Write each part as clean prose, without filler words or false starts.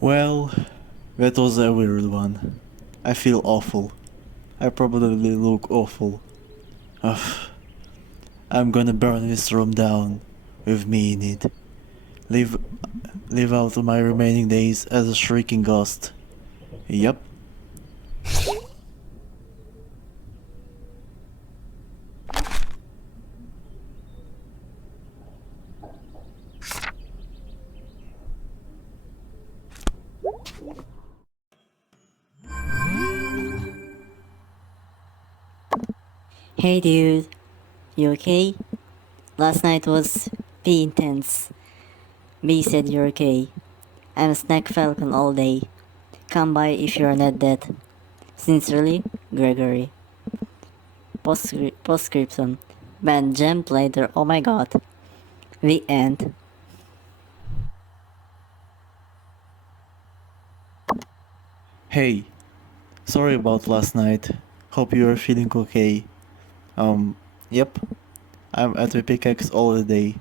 Well, that was a weird one. I feel awful. I probably look awful. Ugh. I'm gonna burn this room down with me in it. Live, live out my remaining days as a shrieking ghost. Yup. Hey dude, you okay? Last night was B intense. B said you're okay. I'm a snack falcon all day. Come by if you're not dead. Sincerely, Gregory. Postscriptum. Band jammed later, oh my god. The end. Hey, sorry about last night. Hope you are feeling okay. Um, yep. I'm at the pickaxe all the day.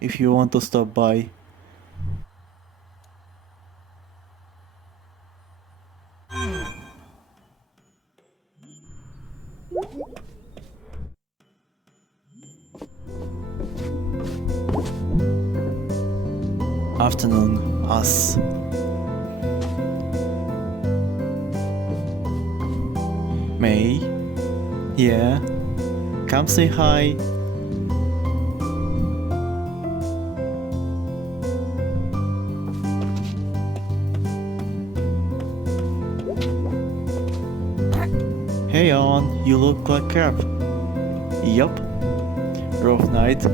If you want to stop by. Afternoon, us. May? Yeah? Come say hi. Hey on, you look like crap. Yup. Rough night.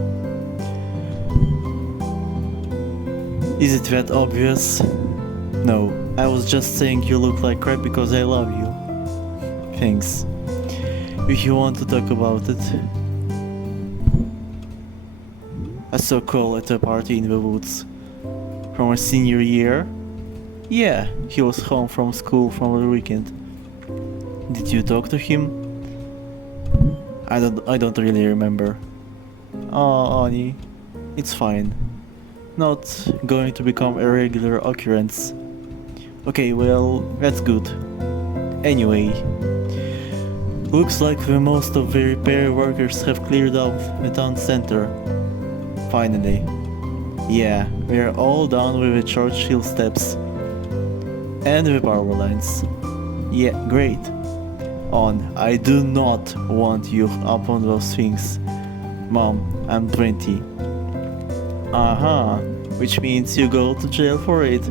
Is it that obvious? No, I was just saying you look like crap because I love you. Thanks. If you want to talk about it. I saw Cole at a party in the woods. From our senior year? Yeah, he was home from school from the weekend. Did you talk to him? I don't really remember. Oh, Ani, it's fine. Not going to become a regular occurrence. Okay, well, that's good. Anyway, looks like the most of the repair workers have cleared up the town center. Finally. Yeah, we're all done with the Churchill steps. And the power lines. Yeah, great. I do not want you up on those things. Mom, I'm 20. Uh-huh, which means you go to jail for it.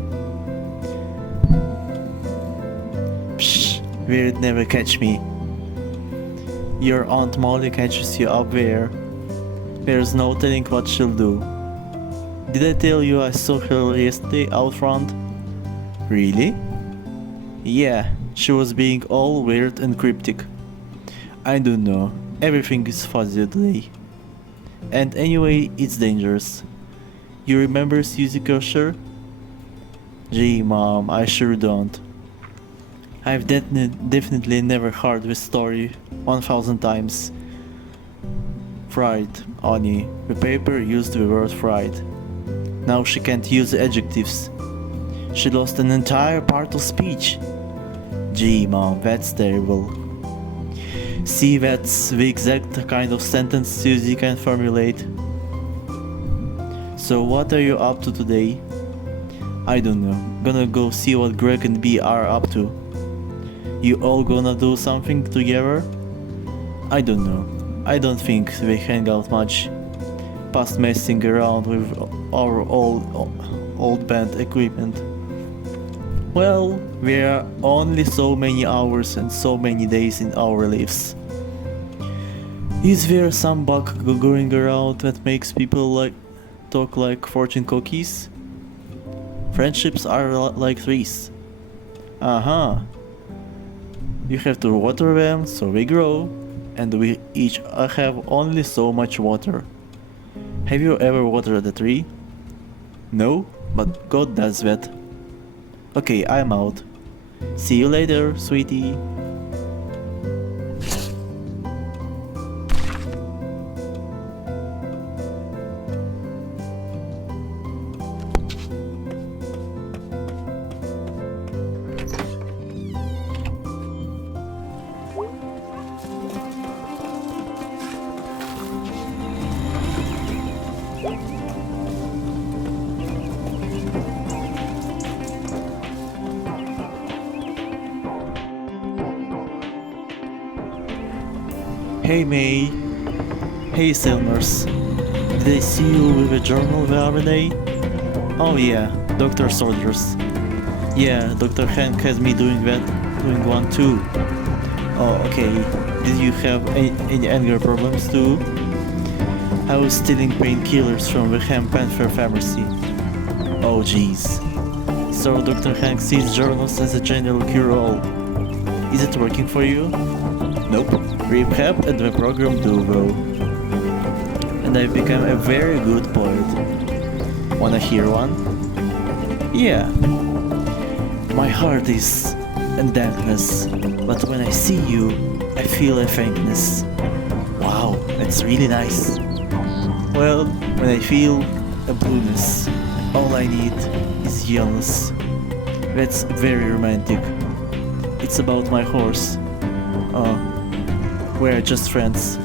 Psh, they'd never catch me. Your Aunt Molly catches you up there. There's no telling what she'll do. Did I tell you I saw her yesterday out front? Really? Yeah, she was being all weird and cryptic. I don't know, everything is fuzzy today. And anyway, it's dangerous. You remember Susie Kosher? Gee, Mom, I sure don't. I've definitely never heard this story 1000 times. Fried, Ani. The paper used the word fried. Now she can't use adjectives. She lost an entire part of speech. Gee, Mom, that's terrible. See, that's the exact kind of sentence Susie can formulate. So what are you up to today? I don't know. Gonna go see what Greg and B are up to. You all gonna do something together? I don't know. I don't think they hang out much. Past messing around with our old band equipment. Well, there are only so many hours and so many days in our lives. Is there some bug going around that makes people talk like fortune cookies? Friendships are like trees. Uh-huh. You have to water them so they grow, and we each have only so much water. Have you ever watered a tree? No, but God does that. Okay, I'm out. See you later, sweetie. Hey May. Hey Silmers. Did I see you with a journal the other day? Oh yeah, doctor's orders. Yeah, Dr. Hank has me doing one too. Oh, okay. Did you have any anger problems too? I was stealing painkillers from the Ham Panther pharmacy. Oh jeez. So Dr. Hank sees journals as a general cure-all. Is it working for you? Nope. Rehab and the program do though. And I've become a very good poet. Wanna hear one? Yeah. My heart is in dampness, but when I see you, I feel a faintness. Wow, that's really nice. Well, when I feel a blueness, all I need is yellowness. That's very romantic. It's about my horse. Oh, we're just friends.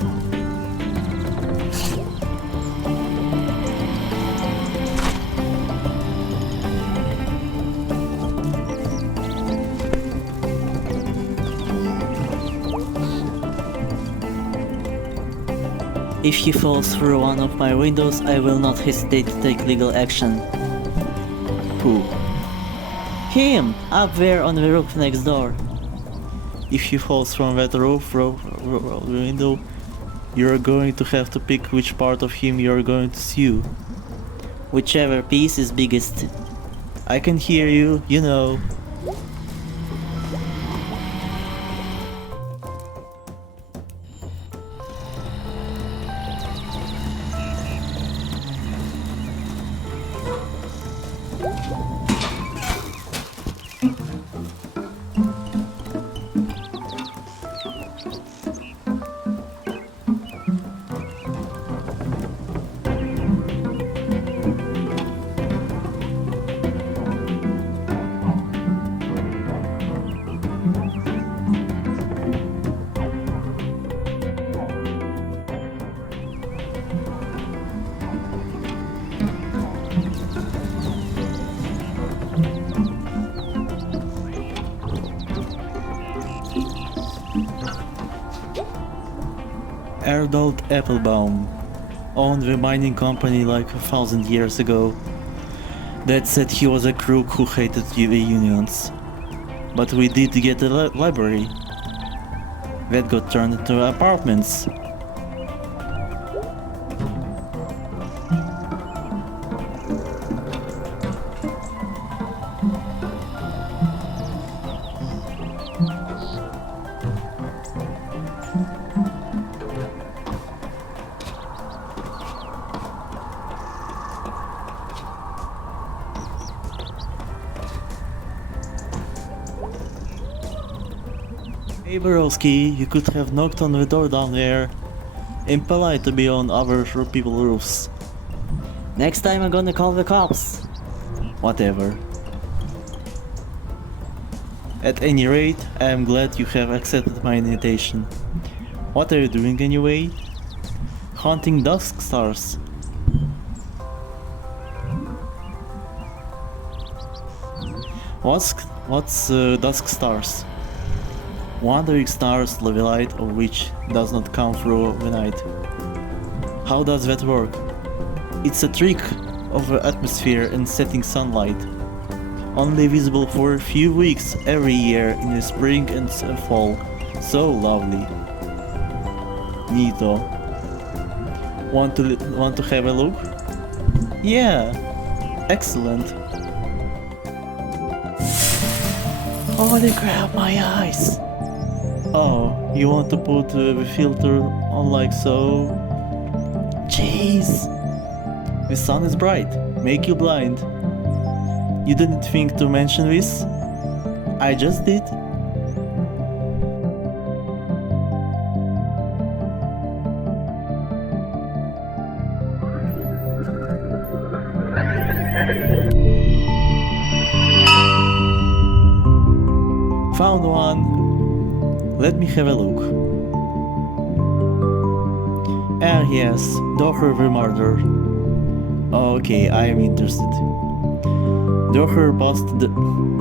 If he falls through one of my windows, I will not hesitate to take legal action. Who? Him! Up there on the roof next door. If he falls from that window, you're going to have to pick which part of him you're going to sue. Whichever piece is biggest. I can hear you, you know. Arnold Applebaum owned the mining company like 1,000 years ago. That said, he was a crook who hated the unions. But we did get a library. That got turned into apartments. Hey Borowski, you could have knocked on the door down there. Impolite to be on other people's roofs. Next time I'm gonna call the cops. Whatever. At any rate, I am glad you have accepted my invitation. What are you doing anyway? Hunting dusk stars. What's dusk stars? Wandering stars, the light of which does not come through the night. How does that work? It's a trick of the atmosphere and setting sunlight. Only visible for a few weeks every year in the spring and fall. So lovely. Neato. Want to have a look? Yeah. Excellent. Holy crap, my eyes! Oh, you want to put the filter on like so? Jeez! The sun is bright, make you blind. You didn't think to mention this? I just did. Found one. Let me have a look. Ah yes, Doher the murder. Okay, I am interested. Doher busted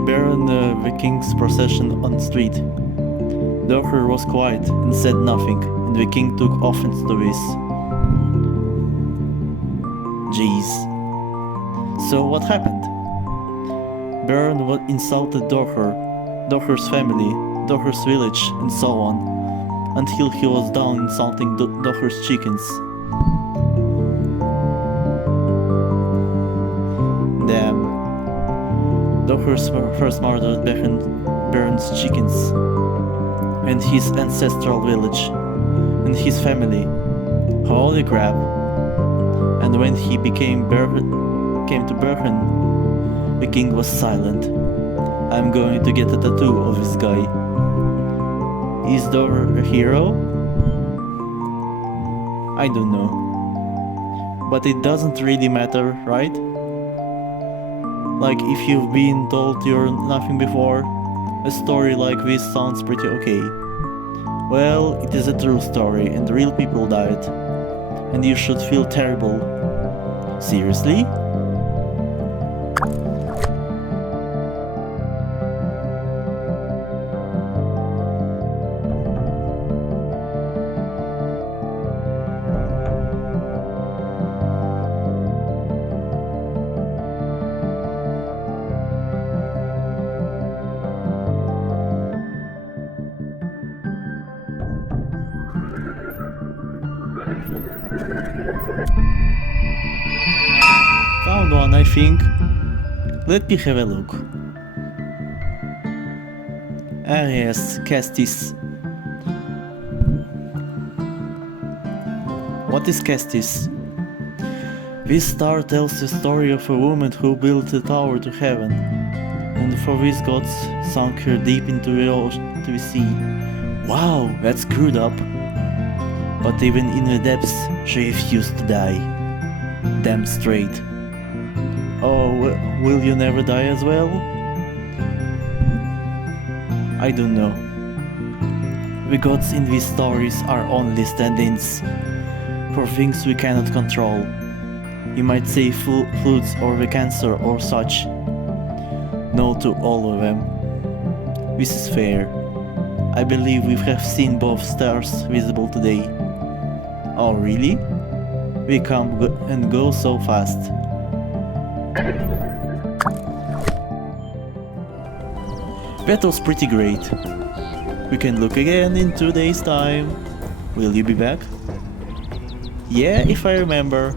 Baron the King's procession on the street. The doctor was quiet and said nothing, and the king took offense to this. Jeez. So what happened? Baron insulted Doctor's family, Doctor's village, and so on, until he was done insulting Doctor's chickens. Damn. Doctor's first murdered Baron's chickens, and his ancestral village, and his family. Holy crap. And when he came to Bergen, the king was silent. I'm going to get a tattoo of this guy. Is Dor a hero? I don't know. But it doesn't really matter, right? Like, if you've been told you're nothing before, a story like this sounds pretty okay. Well, it is a true story and real people died. And you should feel terrible. Seriously? Found one, I think. Let me have a look. Ah yes, Castis. What is Castis? This star tells the story of a woman who built a tower to heaven, and for this gods sunk her deep into the sea. Wow, that's screwed up. But even in the depths, she refused to die. Damn straight. Oh, will you never die as well? I don't know. The gods in these stories are only stand-ins for things we cannot control. You might say floods or the cancer or such. No to all of them. This is fair. I believe we have seen both stars visible today. Oh really? We come and go so fast. That was pretty great. We can look again in 2 days' time. Will you be back? Yeah, if I remember.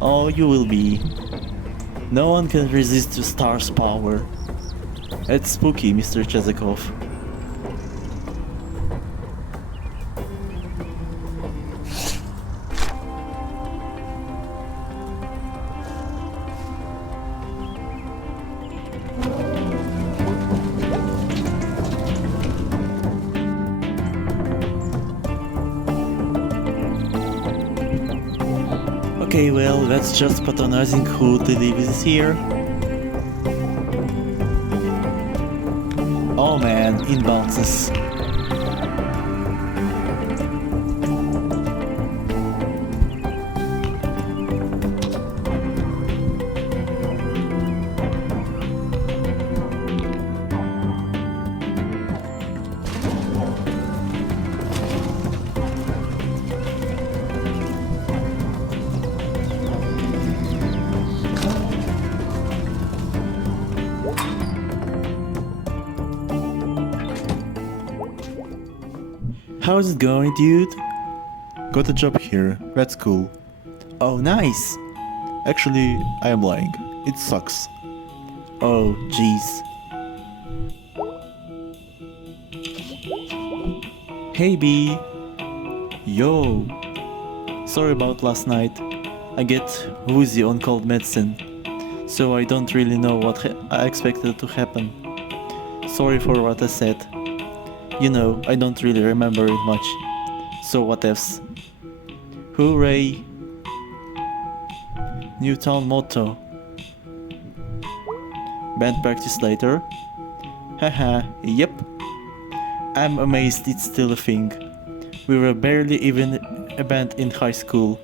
Oh, you will be. No one can resist the star's power. It's spooky, Mr. Chezakov. Okay, well, that's just patronizing who delivers here. Oh man, in bounces. How's it going, dude? Got a job here, that's cool. Oh, nice! Actually, I am lying. It sucks. Oh, jeez. Hey, B! Yo! Sorry about last night. I get woozy on cold medicine, so I don't really know what I expected to happen. Sorry for what I said. You know, I don't really remember it much. So what else? Hooray! New town motto. Band practice later. Haha, yep. I'm amazed it's still a thing. We were barely even a band in high school.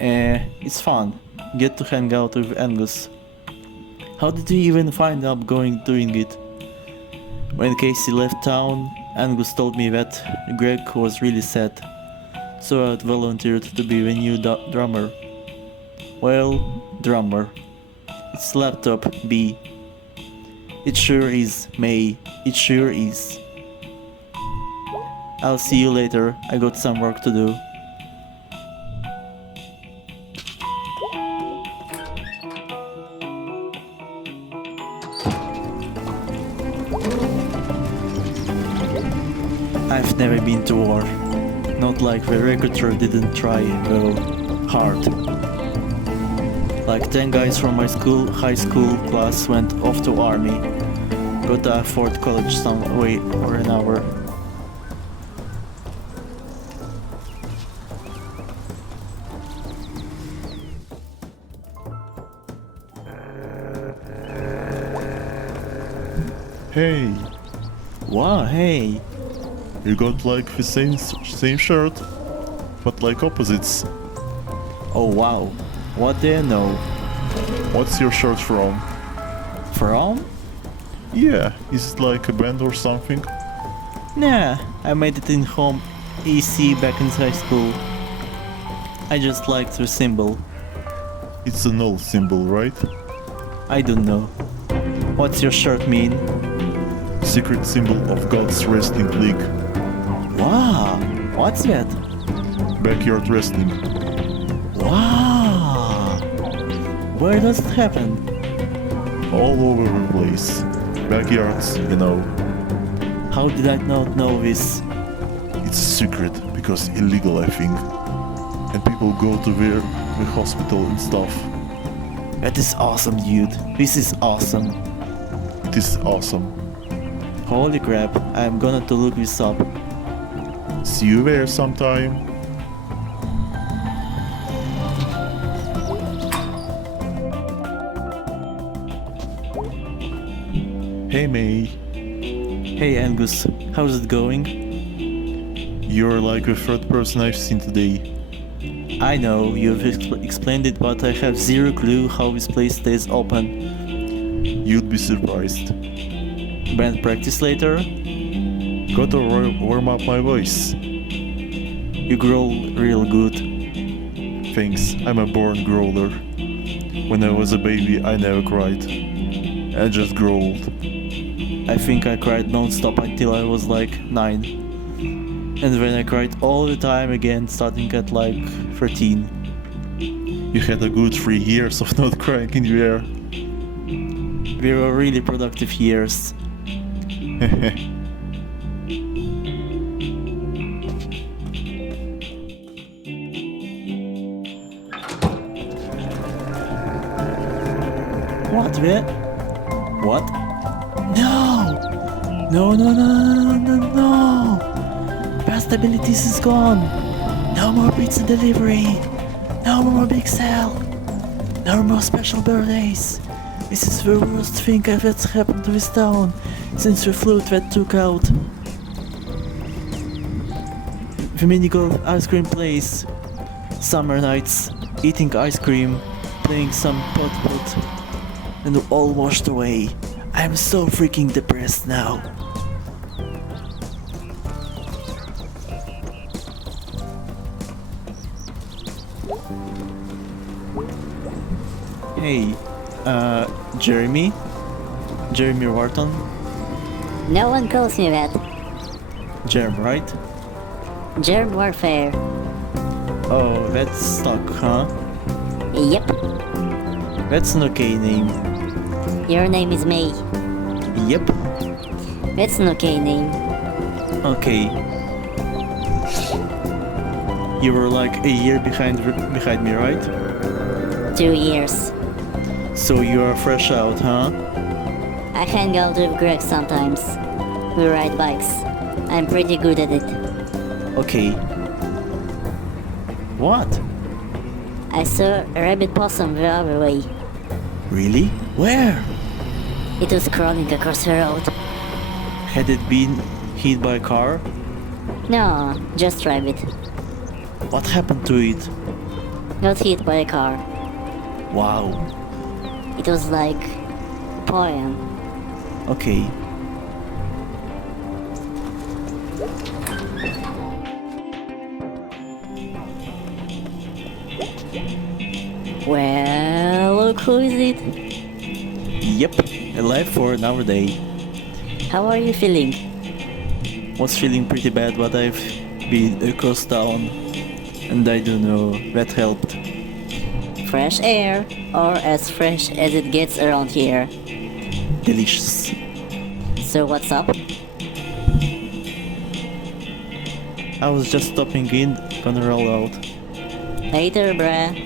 It's fun. Get to hang out with Angus. How did you even find out doing it? When Casey left town, Angus told me that Greg was really sad, so I volunteered to be the new drummer. Well, drummer. It's laptop B. It sure is, May. It sure is. I'll see you later. I got some work to do. I've never been to war. Not like the recruiter didn't try, though. Hard. Like 10 guys from my high school class went off to army. Gotta afford college some way or another. Hey, Wow, hey. you got like the same shirt, but like opposites. Oh wow. What do you know? What's your shirt from? From? Yeah, is it like a band or something? Nah, I made it in home EC back in high school. I just liked the symbol. It's an old symbol, right? I don't know. What's your shirt mean? Secret symbol of God's Wrestling League. Wow, what's that? Backyard wrestling. Wow. Where does it happen? All over the place. Backyards, you know. How did I not know this? It's a secret because illegal, I think. And people go to the hospital and stuff. That is awesome, dude. This is awesome. It is awesome. Holy crap, I'm gonna to look this up. See you there sometime. Hey May, Hey Angus, how's it going? you're like the third person I've seen today. I know, you've explained it, but I have zero clue how this place stays open. You'd be surprised. Band practice later? Gotta warm up my voice. You growl real good. Thanks, I'm a born growler. When I was a baby, I never cried. I just growled. I think I cried non-stop until I was like 9. And then I cried all the time again, starting at like 13. You had a good 3 years of not crying in the air. They were really productive years. What the? What? No! No, no, no, no, no, no! Past abilities is gone! No more pizza delivery! No more big sale! No more special birthdays! This is the worst thing that's happened to this town since the flood that took out the mini golf ice cream place. Summer nights, eating ice cream, playing some pot, and all washed away. I'm so freaking depressed now. Hey, Jeremy? Jeremy Wharton? No one calls me that. Jerem, right? Germ warfare. Oh, that's stuck, huh? Yep. That's an okay name. Your name is May. Yep. That's an okay name. Okay. You were like a year behind me, right? 2 years. So you are fresh out, huh? I hang out with Greg sometimes. We ride bikes. I'm pretty good at it. Okay. What? I saw a rabbit possum the other way. Really? Where? It was crawling across the road. Had it been hit by a car? No, just rabbit. What happened to it? Got hit by a car. Wow. It was like poem. Okay. Well, look who is it? Yep, alive for another day. How are you feeling? Was feeling pretty bad, but I've been across town, and I don't know, that helped. Fresh air, or as fresh as it gets around here. Delicious. So what's up? I was just stopping in, gonna roll out. Later, bruh.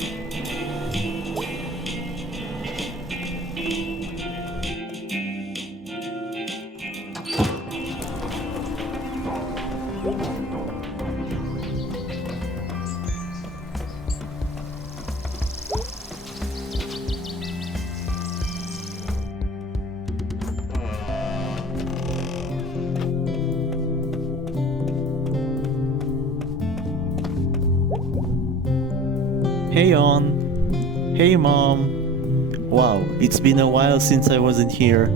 Hey on. Hey mom. Wow, it's been a while since I wasn't here.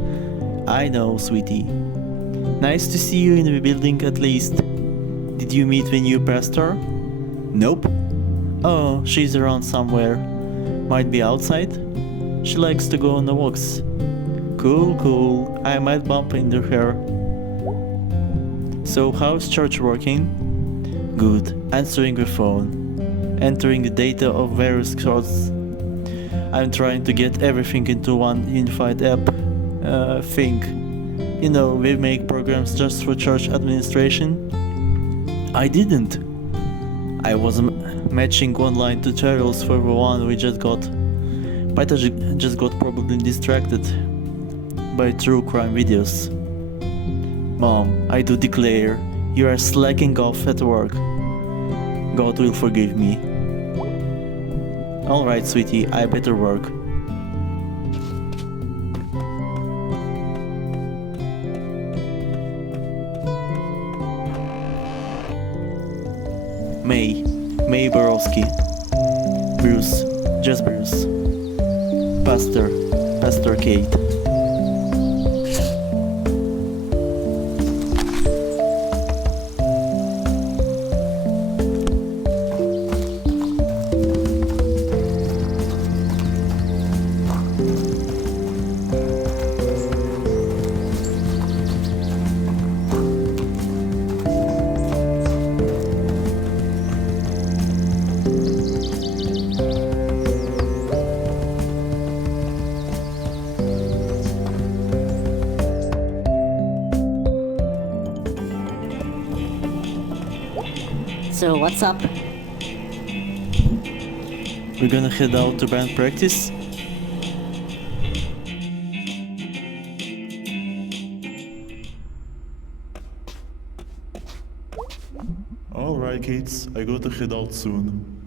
I know, sweetie. Nice to see you in the building at least. Did you meet the new pastor? Nope. Oh, she's around somewhere. Might be outside? She likes to go on the walks. Cool. I might bump into her. So how's church working? Good. Answering the phone. Entering the data of various sources. I'm trying to get everything into one unified app thing. You know, we make programs just for church administration. I didn't. I was matching online tutorials for the one we just got. But I just got probably distracted by true crime videos. Mom, I do declare, you are slacking off at work. God will forgive me. Alright, sweetie, I better work. May Borowski. Bruce, just Bruce. Pastor Kate. So what's up? We're gonna head out to band practice. Alright kids, I gotta head out soon.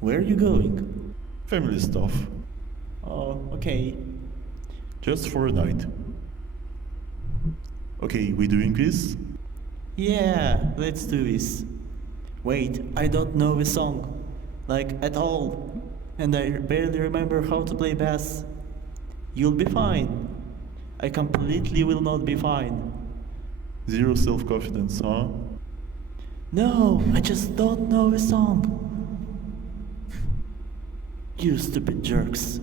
Where are you going? Family stuff. Oh, okay. Just for a night. Okay, we doing this? Yeah, let's do this. Wait, I don't know the song. Like, at all. And I barely remember how to play bass. You'll be fine. I completely will not be fine. Zero self-confidence, huh? No, I just don't know the song. You stupid jerks.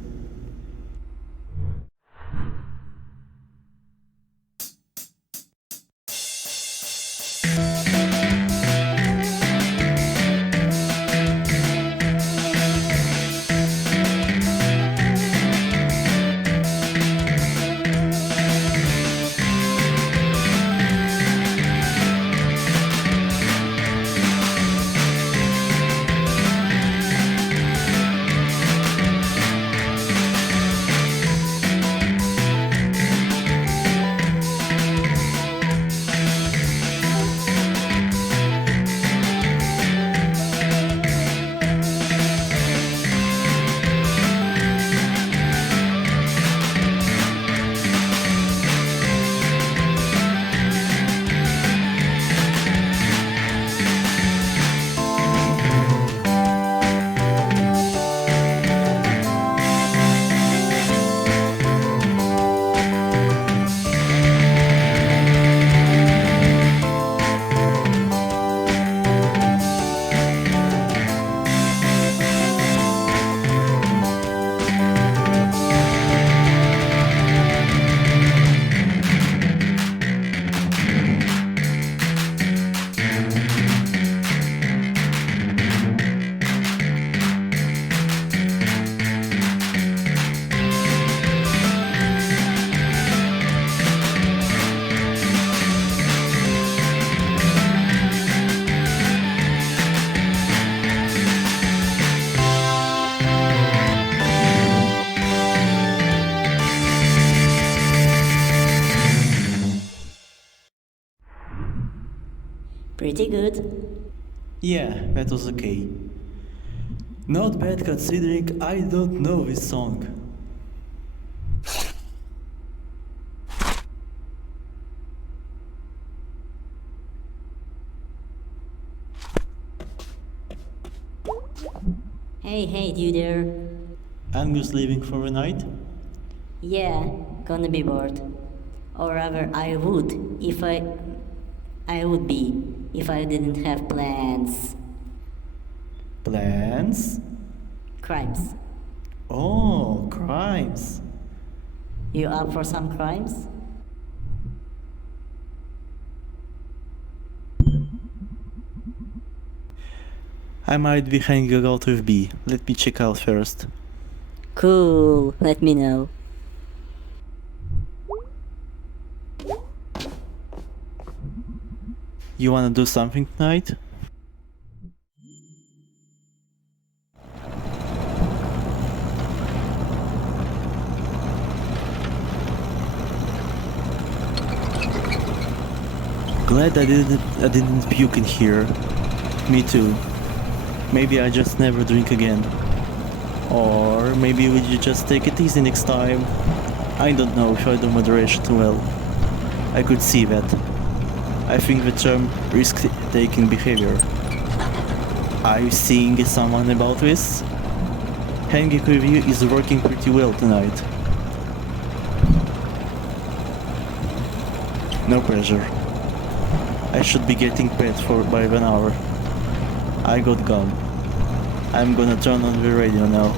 Pretty good. Yeah, that was okay. Not bad considering I don't know this song. Hey, do you there? Angus leaving for the night? Yeah, gonna be bored. Or rather, I would if I would be if I didn't have plans. Plans? Crimes. Oh, crimes. You up for some crimes? I might be hanging out with B. Let me check out first. Cool, let me know. You wanna do something tonight? Glad I didn't puke in here. Me too. Maybe I just never drink again. Or maybe we just take it easy next time. I don't know if I do moderation too well. I could see that. I think the term risk-taking behavior. Are you seeing someone about this? Hanging with you is working pretty well tonight. No pressure. I should be getting paid by an hour. I got gum. I'm gonna turn on the radio now.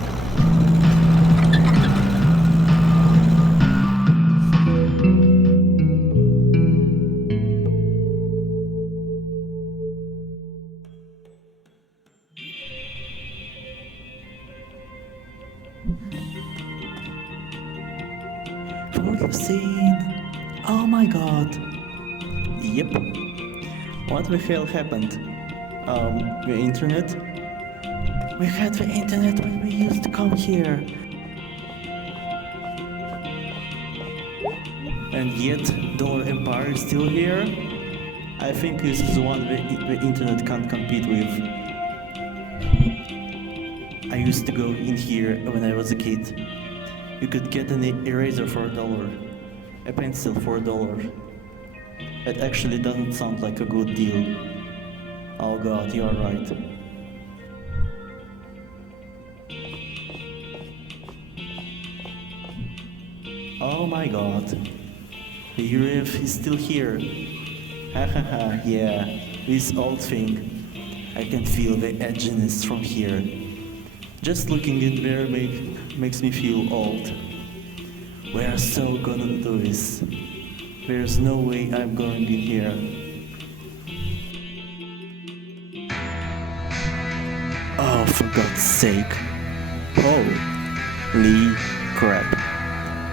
For the scene. Oh my god. Yep. What the hell happened? The internet? We had the internet when we used to come here. And yet, Dollar Empire is still here? I think this is one the internet can't compete with. I used to go in here when I was a kid. You could get an eraser for $1, a pencil for $1. That actually doesn't sound like a good deal. Oh god, you are right. Oh my god. The URF is still here. Hahaha, yeah. This old thing. I can feel the edginess from here. Just looking in there makes me feel old. We are so gonna do this. There's no way I'm going in here. Oh, for God's sake. Holy crap.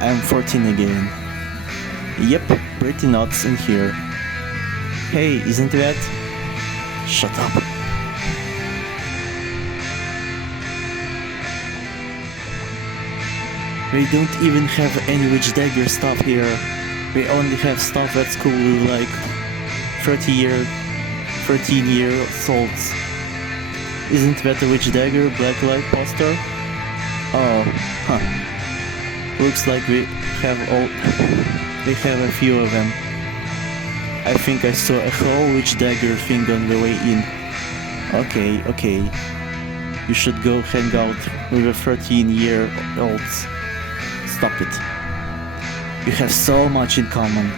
I'm 14 again. Yep, pretty nuts in here. Hey, isn't that? Shut up. We don't even have any witch dagger stuff here. We only have stuff that's cool with like 13-year olds. Isn't that a witch dagger blacklight poster? Oh, huh. Looks like we have a few of them. I think I saw a whole witch dagger thing on the way in. Okay. You should go hang out with the 13-year-olds. Stop it. You have so much in common.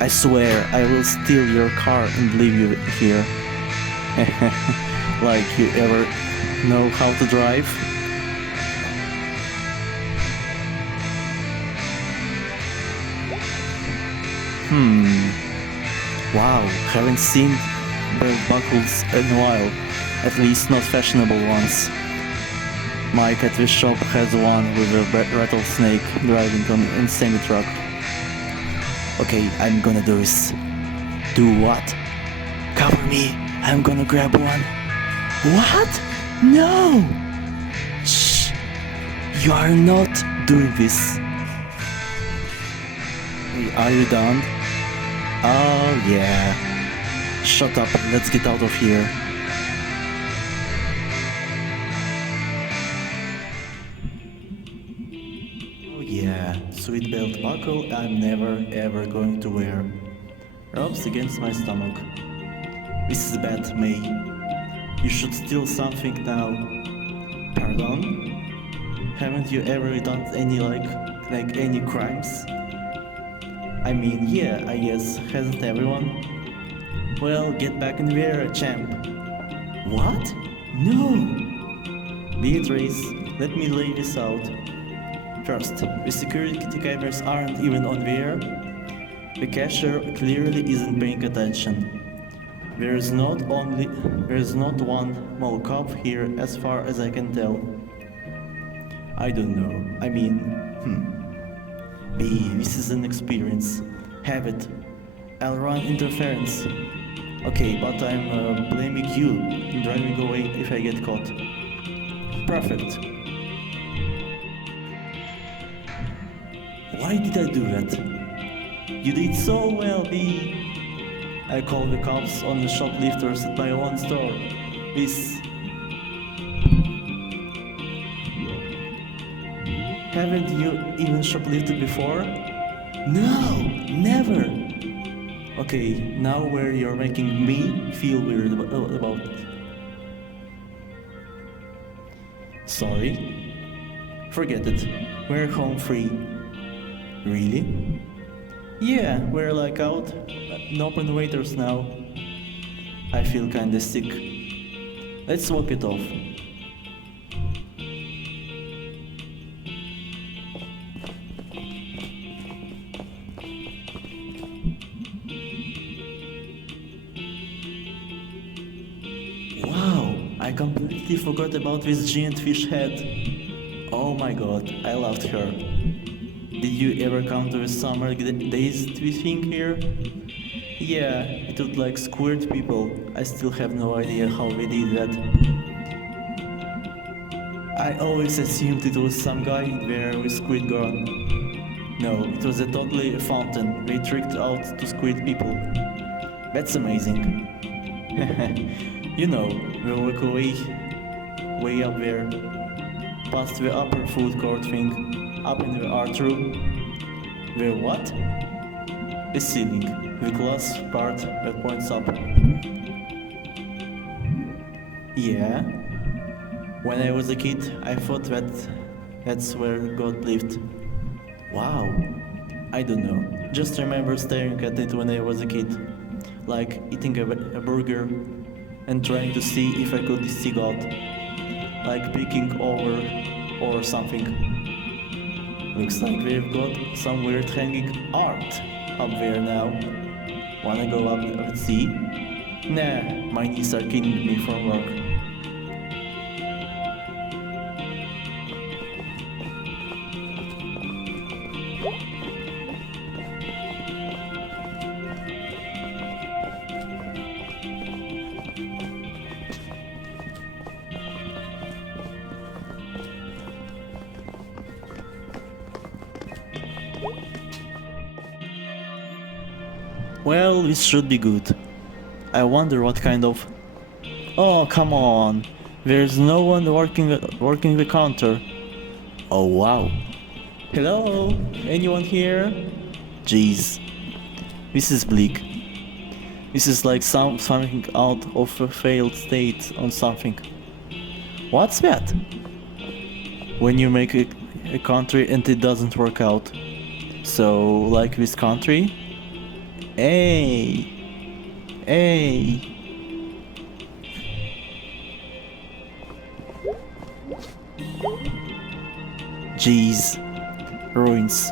I swear I will steal your car and leave you here. Like you ever know how to drive? Wow, haven't seen belt buckles in a while. At least not fashionable ones. Mike at this shop has one with a rattlesnake driving on a semi-truck. Okay, I'm gonna do this. Do what? Cover me, I'm gonna grab one. What? No! Shh! You are not doing this. Hey, are you done? Oh yeah. Shut up, let's get out of here. Oh yeah, sweet belt buckle I'm never ever going to wear. Rubs against my stomach. This is bad, May. You should steal something now. Pardon? Haven't you ever done any like any crimes? I mean, yeah, I guess, hasn't everyone? Well, get back in the air, champ. What? No! Beatrice, let me lay this out. First, the security cameras aren't even on the air. The cashier clearly isn't paying attention. There's not one mall cop here as far as I can tell. I don't know. I mean, Hey, this is an experience. Have it. I'll run interference. Okay, but I'm blaming you in driving away if I get caught. Perfect. Why did I do that? You did so well, B. I called the cops on the shoplifters at my own store. This... Haven't you even shoplifted before? No, never. Okay, now where you're making me feel weird about it. Sorry? Forget it. We're home free. Really? Yeah, we're like out. No open waiters now. I feel kinda sick. Let's walk it off. Wow, I completely forgot about this giant fish head. Oh my god, I loved her. Did you ever come to the summer days thing here? Yeah, it looked like squirt people. I still have no idea how they did that. I always assumed it was some guy there with squid gun. No, it was totally a fountain. They tricked out to squid people. That's amazing. You know, we walk way up there, past the upper food court thing, up in the art room. The what? The ceiling, the glass part that points up. Yeah. When I was a kid, I thought that's where God lived. Wow. I don't know. Just remember staring at it when I was a kid. Like eating a burger and trying to see if I could see God. Like peeking over or something. Looks like we've got some weird hanging art up there now. Wanna go up and see? Nah, my knees are killing me from work. Well, this should be good. I wonder what kind of... Oh, come on. There's no one working the counter. Oh, wow. Hello? Anyone here? Jeez. This is bleak. This is like something out of a failed state on something. What's that? When you make a country and it doesn't work out. So, like this country? Hey! Hey! Jeez. Ruins.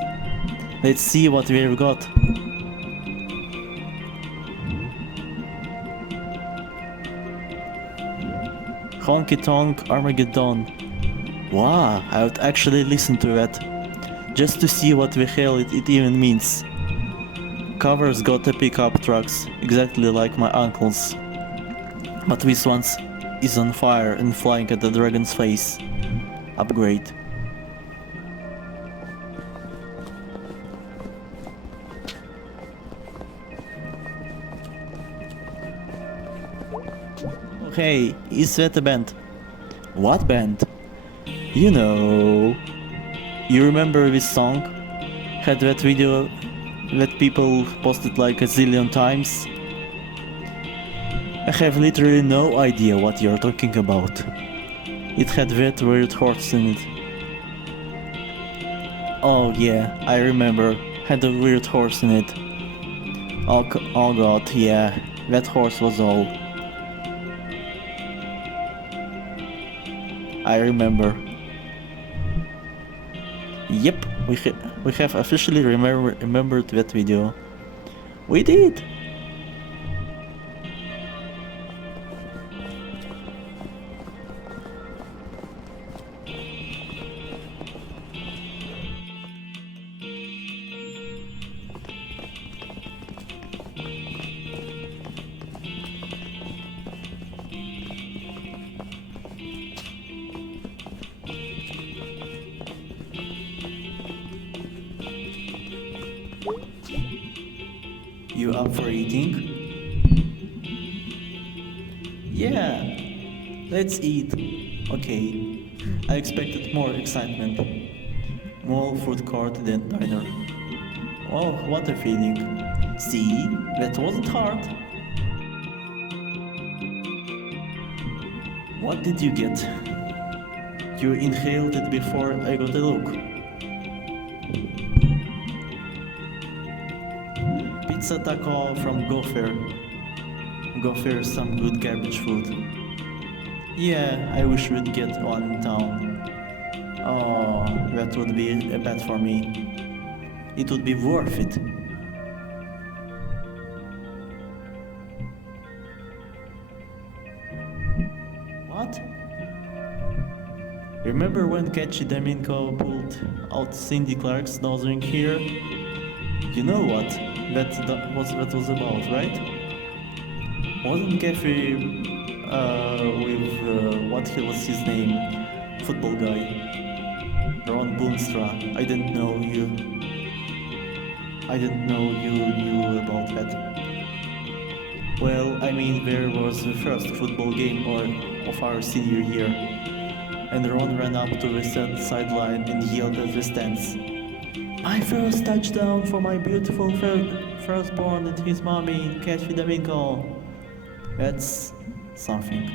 Let's see what we've got. Honky Tonk Armageddon. Wow, I would actually listen to that. Just to see what the hell it even means. Covers got the pickup trucks, exactly like my uncle's. But this one is on fire and flying at the dragon's face. Upgrade. Hey, is that a band? What band? You know. You remember this song? Had that video that people posted like a zillion times? I have literally no idea what you're talking about. It had that weird horse in it. Oh yeah, I remember. Had a weird horse in it. Oh god, yeah, that horse was all. I remember. Yep, we have officially remembered that video. We did! You up for eating? Yeah, let's eat. Okay, I expected more excitement. More food court than diner. Oh, what a feeling. See, that wasn't hard. What did you get? You inhaled it before I got a look. Pizza taco from Gopher. Gopher is some good garbage food. Yeah, I wish we'd get one in town. Oh, that would be a bet for me. It would be worth it. What? Remember when Catchy Domingo pulled out Cindy Clark's nose ring here? You know what that was about, right? Wasn't Cafe with what was his name? Football guy. Ron Boonstra. I didn't know you knew about that. Well, I mean, there was the first football game of our senior year, and Ron ran up to the sideline and yelled at the stands, "My first touchdown for my beautiful firstborn and his mommy, Kathy Domingo." That's something.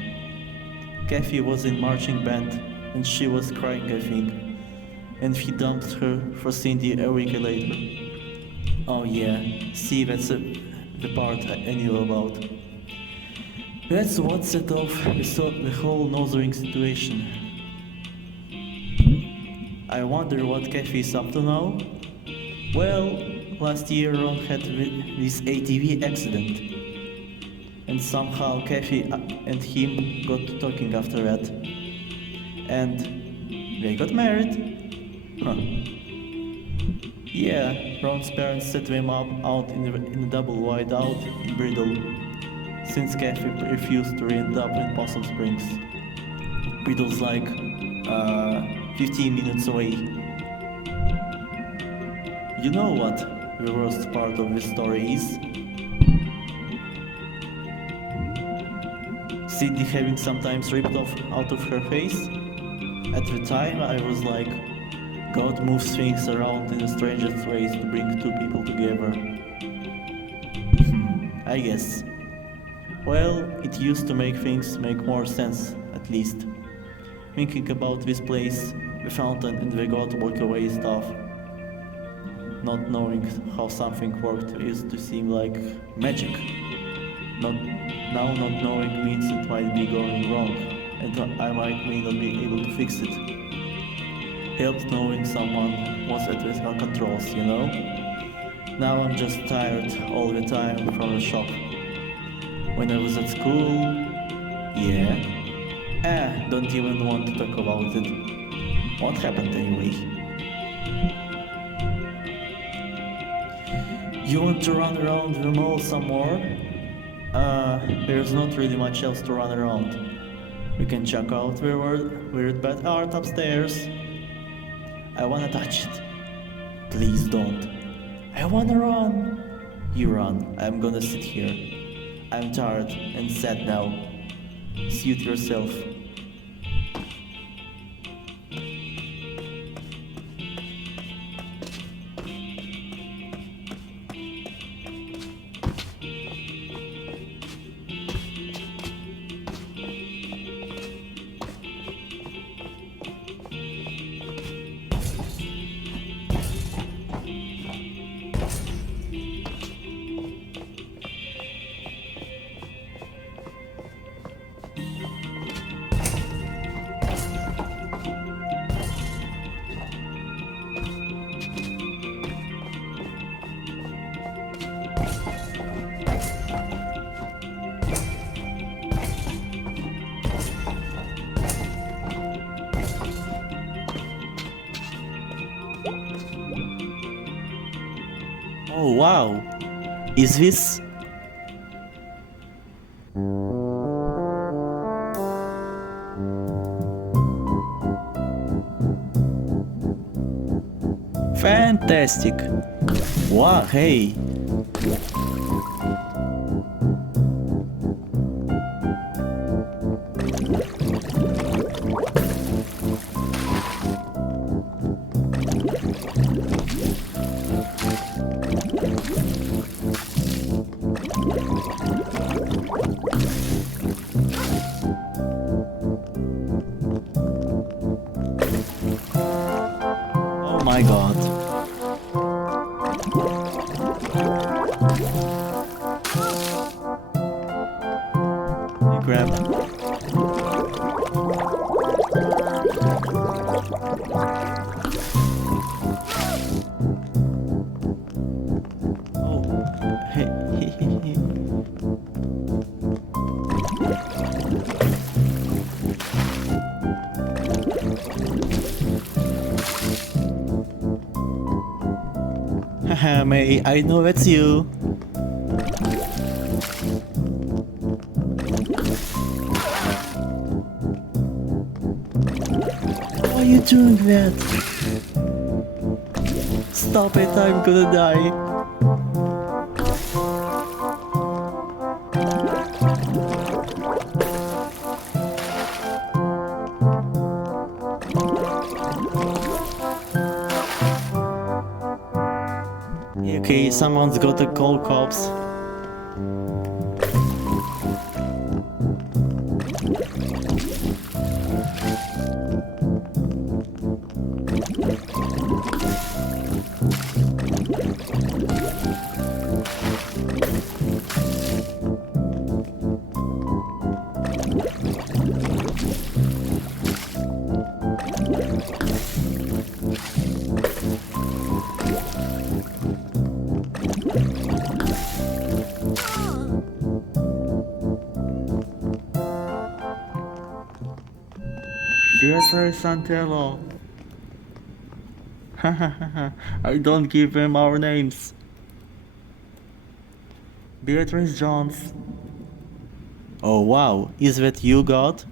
Kathy was in marching band, and she was crying, I think, and he dumped her for Cindy a week later. Oh yeah, see, that's the part I knew about. That's what set off the whole nose ring situation. I wonder what Kathy is up to now. Well, last year Ron had this ATV accident, and somehow Kathy and him got to talking after that, and they got married. Huh. Yeah, Ron's parents set them up out in a double wide out in Bridle, since Kathy refused to end up in Possum Springs. Bridle's like 15 minutes away. You know what the worst part of this story is? Cindy having sometimes ripped off out of her face. At the time I was like, God moves things around in the strangest ways to bring two people together. I guess. Well, it used to make things make more sense, at least. Thinking about this place, the fountain and the God walk away stuff. Not knowing how something worked used to seem like magic. Now not knowing means it might be going wrong, and I may not be able to fix it. Helped knowing someone was at the controls, you know? Now I'm just tired all the time from the shop. When I was at school, yeah. Don't even want to talk about it. What happened anyway? You want to run around the mall some more? There's not really much else to run around. We can check out the weird bad art upstairs. I wanna touch it. Please don't. I wanna run. You run. I'm gonna sit here. I'm tired and sad now. Suit yourself. Oh wow! Is this... Fantastic! Wow, hey! Oh my god. You grab. Oh, hey, Haha, May, I know it's you. Why are you doing that? Stop it, I'm gonna die. Okay, someone's got to call cops. Beatrice Santello. I don't give him our names. Beatrice Jones. Oh wow, is that you, God?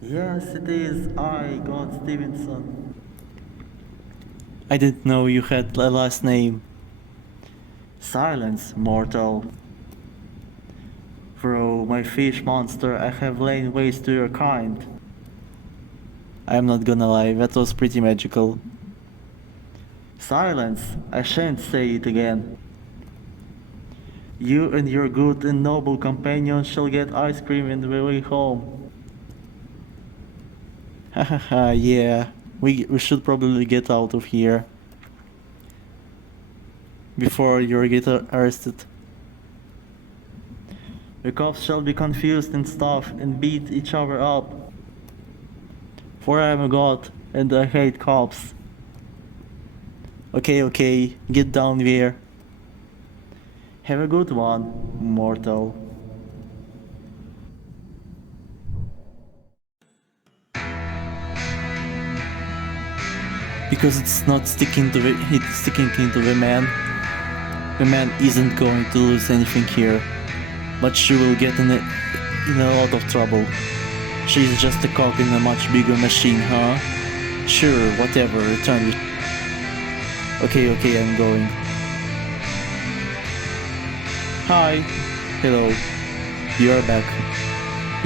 Yes, it is. I, God Stevenson. I didn't know you had a last name. Silence, mortal. Through my fish monster, I have lain waste to your kind. I'm not gonna lie, that was pretty magical. Silence, I shan't say it again. You and your good and noble companion shall get ice cream on the way home. Hahaha, yeah, we should probably get out of here. Before you get arrested. The cops shall be confused and stuff and beat each other up. For I am a god and I hate cops. Okay, get down there. Have a good one, mortal. Because it's not sticking to it's sticking into the man. The man isn't going to lose anything here, but she will get in a lot of trouble. She's just a cog in a much bigger machine, huh? Sure, whatever, return it. Okay, I'm going. Hi. Hello. You're back.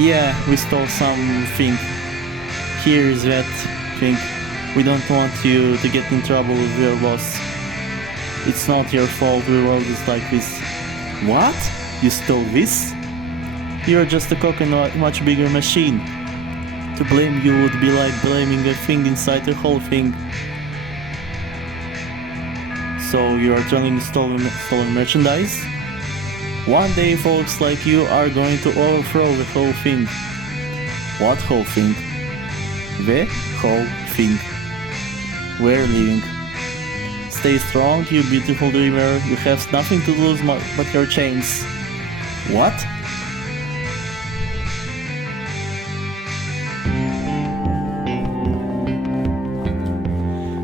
Yeah, we stole something. Here is that thing. We don't want you to get in trouble with your boss. It's not your fault the world is like this. What? You stole this? You're just a cock in a much bigger machine. To blame you would be like blaming a thing inside the whole thing. So you are turning stolen merchandise? One day folks like you are going to overthrow the whole thing. What whole thing? The whole thing. We're leaving. Stay strong, you beautiful dreamer. You have nothing to lose but your chains. What?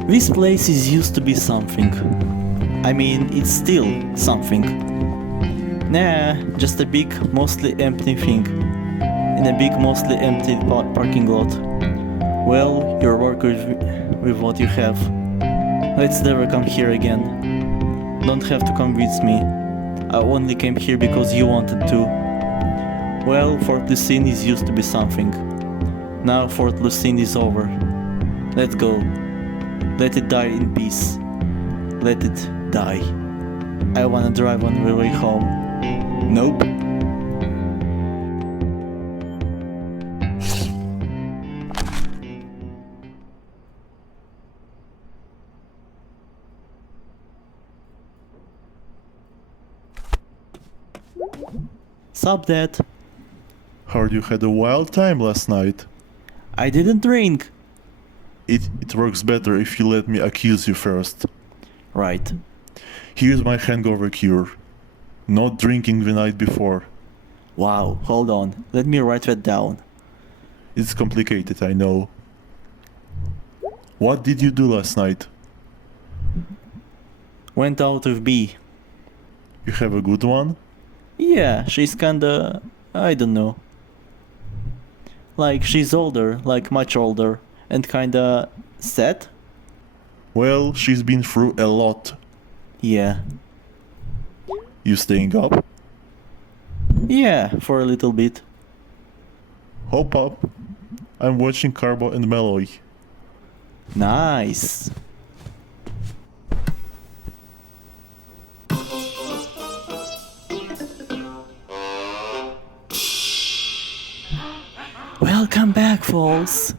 This place is used to be something. I mean, it's still something. Nah, just a big, mostly empty thing. In a big, mostly empty parking lot. Well, you work with what you have. Let's never come here again. Don't have to convince me. I only came here because you wanted to. Well, Fort Lucine is used to be something. Now Fort Lucine is over. Let's go. Let it die in peace. Let it die. I wanna drive on the way home. Nope. Sup, Dad? Heard you had a wild time last night. I didn't drink. It works better if you let me accuse you first. Right. Here's my hangover cure. Not drinking the night before. Wow, hold on. Let me write that down. It's complicated, I know. What did you do last night? Went out with B. You have a good one? Yeah, she's kinda... I don't know. Like, she's older, like much older, and kinda... sad? Well, she's been through a lot. Yeah. You staying up? Yeah, for a little bit. Hop up. I'm watching Carbo and Malloy. Nice. Welcome back, folks.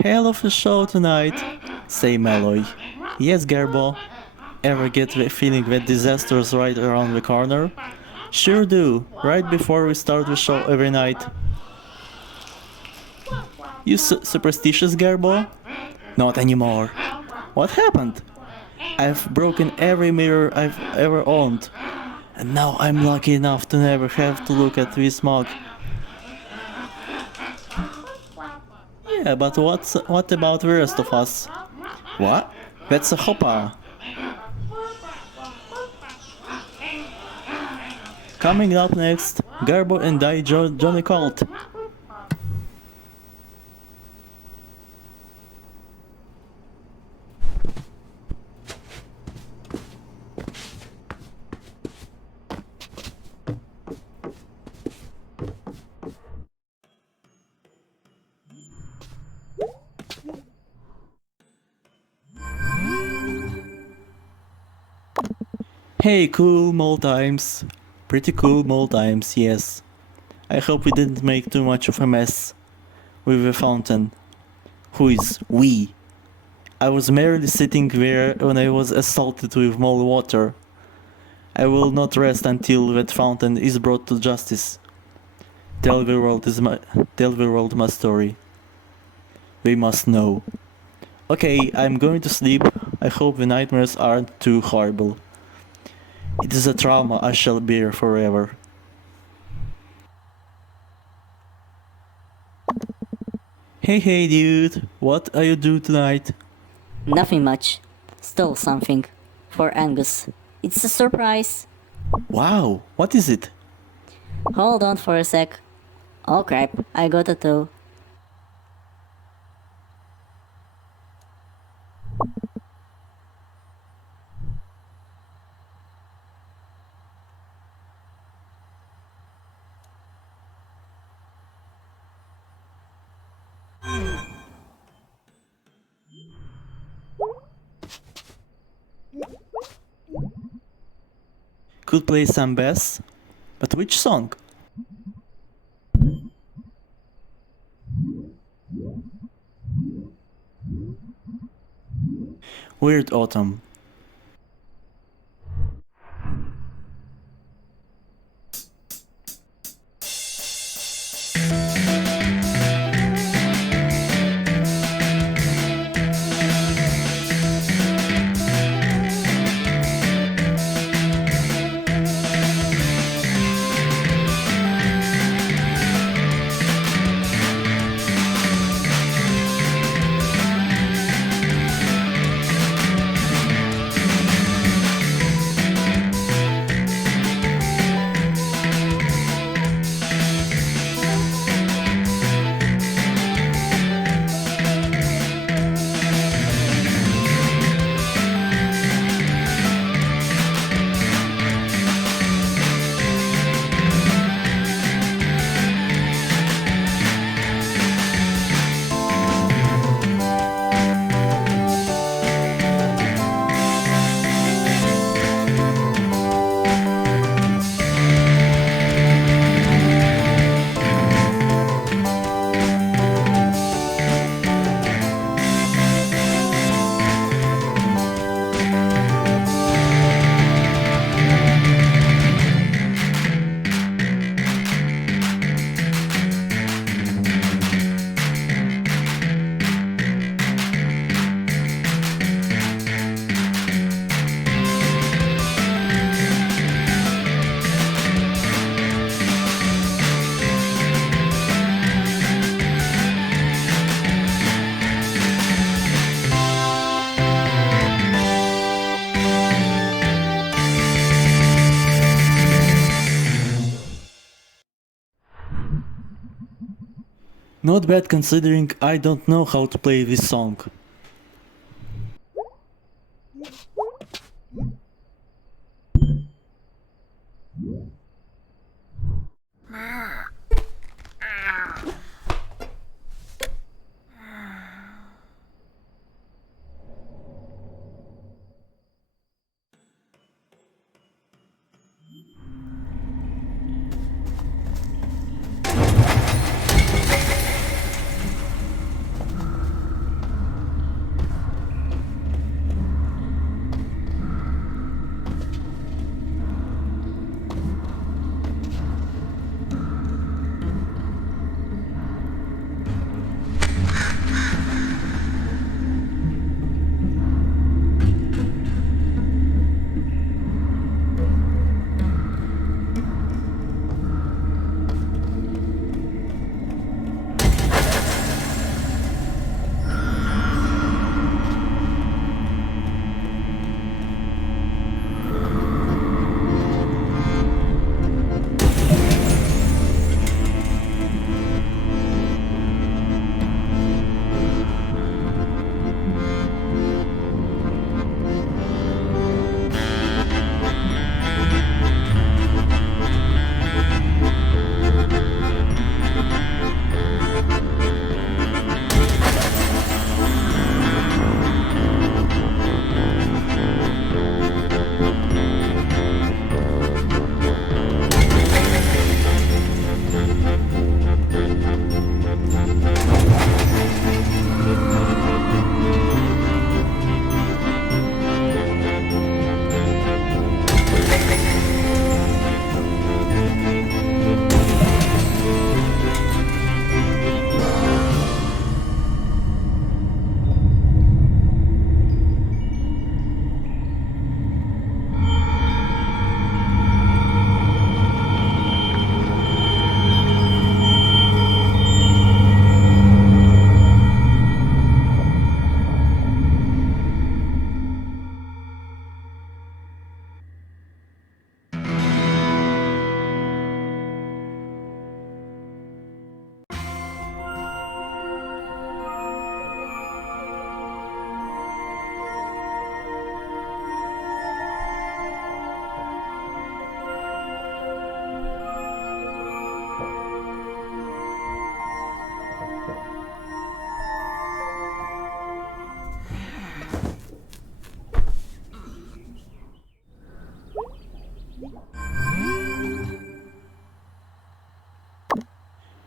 Hell of a show tonight, say Malloy. Yes, Garbo. Ever get the feeling that disaster's right around the corner? Sure do, right before we start the show every night. You superstitious, Garbo? Not anymore. What happened? I've broken every mirror I've ever owned. And now I'm lucky enough to never have to look at this mug. Yeah, but what about the rest of us? What? That's a hopper. Coming up next, Garbo and Johnny Colt. Hey, cool mole times. Pretty cool mole times, yes. I hope we didn't make too much of a mess with the fountain. Who is we? I was merely sitting there when I was assaulted with mole water. I will not rest until that fountain is brought to justice. Tell the world my story. They must know. Okay, I'm going to sleep. I hope the nightmares aren't too horrible. It is a trauma I shall bear forever. Hey dude, what are you doing tonight? Nothing much. Stole something. For Angus. It's a surprise. Wow, what is it? Hold on for a sec. Oh crap, I got a toe. Could play some bass, but which song? Weird Autumn. Not bad considering I don't know how to play this song.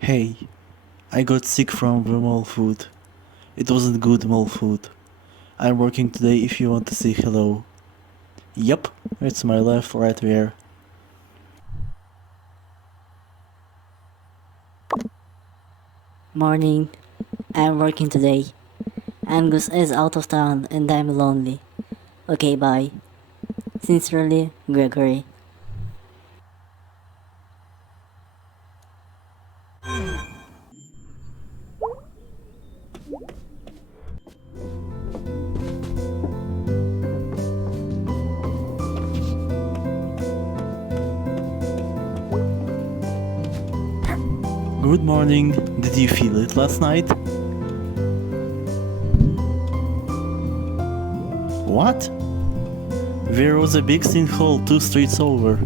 Hey, I got sick from the mall food. It wasn't good mall food. I'm working today if you want to say hello. Yup, it's my left right there. Morning. I'm working today. Angus is out of town and I'm lonely. Okay, bye. Sincerely, Gregory. Good morning. Did you feel it last night? What? There was a big sinkhole 2 streets over.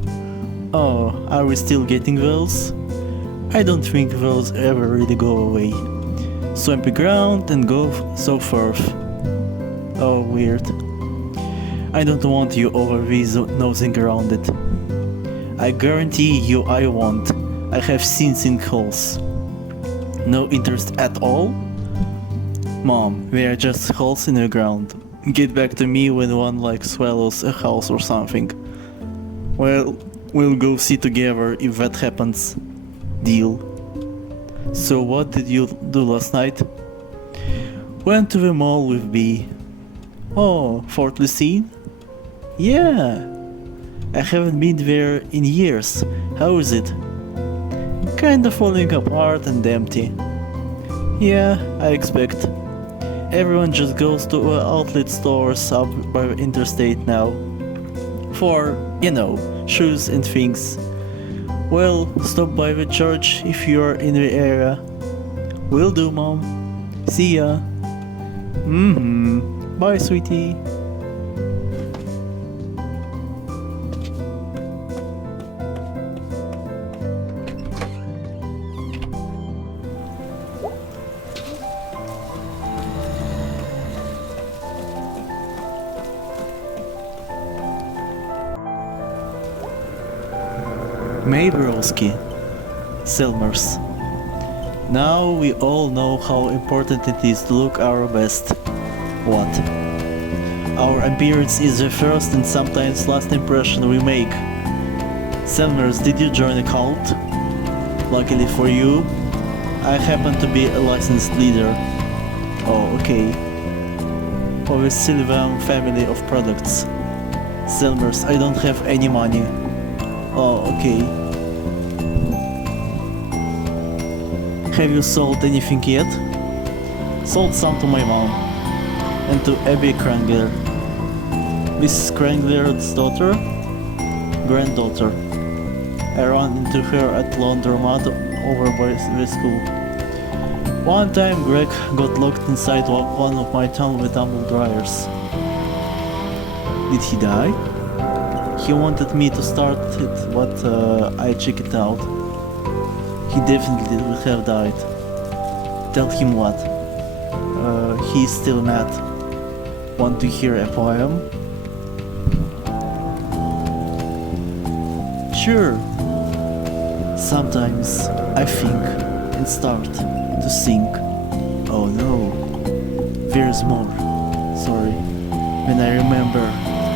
Oh, are we still getting those? I don't think those ever really go away. Swampy ground and go so forth. Oh, weird. I don't want you over these nosing around it. I guarantee you I won't. I have seen sinkholes. No interest at all? Mom, they are just holes in the ground. Get back to me when one like swallows a house or something. Well, we'll go see together if that happens. Deal. So what did you do last night? Went to the mall with B. Oh, Fort Lucine? Yeah. I haven't been there in years. How is it? Kinda falling apart and empty. Yeah, I expect. Everyone just goes to outlet stores up by the interstate now. For, shoes and things. Well, stop by the church if you're in the area. Will do, Mom. See ya. Bye, sweetie. Maybrowski, Selmers. Now we all know how important it is to look our best. What? Our appearance is the first and sometimes last impression we make. Selmers, did you join a cult? Luckily for you, I happen to be a licensed leader. Oh, okay. Of a Sylvan family of products. Selmers, I don't have any money. Oh, okay. Have you sold anything yet? Sold some to my mom. And to Abby Krangler. Mrs. Krangler's daughter? Granddaughter. I ran into her at laundromat over by the school. One time Greg got locked inside one of my tumble dryers. Did he die? He wanted me to start it, but I checked it out. He definitely would have died. Tell him what? He's still mad. Want to hear a poem? Sure. Sometimes I think and start to sing. Oh no, there's more. Sorry. When I remember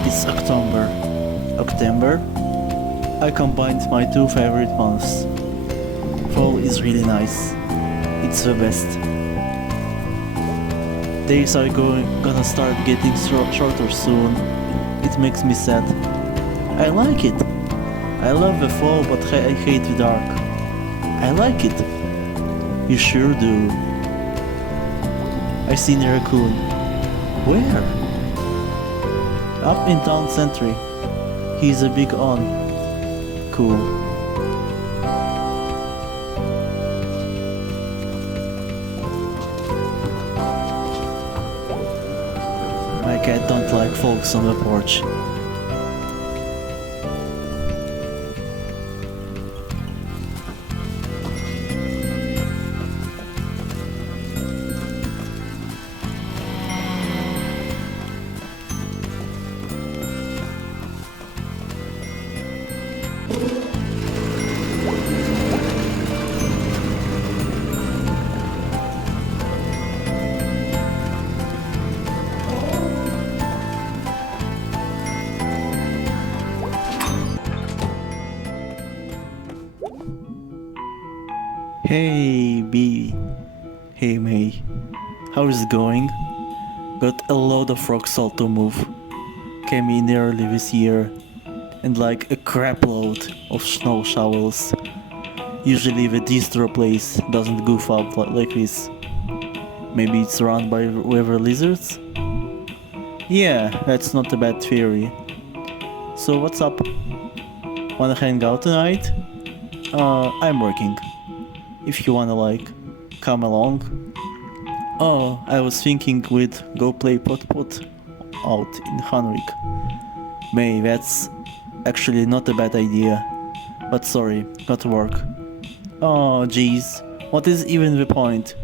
it's October. I combined my two favorite months. Fall is really nice. It's the best. Days are gonna start getting shorter soon. It makes me sad. I like it. I love the fall, but I hate the dark. I like it. You sure do. I seen a raccoon. Where? Up in town center. He's a big on. Cool. My cat don't like folks on the porch. Hey B. Hey May. How is it going? Got a load of rock salt to move. Came in early this year. And like a crap load of snow shovels. Usually the distro place doesn't goof up like this. Maybe it's run by river lizards? Yeah, that's not a bad theory. So what's up? Wanna hang out tonight? I'm working. If you wanna like, come along. Oh, I was thinking we'd go play pot out in Hanrik. May, that's actually not a bad idea. But sorry, got work. Oh jeez, what is even the point?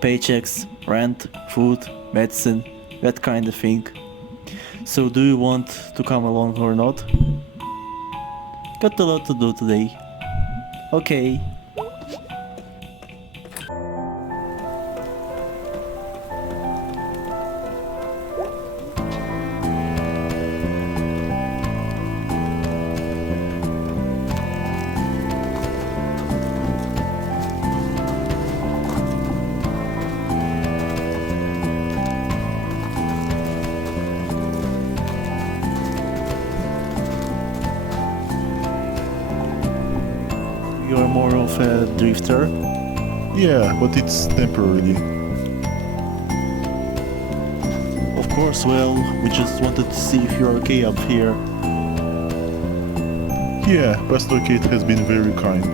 Paychecks, rent, food, medicine, that kind of thing. So do you want to come along or not? Got a lot to do today. Okay. You're more of a drifter? Yeah, but it's temporarily. Of course, well, we just wanted to see if you're okay up here. Yeah, Pastor Kate has been very kind.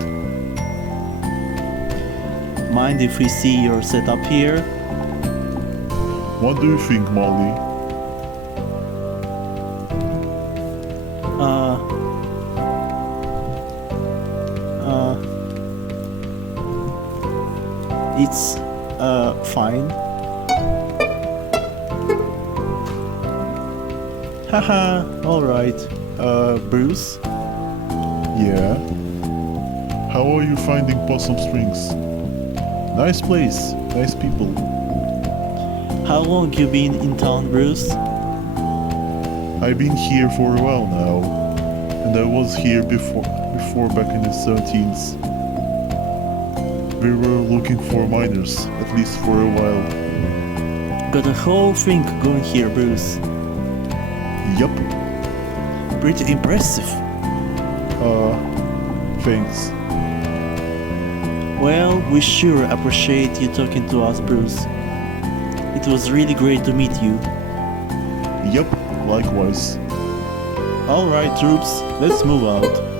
Mind if we see your setup here? What do you think, Molly? It's fine. Haha, alright. Bruce? Yeah? How are you finding Possum Springs? Nice place, nice people. How long you been in town, Bruce? I've been here for a while now, and I was here before back in the 17th. We were looking for miners, at least for a while. Got a whole thing going here, Bruce. Yup. Pretty impressive. Thanks. Well, we sure appreciate you talking to us, Bruce. It was really great to meet you. Yup, likewise. Alright, troops, let's move out.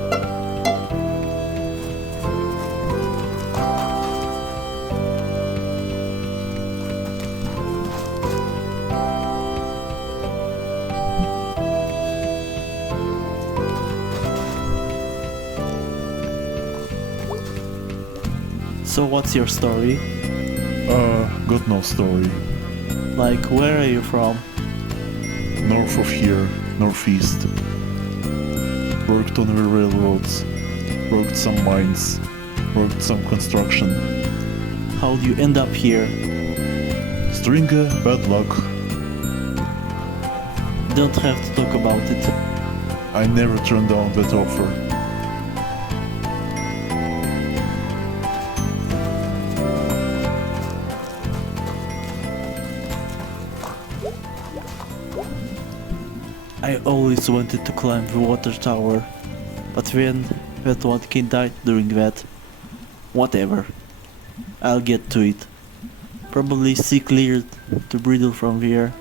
So what's your story? Got no story. Like, where are you from? North of here, northeast. Worked on the railroads, worked some mines, worked some construction. How do you end up here? Stringa, bad luck. Don't have to talk about it. I never turned down that offer. I always wanted to climb the water tower, but then that one kid died during that. Whatever. I'll get to it. Probably see cleared to Bridle from here.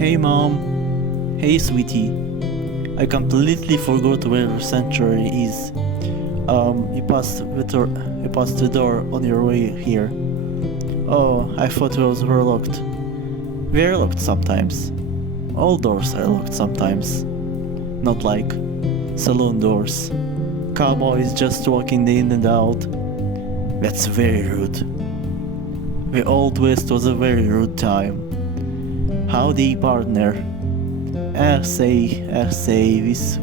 Hey mom. Hey sweetie. I completely forgot where the sanctuary is. You passed the door on your way here. Oh, I thought those were locked. They're locked sometimes. All doors are locked sometimes. Not like saloon doors. Cowboys just walking in and out. That's very rude. The Old West was a very rude time. Howdy, partner. I say, this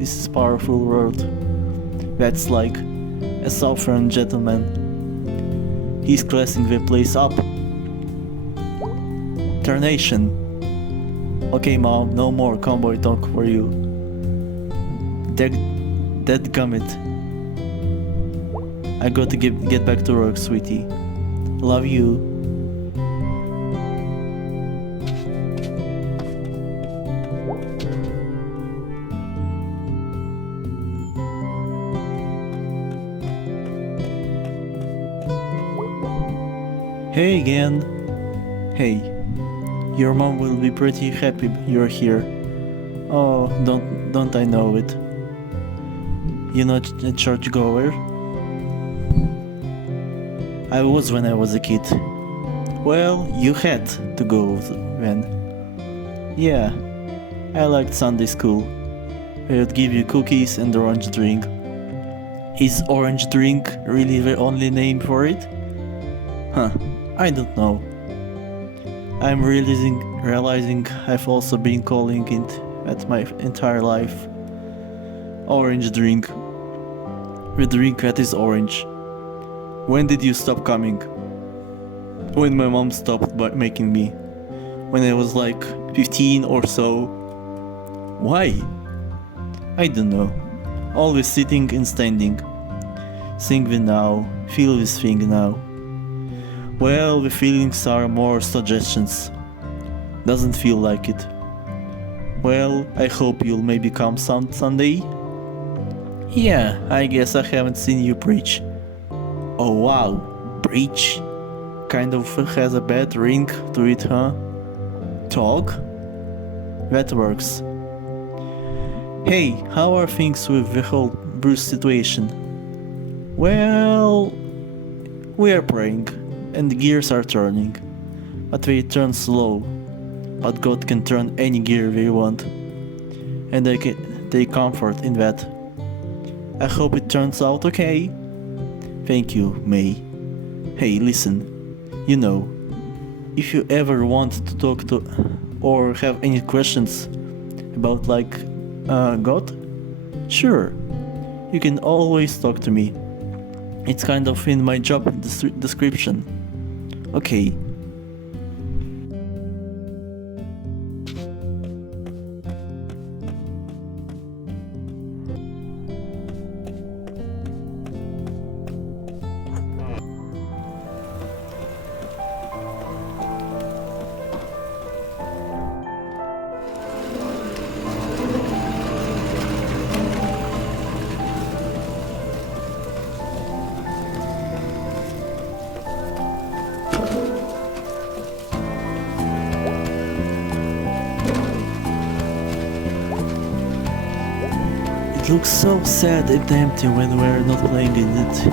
is powerful word. That's like a southern gentleman. He's classing the place up. Tarnation. Okay, mom, no more cowboy talk for you. Dadgummit. I got to get back to work, sweetie. Love you. Hey again. Hey. Your mom will be pretty happy you're here. Oh, don't I know it? You're not a churchgoer? I was when I was a kid. Well, you had to go then. Yeah, I liked Sunday school. They would give you cookies and orange drink. Is orange drink really the only name for it? Huh, I don't know. I'm realizing I've also been calling it at my entire life. Orange drink. The drink that is orange. When did you stop coming? When my mom stopped making me. When I was like 15 or so. Why? I don't know. Always sitting and standing. Think the now, feel this thing now. Well, the feelings are more suggestions. Doesn't feel like it. Well, I hope you'll maybe come Sunday. Yeah, I guess I haven't seen you preach. Oh wow, preach? Kind of has a bad ring to it, huh? Talk? That works. Hey, how are things with the whole Bruce situation? Well, we are praying, and the gears are turning. But they turn slow. But God can turn any gear they want. And I can take comfort in that. I hope it turns out okay. Thank you, May. Hey, listen. You know, if you ever want to talk to or have any questions about God, sure, you can always talk to me. It's kind of in my job description. Okay. It looks so sad and empty when we're not playing in it.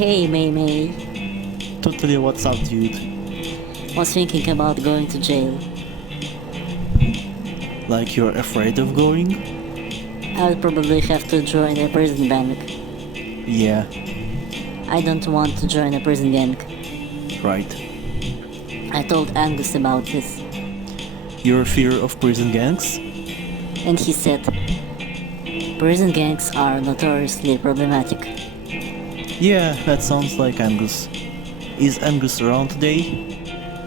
Hey, May May. Totally, what's up, dude? Was thinking about going to jail. Like you're afraid of going? I would probably have to join a prison bank. Yeah, I don't want to join a prison gang. right. I told Angus about this, Your fear of prison gangs? and he said, prison gangs are notoriously problematic. Yeah, that sounds like Angus. Is Angus around today?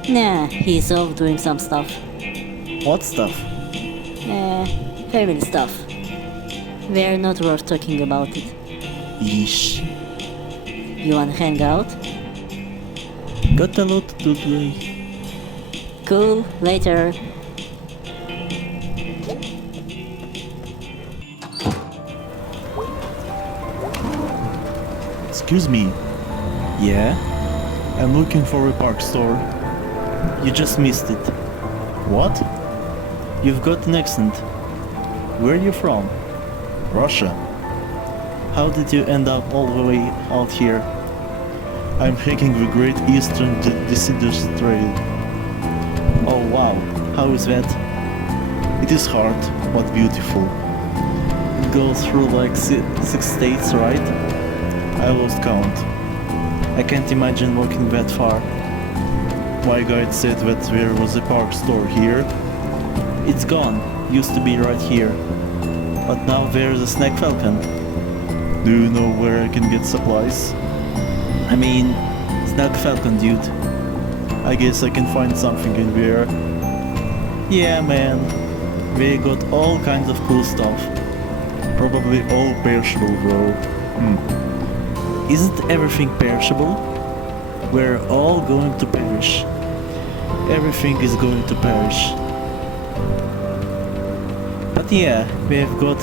Nah, he's off doing some stuff. What stuff? Family stuff. We're not worth talking about it. Yeesh. You wanna hang out? Got a lot to do today. Cool, later. Excuse me, Yeah? I'm looking for a park store. You just missed it. What? You've got an accent. Where are you from? Russia. How did you end up all the way out here? I'm hiking the Great Eastern Deciduous Trail. Oh wow, how is that? It is hard, but beautiful. It goes through like 6 states, right? I lost count. I can't imagine walking that far. My guide said that there was a park store here. It's gone, used to be right here. But now there's a snack falcon. Do you know where I can get supplies? I mean, snack falcon, dude. I guess I can find something in there. Yeah, man. They got all kinds of cool stuff. Probably all perishable though. Isn't everything perishable? We're all going to perish. Everything is going to perish. But yeah, we've got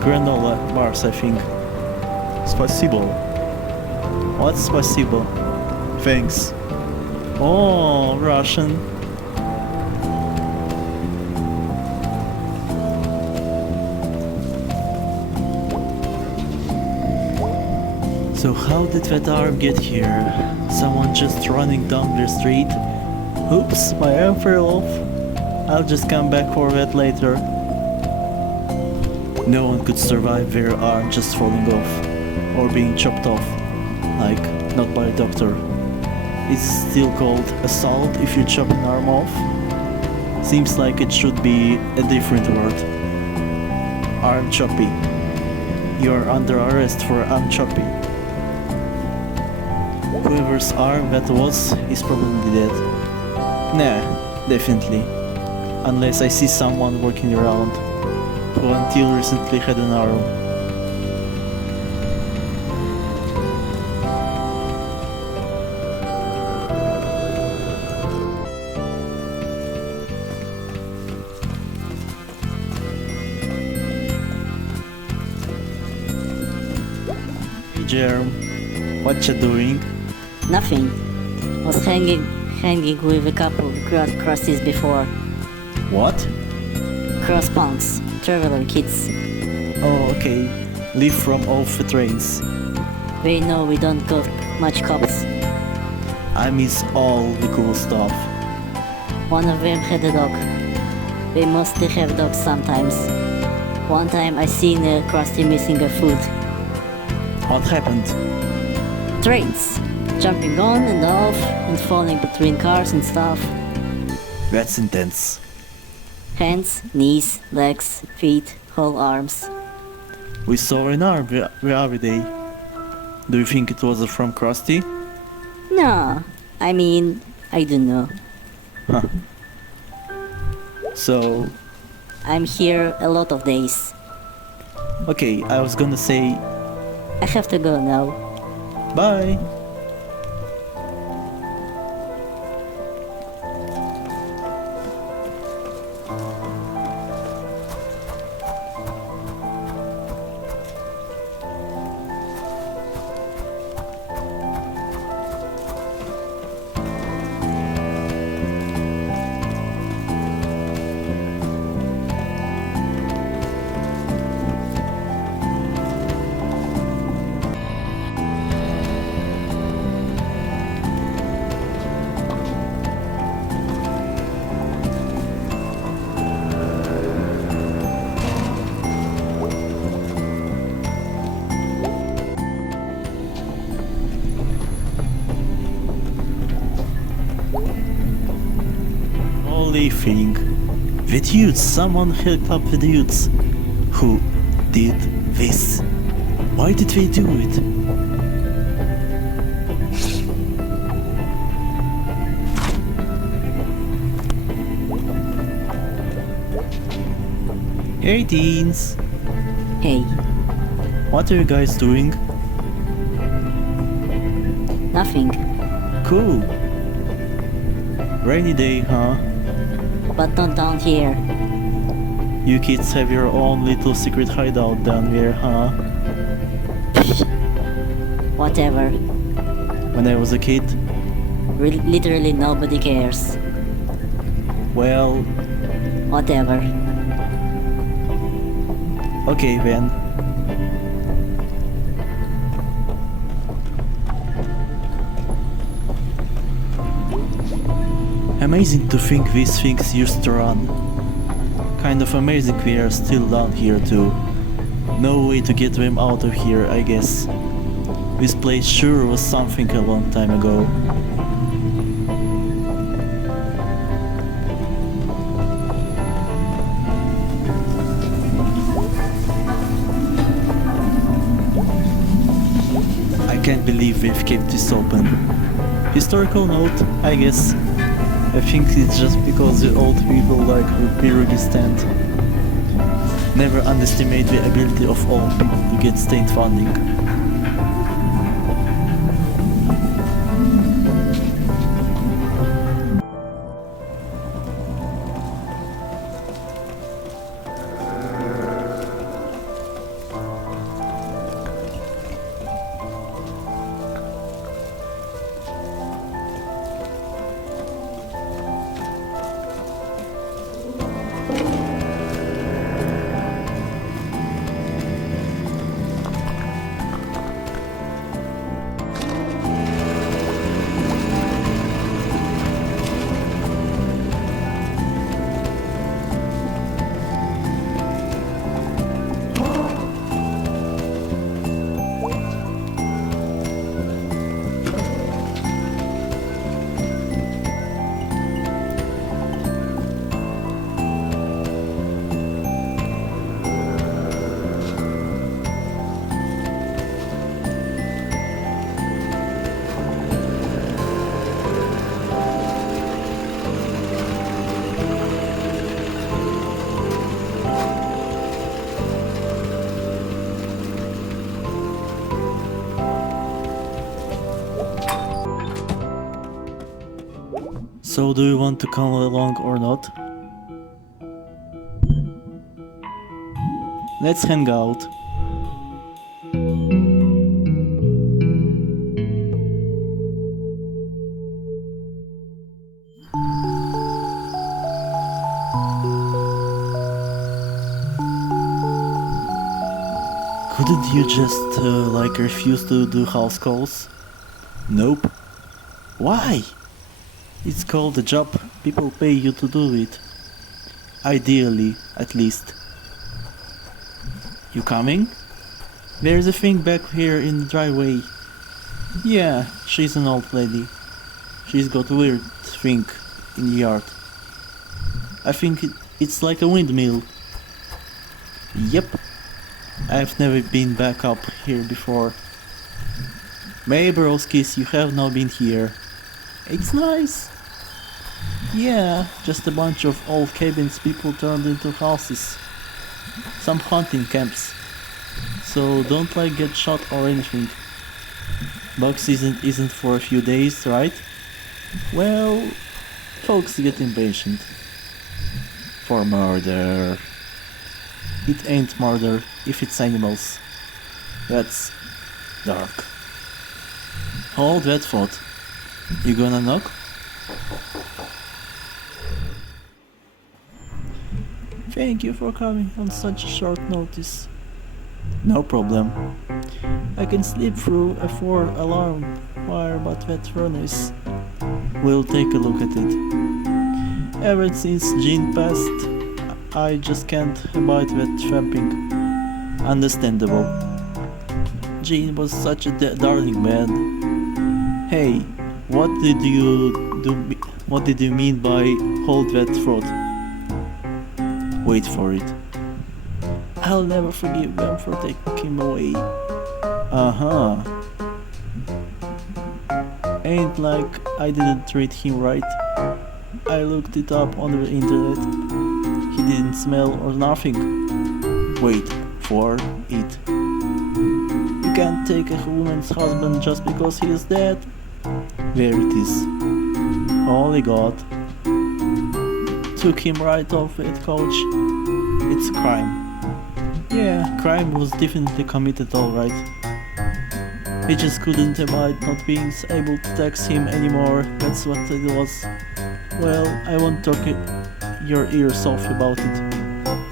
granola bars, I think. Спасибо. What's спасибо? Thanks. Oh, Russian. So how did that arm get here? Someone just running down the street? Oops, my arm fell off. I'll just come back for that later. No one could survive their arm just falling off or being chopped off. Like, not by a doctor. It's still called assault if you chop an arm off. Seems like it should be a different word. Arm choppy. You're under arrest for arm choppy. Whoever's arm that was is probably dead. Nah, definitely. Unless I see someone walking around who until recently had an arm. Hey Jerm, what you doing? Nothing. Was hanging with a couple of crusties before. What? Cross punks, traveler kids. Oh, okay. Leave from off the trains. They know we don't got much cops. I miss all the cool stuff. One of them had a dog. They mostly have dogs sometimes. One time I seen a crusty missing a foot. What happened? Trains! Jumping on and off and falling between cars and stuff. That's intense. Hands, knees, legs, feet, whole arms. We saw an arm the other day. Do you think it was from Krusty? No, I mean, I don't know. Huh. So, I'm here a lot of days. okay, I was gonna say I have to go now. bye. Holy thing. The dudes, someone helped up the dudes. Who did this? Why did they do it? Hey teens! Hey, What are you guys doing? nothing. Cool! Rainy day, huh? But not down here. You kids have your own little secret hideout down there, huh? Whatever. When I was a kid, Literally nobody cares. well, Whatever. okay then. Amazing to think these things used to run. Kind of amazing we are still down here too. No way to get them out of here, I guess. This place sure was something a long time ago. I can't believe we've kept this open. Historical note, I guess. I think it's just because the old people like to be really stand. Never underestimate the ability of old people to get state funding. So do you want to come along or not? Let's hang out. Couldn't you just refuse to do house calls? Nope. Why? It's called a job. People pay you to do it. Ideally, at least. You coming? There's a thing back here in the driveway. Yeah, she's an old lady. She's got a weird thing in the yard. I think it's like a windmill. Yep. I've never been back up here before. May broskies, you have not been here. It's nice. Yeah, just a bunch of old cabins people turned into houses. Some hunting camps. So don't get shot or anything. Bug season isn't for a few days, right? Well, folks get impatient. For murder. It ain't murder if it's animals. That's dark. Hold that thought. You gonna knock? Thank you for coming on such short notice. No problem. I can sleep through a 4-alarm fire, but that furnace. We'll take a look at it. Ever since Jean passed, I just can't abide that tramping. Understandable. Jean was such a darling man. Hey, what did you mean by hold that throat? Wait for it. I'll never forgive them for taking him away. Uh-huh. Ain't like I didn't treat him right. I looked it up on the internet. He didn't smell or nothing. Wait for it. You can't take a woman's husband just because he is dead. There it is. Holy God. Took him right off it, coach. It's a crime. Yeah, crime was definitely committed, alright. He just couldn't abide not being able to text him anymore, that's what it was. Well, I won't talk your ears off about it.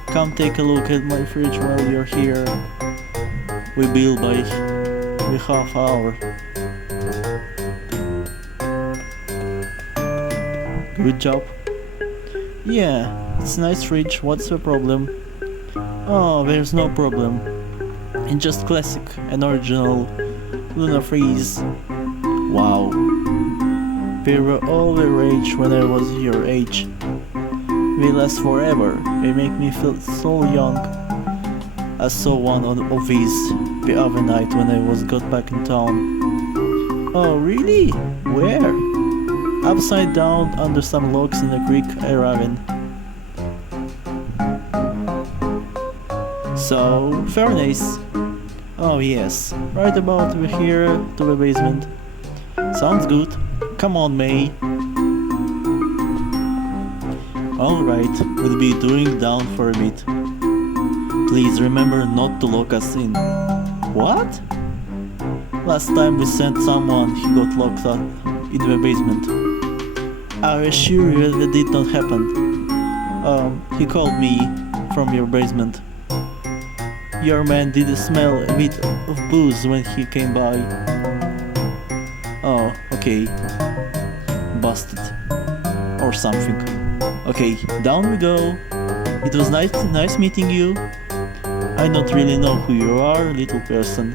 Come take a look at my fridge while you're here. We bill by the half hour. Good job. Yeah, it's a nice fridge, what's the problem? Oh, there's no problem. It's just classic and original Luna Freeze. Wow. They were all the rage when I was your age. They last forever. They make me feel so young. I saw one of these the other night when I got back in town. Oh really? Where? Upside down under some logs in the creek I ran. So, furnace. Oh yes, right about here to the basement. Sounds good. Come on, May. Alright, we'll be doing down for a bit. Please remember not to lock us in. What? Last time we sent someone, he got locked up in the basement. I assure you that did not happen. He called me from your basement. Your man did smell a bit of booze when he came by. Oh, okay. Busted. Or something. Okay, down we go. It was nice meeting you. I don't really know who you are, little person.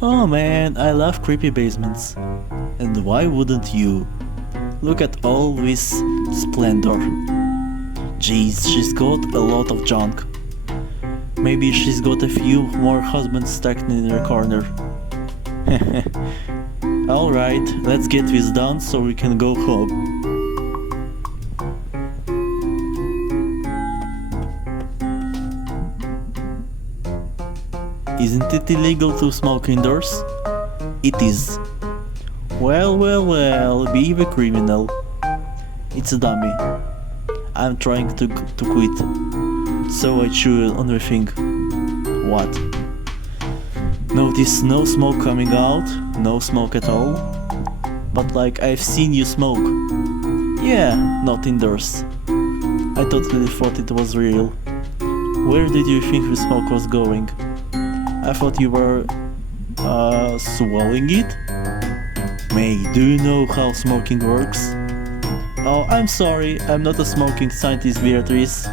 Oh man, I love creepy basements. And why wouldn't you? Look at all this splendor. Jeez, she's got a lot of junk. Maybe she's got a few more husbands stacked in her corner. Alright, let's get this done so we can go home. Isn't it illegal to smoke indoors? It is. Well, be the criminal. It's a dummy. I'm trying to quit. So I chew on the thing. What? Notice no smoke coming out, no smoke at all. But like I've seen you smoke. Yeah, not indoors. I totally thought it was real. Where did you think the smoke was going? I thought you were swallowing it? May, do you know how smoking works? Oh, I'm sorry, I'm not a smoking scientist, Beatrice.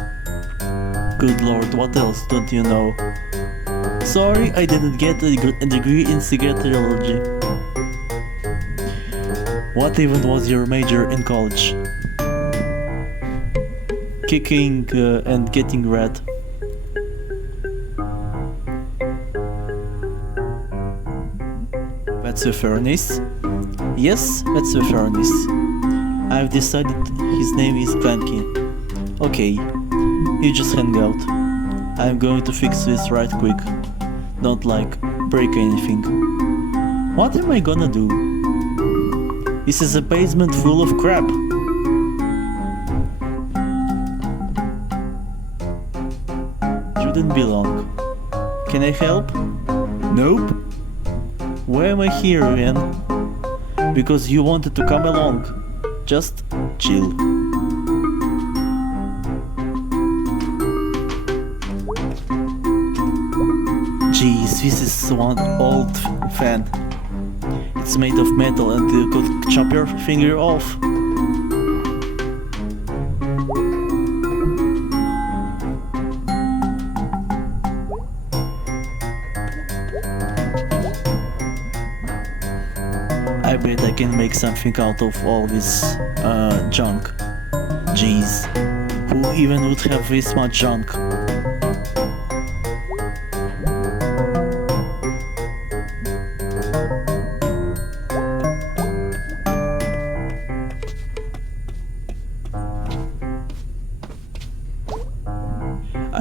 Good lord, what else don't you know? Sorry, I didn't get a degree in cigaretteology. What even was your major in college? Kicking and getting red. That's the furnace? Yes, that's the furnace. I've decided his name is Clanky. Okay, you just hang out. I'm going to fix this right quick. Don't break anything. What am I gonna do? This is a basement full of crap. Shouldn't be long. Can I help? Nope. Why am I here, man? Because you wanted to come along. Just chill. Jeez, this is one old fan. It's made of metal and you could chop your finger off. I bet I can make something out of all this junk. Jeez, who even would have this much junk?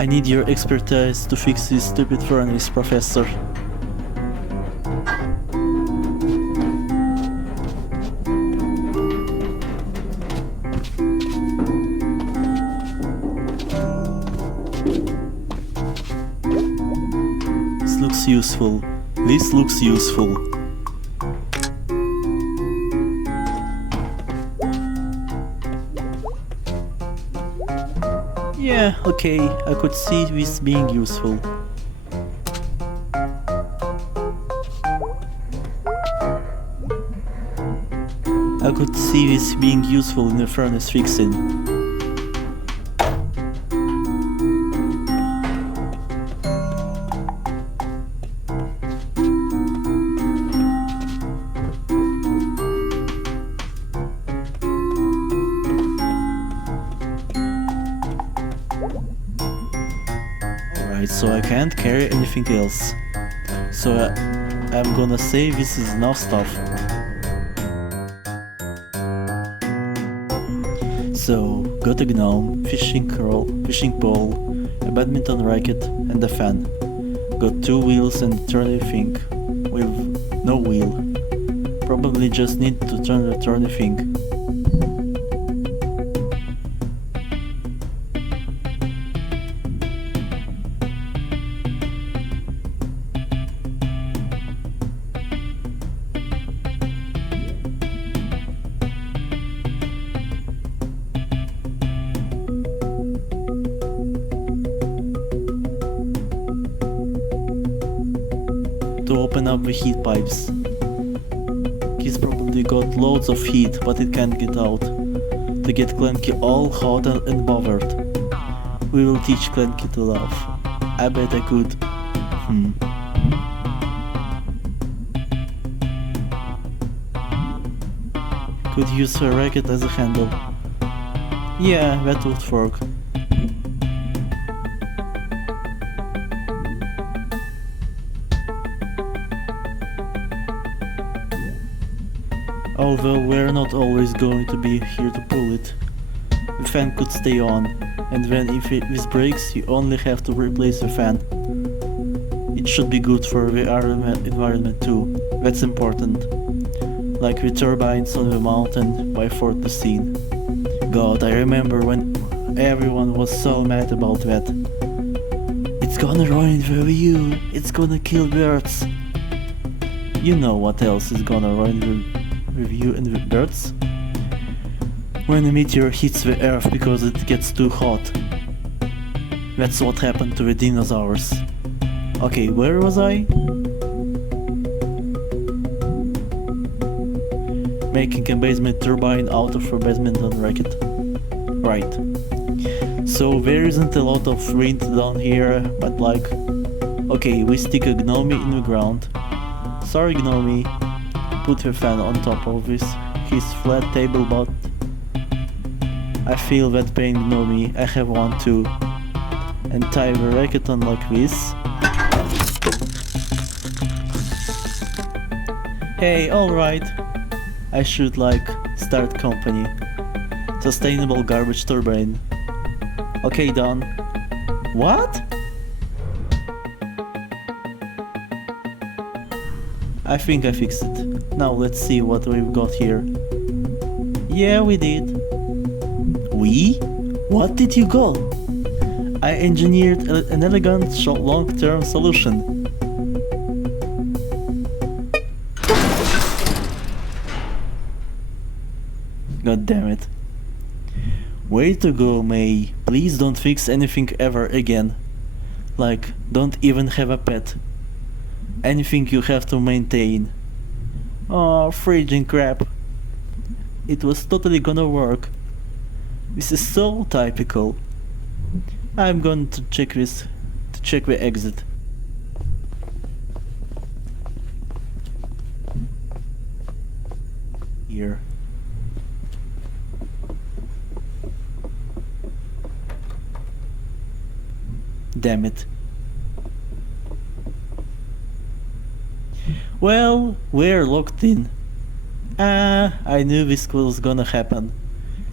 I need your expertise to fix this stupid furnace, Professor. This looks useful. This looks useful. Yeah, okay, I could see this being useful. I could see this being useful in the furnace fixing. Alright, so I can't carry anything else. So I'm gonna say this is enough stuff. So, got a gnome, fishing pole, a badminton racket and a fan. Got 2 wheels and a turny thing with no wheel. Probably just need to turn the turny thing. To open up the heat pipes. He's probably got loads of heat, but it can't get out. To get Clanky all hot and bothered. We will teach Clanky to laugh. I bet I could. Could use a racket as a handle. Yeah, that would work. Although we're not always going to be here to pull it. The fan could stay on, and then if this breaks, you only have to replace the fan. It should be good for the environment too, that's important. Like the turbines on the mountain by Fort the Scene. God, I remember when everyone was so mad about that. It's gonna ruin the view, it's gonna kill birds. You know what else is gonna ruin the view and the birds? When a meteor hits the earth because it gets too hot. That's what happened to the dinosaurs. Okay, where was I? Making a basement turbine out of a badminton racket. Right. So there isn't a lot of wind down here, but like... Okay, we stick a gnome in the ground. Sorry gnome. Put your fan on top of his flat table, but... I feel that pain gnome, I have one too. And tie the racket on like this. Hey, alright. I should like start company. Sustainable garbage turbine. Okay, done. What? I think I fixed it. Now let's see what we've got here. Yeah, we did. We? What did you got? I engineered an elegant long-term solution. God damn it. Way to go, May. Please don't fix anything ever again. Like, don't even have a pet. Anything you have to maintain. Oh, freaking crap. It was totally gonna work. This is so typical. I'm going to check the exit. Here. Damn it. Well, we're locked in. I knew this was gonna happen.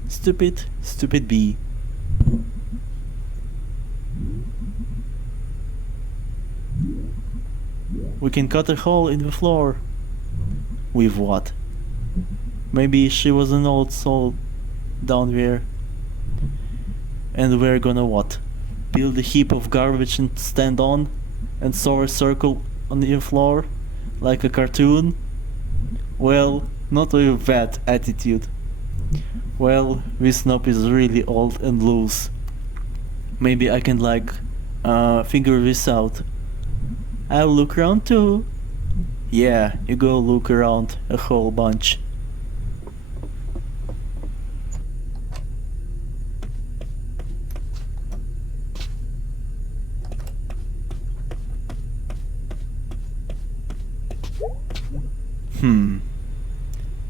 Stupid bee. We can cut a hole in the floor. With what? Maybe she was an old soul down there. And we're gonna what? Build a heap of garbage and stand on? And saw a circle on the floor? Like a cartoon? Well, not with that attitude. Well, this knob is really old and loose. Maybe I can figure this out. I'll look around too. Yeah, you go look around a whole bunch.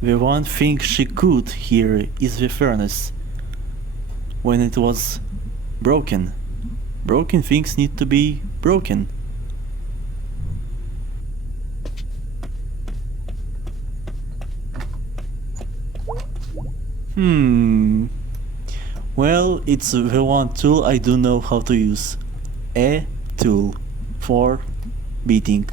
The one thing she could hear is the furnace. When it was broken. Broken things need to be broken. Well, it's the one tool I do know how to use. A tool for beating.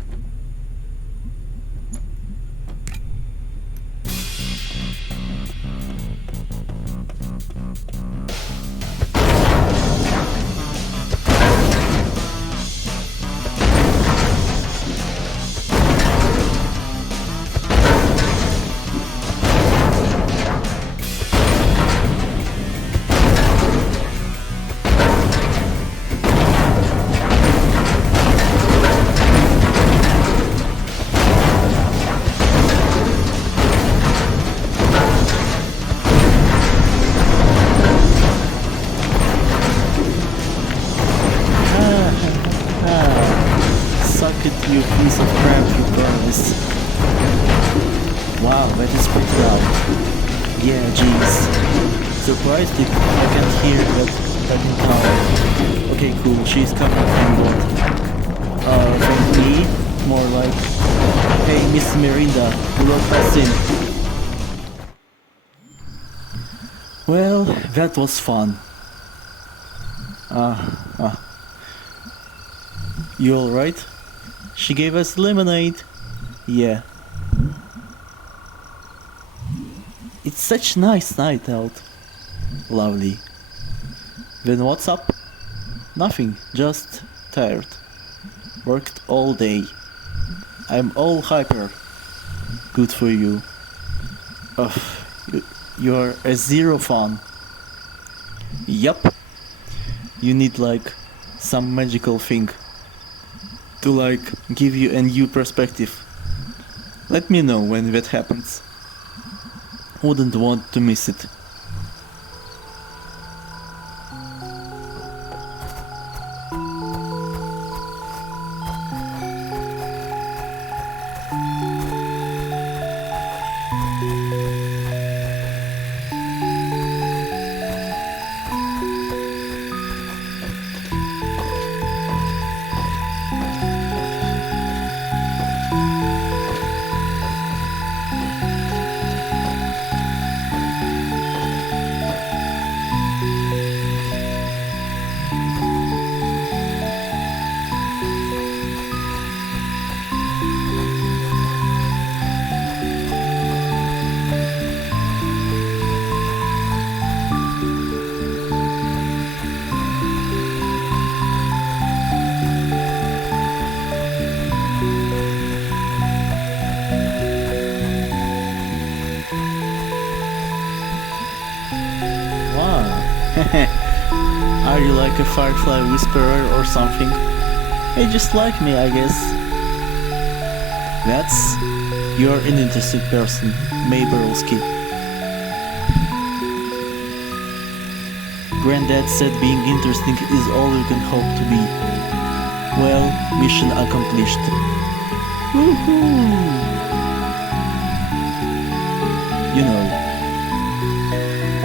You piece of crap, you furnace. Wow, that is pretty loud. Yeah, jeez. Surprised if I can't hear that in town. Okay, cool, she's coming from what? From me? More like, hey, Miss Miranda, let us in. Well, that was fun. You alright? She gave us lemonade. Yeah. It's such a nice night out. Lovely. Then what's up? Nothing, just tired. Worked all day. I'm all hyper. Good for you. Ugh, you're a zero fun. Yup. You need some magical thing to give you a new perspective. Let me know when that happens. Wouldn't want to miss it. Are you like a firefly whisperer or something? Hey, just like me, I guess. You're an interesting person, Mayberlski. Granddad said being interesting is all you can hope to be. Well, mission accomplished. Woohoo! You know,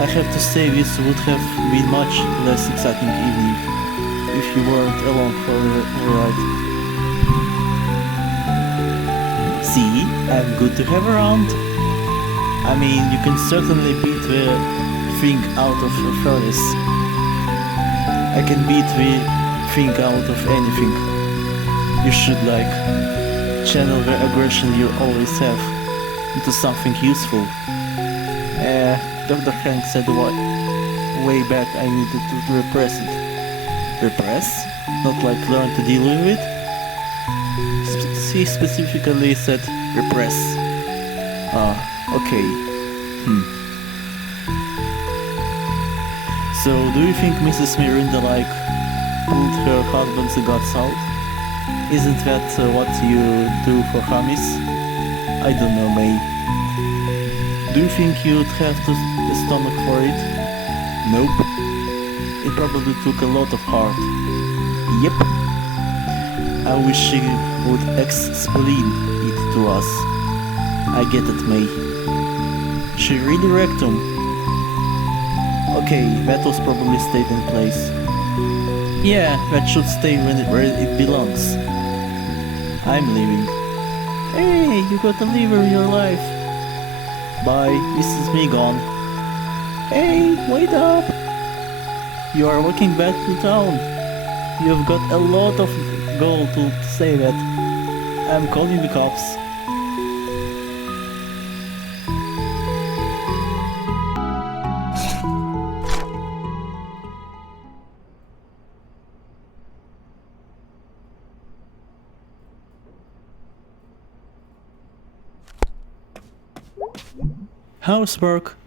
I have to say this would have been much less exciting evening if you weren't along for the ride. See, I'm good to have around. I mean, you can certainly beat the thing out of a furnace. I can beat the thing out of anything. You should Channel the aggression you always have into something useful. Dr. Hank said way back I needed to repress it. Repress? Not like learn to deal with it? He specifically said repress. Okay. So, do you think Mrs. Mirinda pulled her husband's guts out? Isn't that what you do for Hamis? I don't know, May. Do you think you'd have the stomach for it? Nope. It probably took a lot of heart. Yep. I wish she would explain it to us. I get it, May. She really wrecked him. Okay, that was probably stayed in place. Yeah, that should stay where it belongs. I'm leaving. Hey, you gotta live your life. Bye, this is me gone. Hey, wait up! You are walking back to town. You've got a lot of gold to say that. I'm calling the cops. Housework?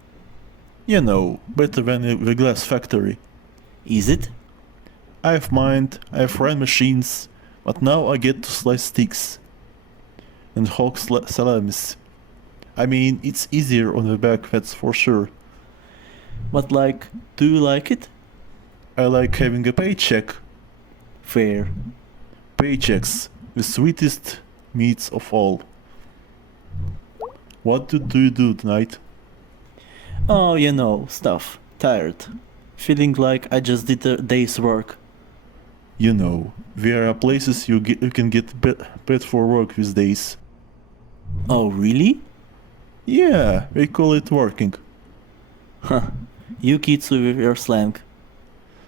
You know, better than the glass factory. Is it? I have mined, I have ran machines, but now I get to slice sticks. And hog salamis. I mean, it's easier on the back, that's for sure. But do you like it? I like having a paycheck. Fair. Paychecks, the sweetest meats of all. What do you do tonight? Oh, you know, stuff. Tired. Feeling like I just did a day's work. You know, there are places you can get paid for work these days. Oh, really? Yeah, they call it working. Huh. You kids with your slang.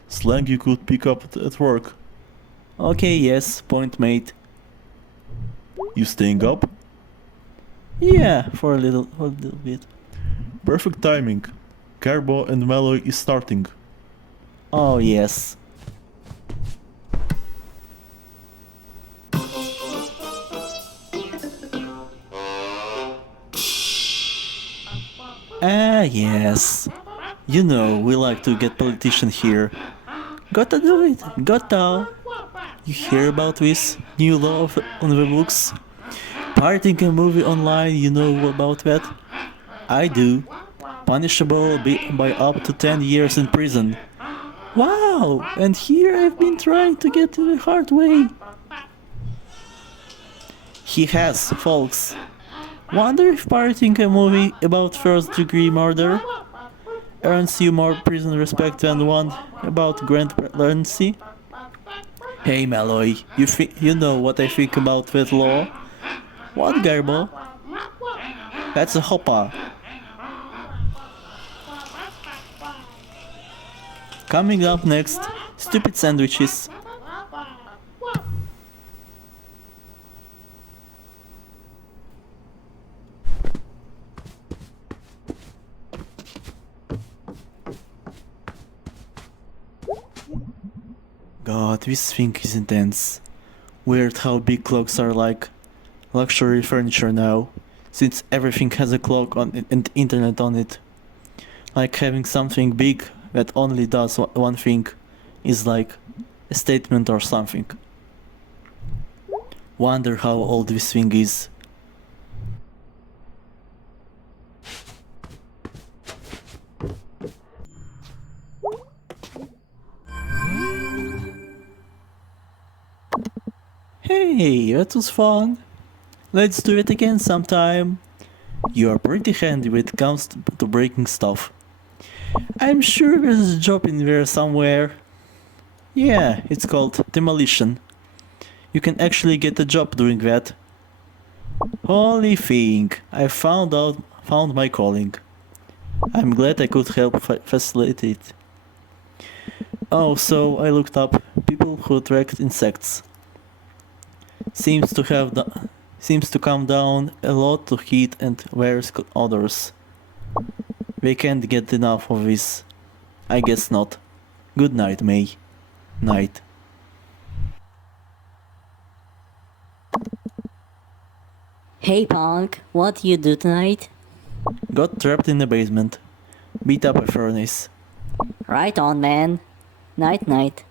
Slang you could pick up at work. Okay, yes, point made. You staying up? Yeah, for a little bit. Perfect timing. Carbo and Malloy is starting. Oh, yes. Ah, yes. You know, we like to get politician here. Gotta do it, gotta. You hear about this new law on the books? Pirating a movie online, you know about that? I do. Punishable by up to 10 years in prison. Wow! And here I've been trying to get to the hard way. He has, folks. Wonder if pirating a movie about first-degree murder earns you more prison respect than one about grand presidency? Hey Malloy, you know what I think about that law? What, Garbo? That's a hopper. Coming up next, stupid sandwiches. God, this thing is intense. Weird how big clocks are like luxury furniture now, since everything has a clock on it and internet on it. Like having something big that only does one thing is like a statement or something. Wonder how old this thing is. Hey, that was fun. Let's do it again sometime. You are pretty handy when it comes to breaking stuff. I'm sure there's a job in there somewhere. Yeah, it's called demolition. You can actually get a job doing that. Holy thing, I found my calling. I'm glad I could help facilitate. Oh, so I looked up people who tracked insects. Seems to have Seems to come down a lot to hit and wears others. We can't get enough of this. I guess not. Good night, May. Night. Hey punk, what do you do tonight? Got trapped in the basement. Beat up a furnace. Right on, man. Night night.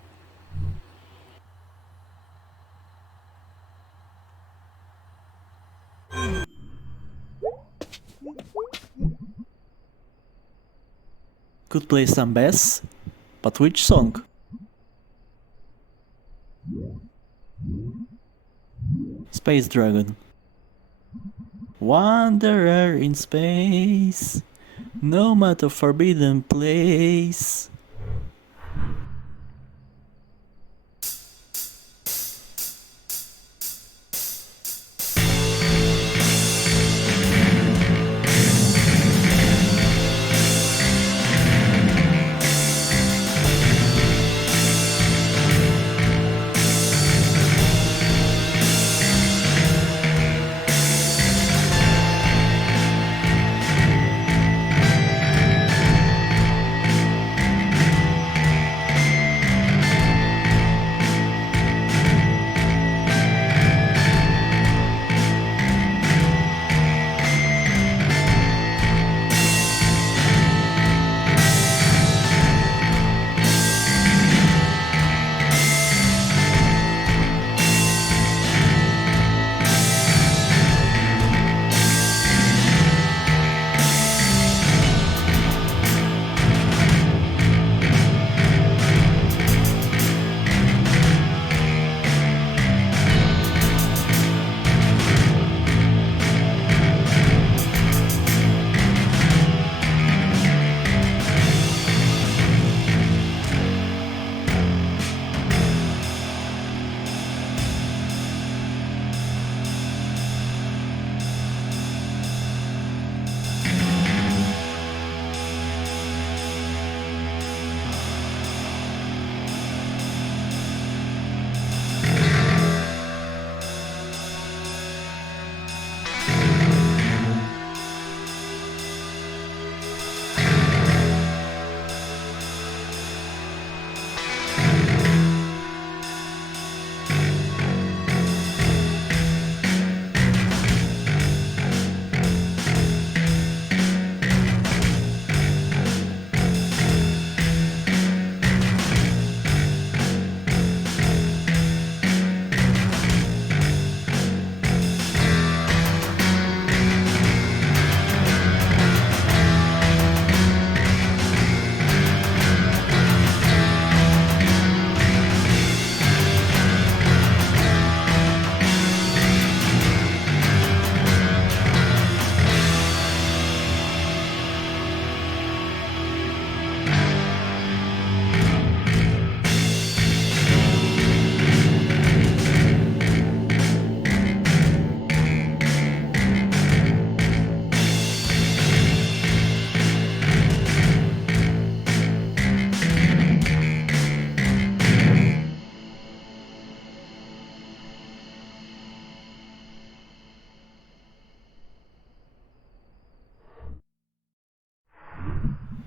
Could play some bass, but which song? Space Dragon. Wanderer in space, no matter forbidden place.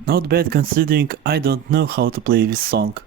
Not bad considering I don't know how to play this song.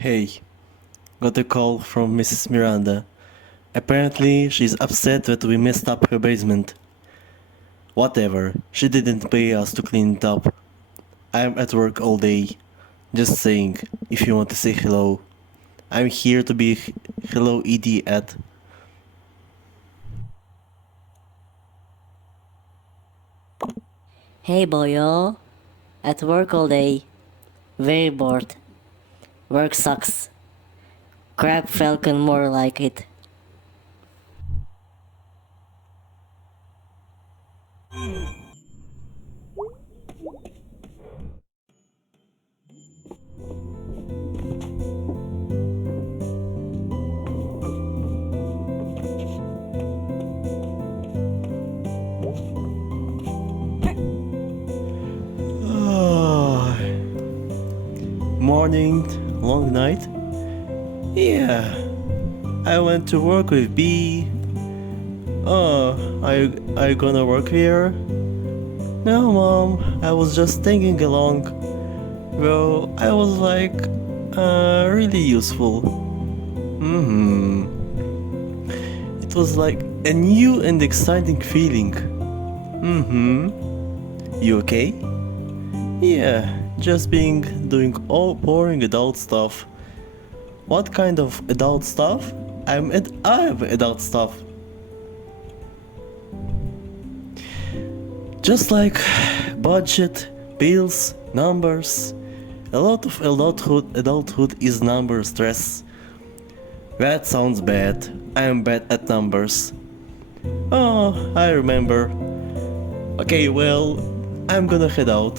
Hey, got a call from Mrs. Miranda. Apparently, she's upset that we messed up her basement. Whatever, she didn't pay us to clean it up. I'm at work all day. Just saying, if you want to say hello. I'm here to be hello idiot. Hey boyo. At work all day. Very bored. Work sucks. Crab Falcon more like it. Morning, long night? Yeah. I went to work with B. Oh, are you gonna work here? No, Mom, I was just thinking along. Well, I was like, really useful. It was like a new and exciting feeling. You okay? Yeah, just doing all boring adult stuff. What kind of adult stuff? I'm adult stuff. Just like budget, bills, numbers. A lot of adulthood is number stress. That sounds bad. I'm bad at numbers. Oh, I remember. Okay, well, I'm gonna head out.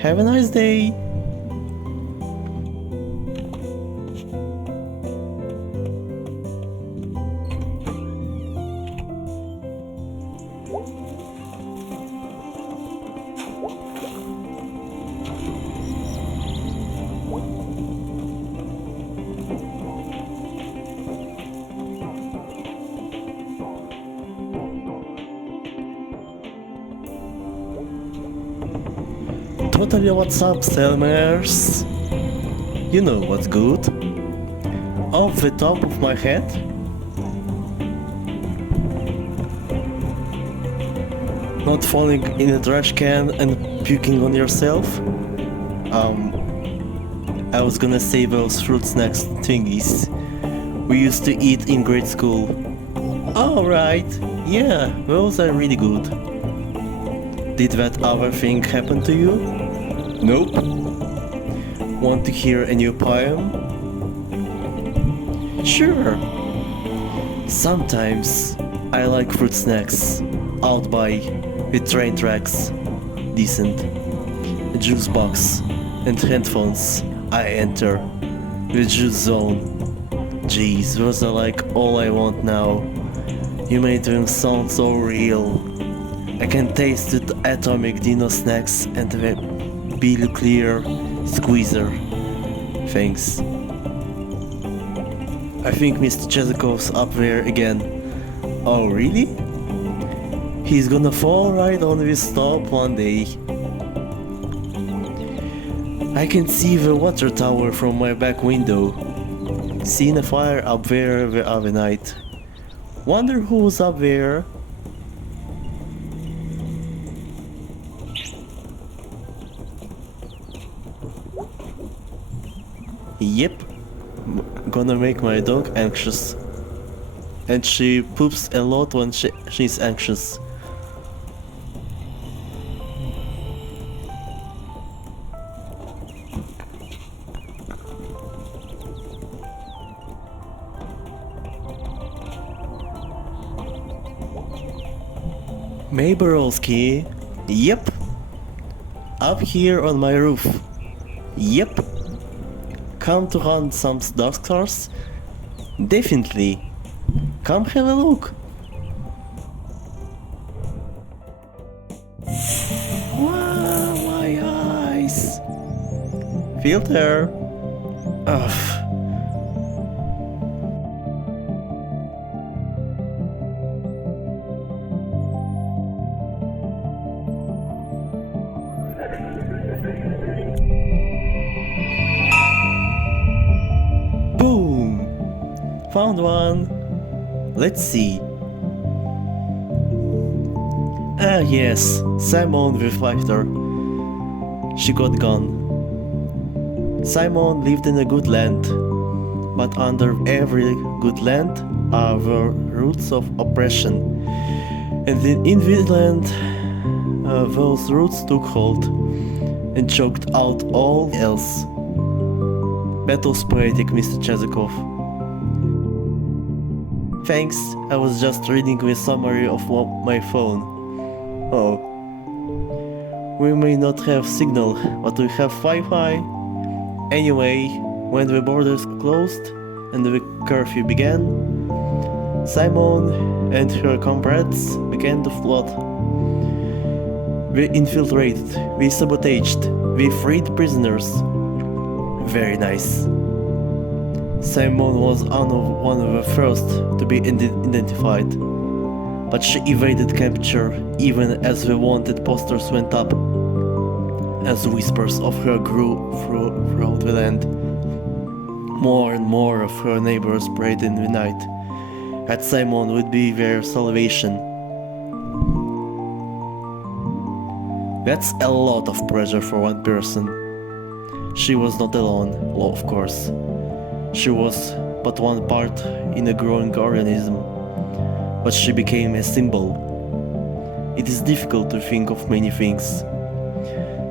Have a nice day. Totally what's up, Selmers? You know what's good? Off the top of my head? Not falling in a trash can and puking on yourself? I was gonna say those fruit snacks thingies we used to eat in grade school. Alright, yeah, those are really good. Did that other thing happen to you? Nope. Want to hear a new poem? Sure. Sometimes I like fruit snacks out by with train tracks. Decent. A juice box and headphones. I enter the juice zone. Jeez, those are like all I want now. You made them sound so real. I can taste the atomic dino snacks and the Bill Clear squeezer. Thanks. I think Mr. Chesakov's up there again. Oh really? He's gonna fall right on this stop one day. I can see the water tower from my back window. Seen a fire up there the other night. Wonder who's up there. Yep, gonna make my dog anxious. And she poops a lot when she's anxious. Mayborowski? Yep. Up here on my roof. Yep. Come to hunt some dark stars? Definitely. Come have a look. Wow, my eyes. Filter. Ugh. Found one. Let's see. Ah yes, Simon the fighter. She got gone. Simon lived in a good land, but under every good land are the roots of oppression. And in this land, those roots took hold and choked out all else. That was poetic, Mr. Chezikov. Thanks, I was just reading the summary of my phone. Oh. We may not have signal, but we have Wi-Fi. Anyway, when the borders closed and the curfew began, Simon and her comrades began to flood. We infiltrated, we sabotaged, we freed prisoners. Very nice. Simon was one of the first to be identified, but she evaded capture even as the wanted posters went up. As whispers of her grew throughout the land, more and more of her neighbors prayed in the night that Simon would be their salvation. That's a lot of pressure for one person. She was not alone, of course. She was but one part in a growing organism, but she became a symbol. It is difficult to think of many things.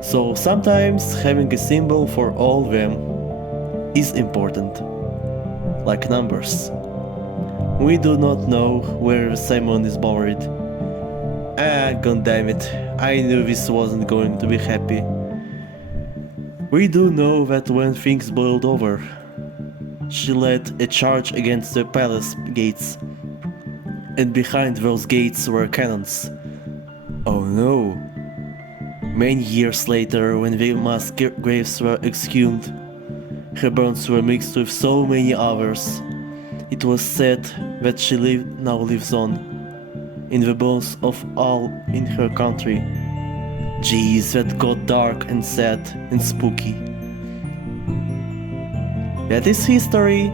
So sometimes having a symbol for all of them is important, like numbers. We do not know where Simon is buried. Ah, goddammit, I knew this wasn't going to be happy. We do know that when things boiled over, she led a charge against the palace gates, and behind those gates were cannons. Oh no. Many years later, when the mass graves were exhumed, her bones were mixed with so many others. It was said that she now lives on, in the bones of all in her country. Jeez, that got dark and sad and spooky. That is history.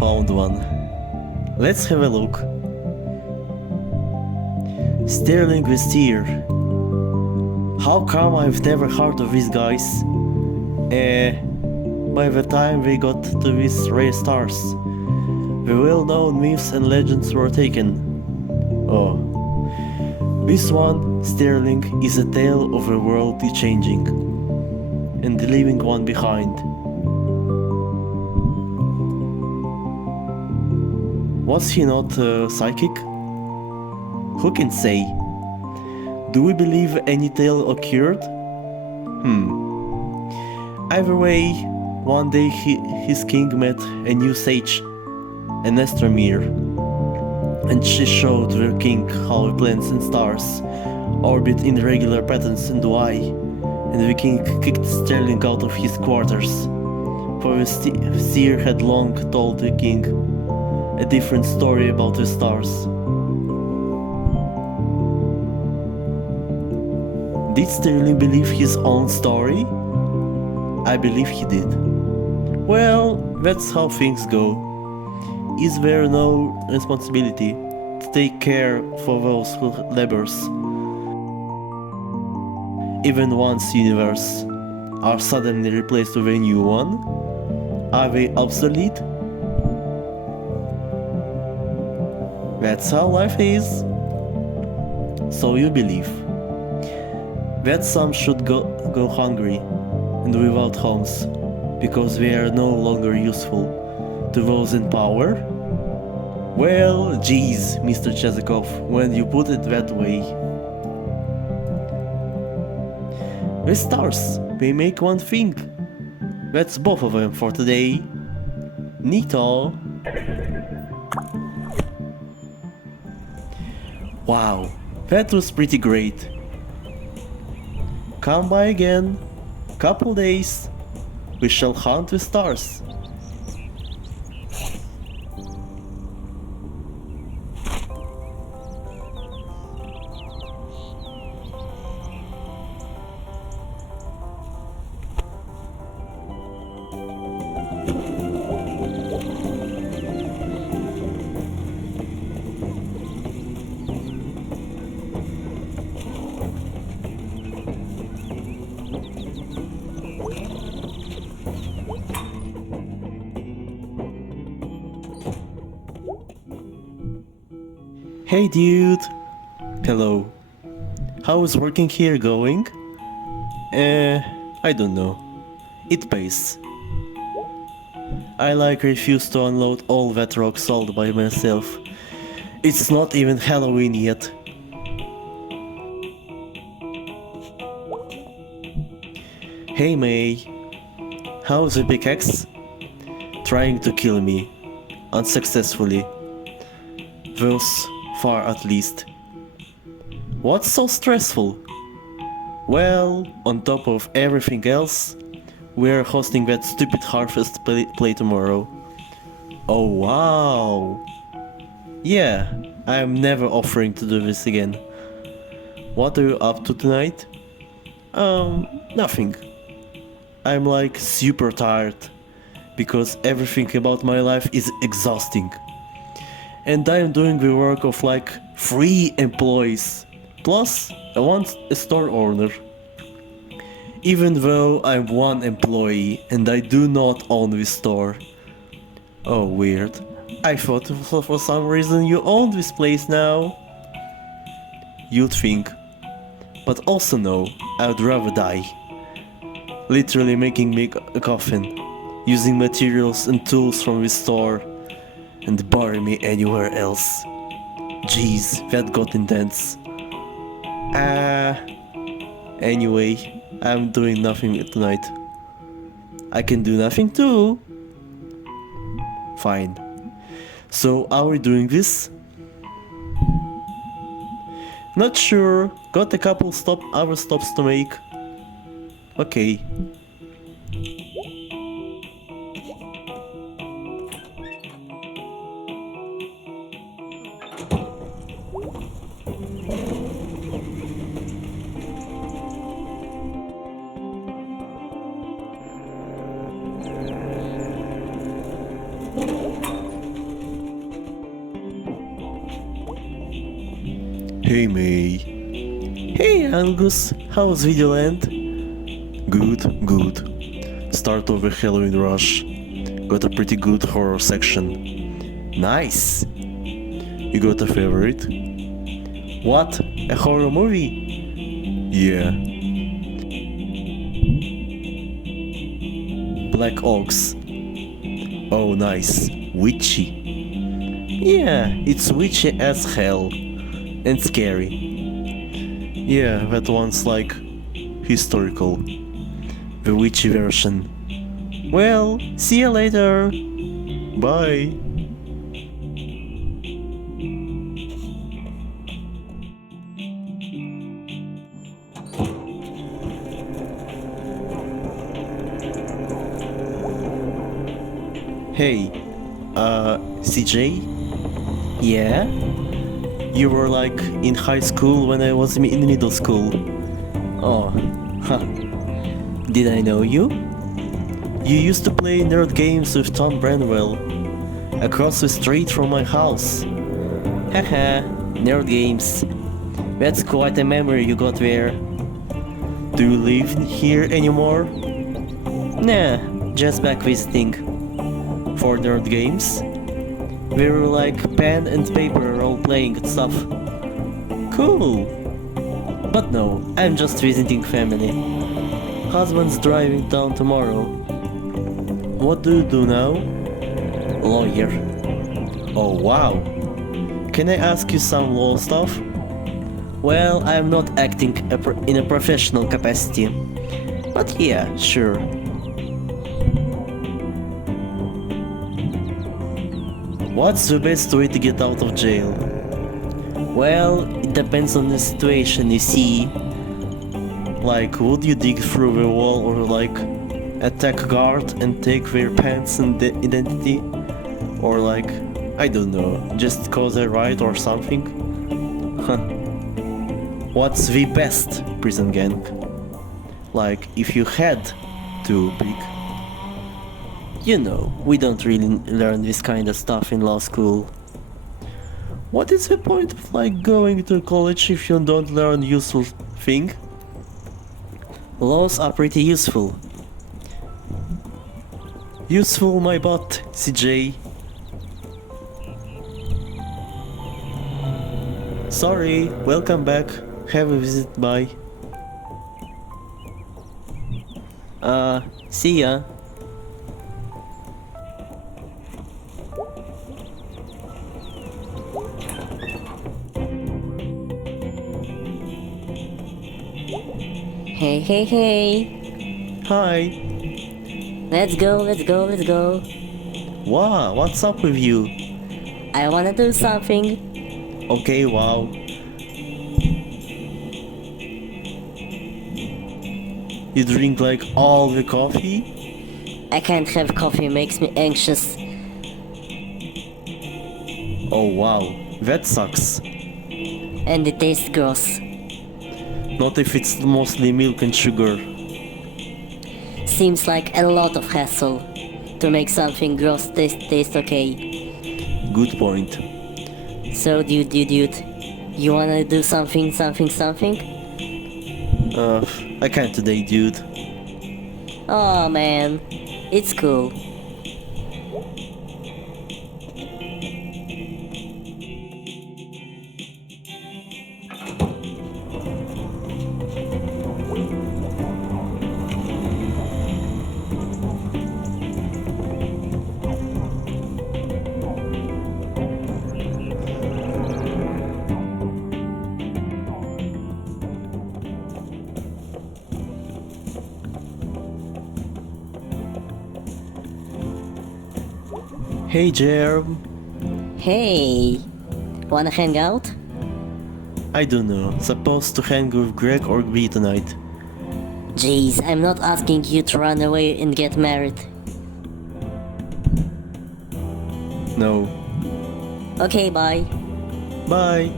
Found one. Let's have a look. Sterling the Steer. How come I've never heard of these guys? By the time we got to these rare stars, the well-known myths and legends were taken. Oh. This one, Sterling, is a tale of a world changing, and leaving one behind. Was he not psychic? Who can say? Do we believe any tale occurred? Either way, one day his king met a new sage, an astronomer, and she showed the king how the planets and stars orbit in regular patterns and why, and the king kicked Sterling out of his quarters, for the seer had long told the king a different story about the stars. Did Sterling believe his own story? I believe he did. Well, that's how things go. Is there no responsibility to take care for those who labors? Even one's universe are suddenly replaced with a new one? Are they obsolete? That's how life is. So you believe that some should go hungry and without homes because they are no longer useful to those in power? Well, geez, Mr. Chezikov, when you put it that way. With stars, we make one thing. That's both of them for today. Neato. Wow, that was pretty great. Come by again. Couple days. We shall hunt with stars. Hey dude! Hello. How is working here going? I don't know. It pays. I refuse to unload all that rock salt by myself. It's not even Halloween yet. Hey May. How's the pickaxe? Trying to kill me. Unsuccessfully. Thus far at least. What's so stressful? Well, on top of everything else, we're hosting that stupid harvest play tomorrow. Oh wow! Yeah, I'm never offering to do this again. What are you up to tonight? Nothing. I'm super tired, because everything about my life is exhausting. And I'm doing the work of 3 employees, plus a store owner. Even though I'm 1 employee and I do not own this store. Oh weird, I thought for some reason you own this place now. You'd think, but also no, I would rather die. Literally making me a coffin, using materials and tools from this store, and bury me anywhere else. Jeez, that got intense. Anyway, I'm doing nothing tonight. I can do nothing too. Fine. So, are we doing this? Not sure. Got a couple other stops to make. Okay. Hey May. Hey Angus, how's Videoland? Good. Start of a Halloween rush. Got a pretty good horror section. Nice! You got a favorite? What? A horror movie? Yeah. Black Oaks. Oh nice. Witchy. Yeah, it's witchy as hell. And scary. Yeah, that one's historical. The witchy version. Well, see you later. Bye. Hey, CJ? Yeah? You were in high school when I was in middle school. Oh, huh. Did I know you? You used to play nerd games with Tom Branwell, across the street from my house. Haha, nerd games. That's quite a memory you got there. Do you live here anymore? Nah, just back visiting. For nerd games? We were pen and paper role-playing and stuff. Cool! But no, I'm just visiting family. Husband's driving down tomorrow. What do you do now? Lawyer. Oh wow. Can I ask you some law stuff? Well, I'm not acting in a professional capacity. But yeah, sure. What's the best way to get out of jail? Well, it depends on the situation, you see. Like, would you dig through the wall or like attack a guard and take their pants and identity? Or like, I don't know, just cause a riot or something? Huh. What's the best prison gang? Like, if you had to pick. You know, we don't really learn this kind of stuff in law school. What is the point of like going to college if you don't learn useful thing? Laws are pretty useful. Useful my butt, CJ. Sorry, welcome back. Have a visit, bye. See ya. Hey, hey, hey. Hi. Let's go, let's go, let's go. Wow, what's up with you? I wanna do something. Okay, wow. You drink like all the coffee? I can't have coffee, makes me anxious. Oh wow, that sucks. And it tastes gross. Not if it's mostly milk and sugar. Seems like a lot of hassle to make something gross taste okay. Good point. So dude, you wanna do something? I can't today, dude. Oh man, it's cool. Hey, Jerm. Hey, wanna hang out? I don't know. Supposed to hang with Greg or B tonight. Jeez, I'm not asking you to run away and get married. No. Okay, bye. Bye.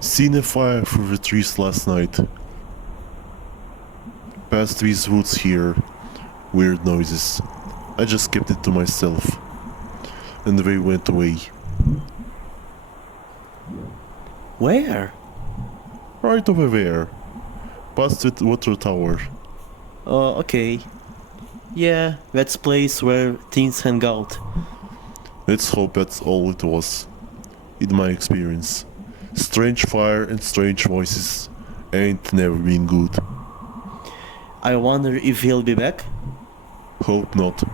Seen a fire through the trees last night. Past these woods here. Weird noises. I just kept it to myself. And they went away. Where? Right over there. Past the water tower. Oh, okay. Yeah, that's place where teens hang out. Let's hope that's all it was. In my experience. Strange fire and strange voices ain't never been good. I wonder if he'll be back? Hope not.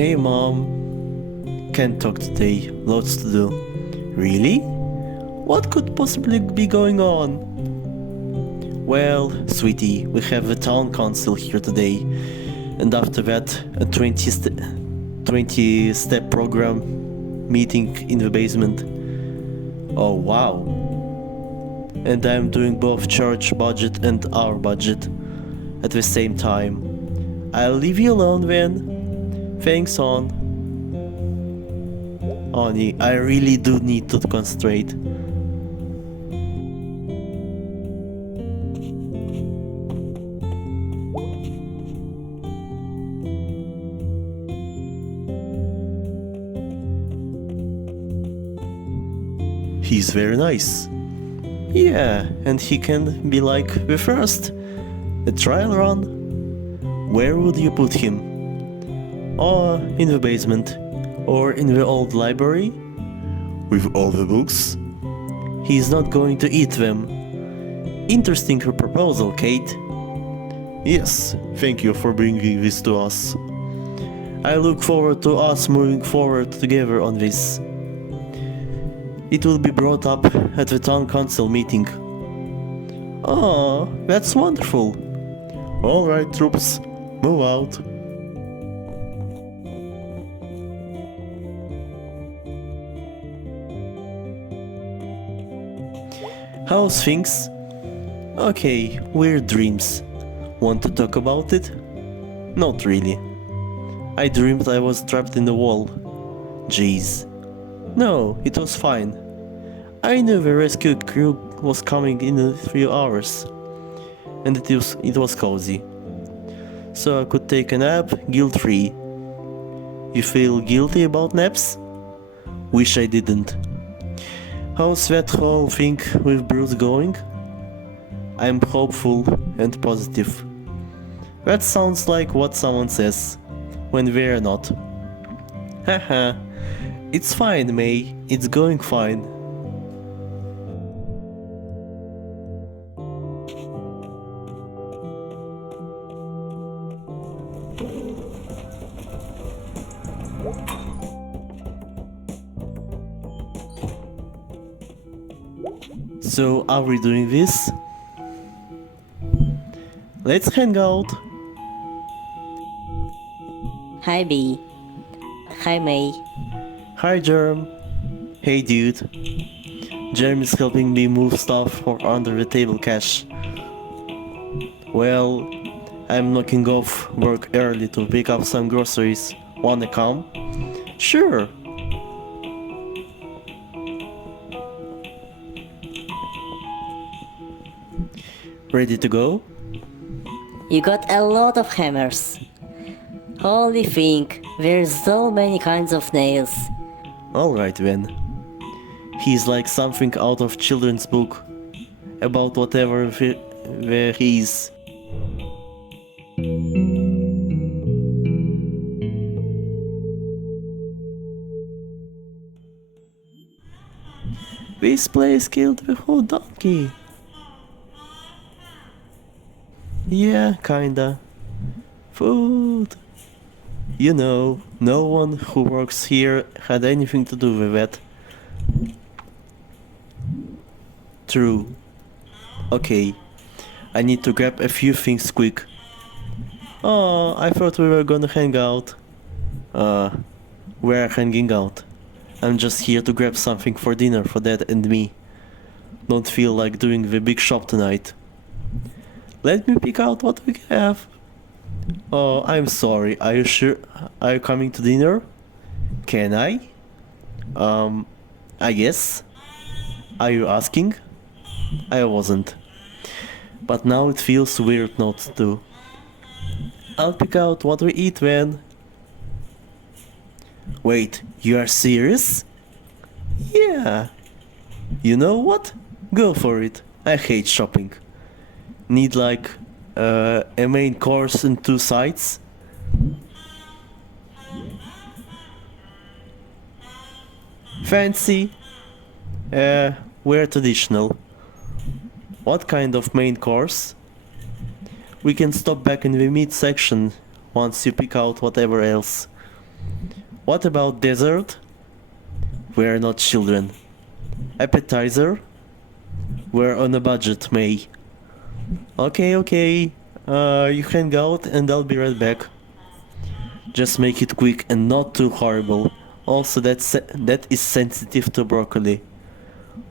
Hey mom. Can't talk today, lots to do. Really? What could possibly be going on? Well, sweetie, we have a town council here today, and after that, a 20-step program meeting in the basement. Oh wow. And I'm doing both church budget and our budget at the same time. I'll leave you alone then. Thanks, on. Honey, I really do need to concentrate. He's very nice. Yeah, and he can be like the first. A trial run. Where would you put him? Or in the basement? Or in the old library? With all the books? He's not going to eat them. Interesting proposal, Kate. Yes, thank you for bringing this to us. I look forward to us moving forward together on this. It will be brought up at the town council meeting. Oh, that's wonderful. Alright, troops, move out. How's things? Okay, weird dreams. Want to talk about it? Not really. I dreamed I was trapped in the wall. Jeez. No, it was fine. I knew the rescue crew was coming in a few hours, and it was cozy. So I could take a nap guilt-free. You feel guilty about naps? Wish I didn't. How's that whole thing with Bruce going? I'm hopeful and positive. That sounds like what someone says, when they're not. Haha. It's fine, May. It's going fine. So, are we doing this? Let's hang out. Hi B. Hi May. Hi, Jerm. Hey, dude. Jerm is helping me move stuff for under the table cash. Well, I'm knocking off work early to pick up some groceries. Wanna come? Sure. Ready to go? You got a lot of hammers. Holy think, there's so many kinds of nails. Alright then. He's like something out of children's book. About whatever where he is. This place killed the whole donkey. Yeah, kinda. Food. You know, no one who works here had anything to do with that. True. Okay. I need to grab a few things quick. Oh, I thought we were gonna hang out. We're hanging out. I'm just here to grab something for dinner for Dad and me. Don't feel like doing the big shop tonight. Let me pick out what we have. Oh, I'm sorry. Are you sure? Are you coming to dinner? Can I? I guess. Are you asking? I wasn't. But now it feels weird not to. I'll pick out what we eat then. Wait, you are serious? Yeah. You know what? Go for it. I hate shopping. Need like a main course and 2 sides? Fancy? We're traditional. What kind of main course? We can stop back in the meat section once you pick out whatever else. What about dessert? We're not children. Appetizer? We're on a budget, May. Okay. You hang out and I'll be right back. Just make it quick and not too horrible. Also, that is sensitive to broccoli.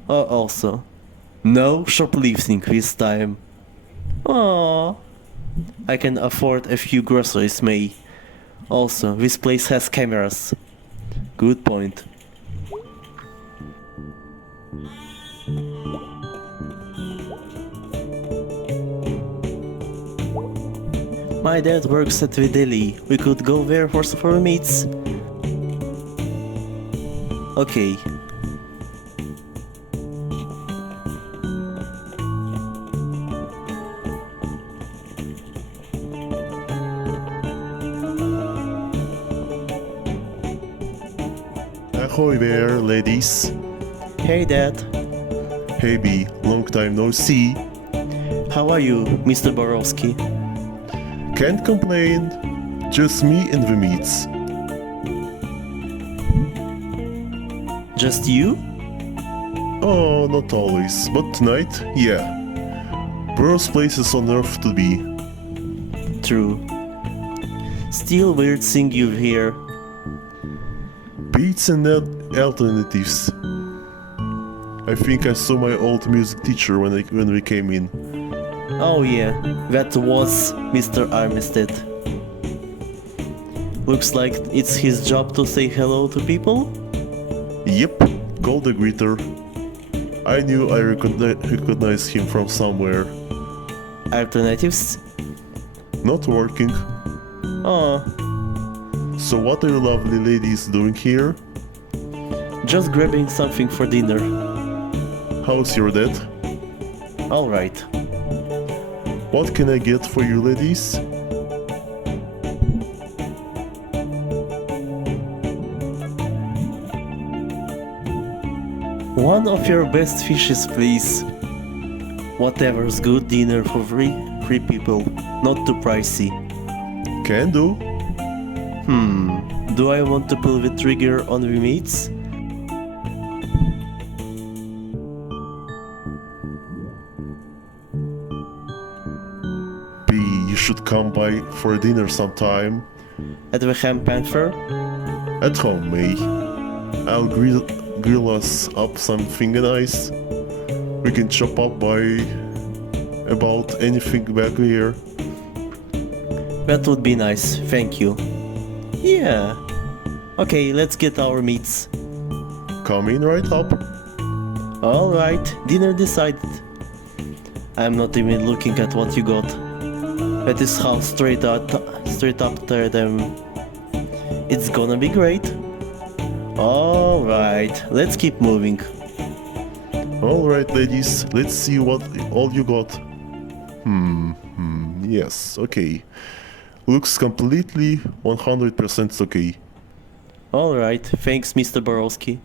Oh, also, no shoplifting this time. Aww. I can afford a few groceries, May. Also, this place has cameras. Good point. My dad works at the deli. We could go there for meats. Okay. Ahoy there, ladies. Hey Dad. Hey B, long time no see. How are you, Mr. Borowski? Can't complain. Just me and the meats. Just you? Oh, not always, but tonight, yeah. Worst places on earth to be. True. Still weird seeing you here. Beats and alternatives. I think I saw my old music teacher when we came in. Oh yeah, that was Mr. Armistead. Looks like it's his job to say hello to people? Yep, called the greeter. I knew I recognized him from somewhere. Alternatives? Not working. Oh, So what are you lovely ladies doing here? just grabbing something for dinner. How's your dad? Alright. What can I get for you ladies? One of your best fishes, please. Whatever's good dinner for three people, not too pricey. Can do. Do I want to pull the trigger on the meats? B, you should come by for dinner sometime. At the Ham Panther? At home, May. I'll grill us up something nice. We can chop up by about anything back here. That would be nice, thank you. Yeah. Okay, let's get our meats. Coming right up. Alright, dinner decided. I'm not even looking at what you got. That is how straight up to them. It's gonna be great. Alright, let's keep moving. Alright, ladies, let's see what all you got. Yes, okay. Looks completely 100% okay. Alright, thanks Mr. Borowski.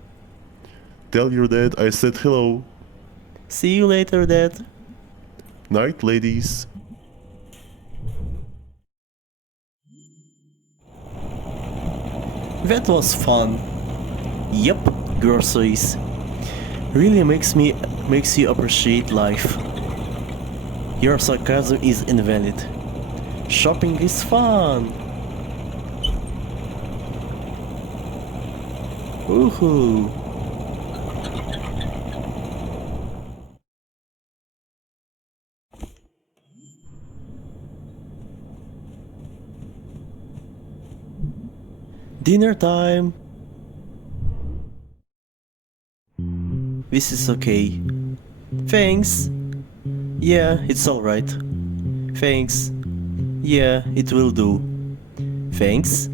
Tell your dad I said hello. See you later, Dad. Night, ladies. That was fun. Yep, groceries. Really makes you appreciate life. Your sarcasm is invalid. Shopping is fun. Woohoo. Dinner time. This is okay. Thanks. Yeah, it's alright. Thanks. Yeah, it will do. Thanks.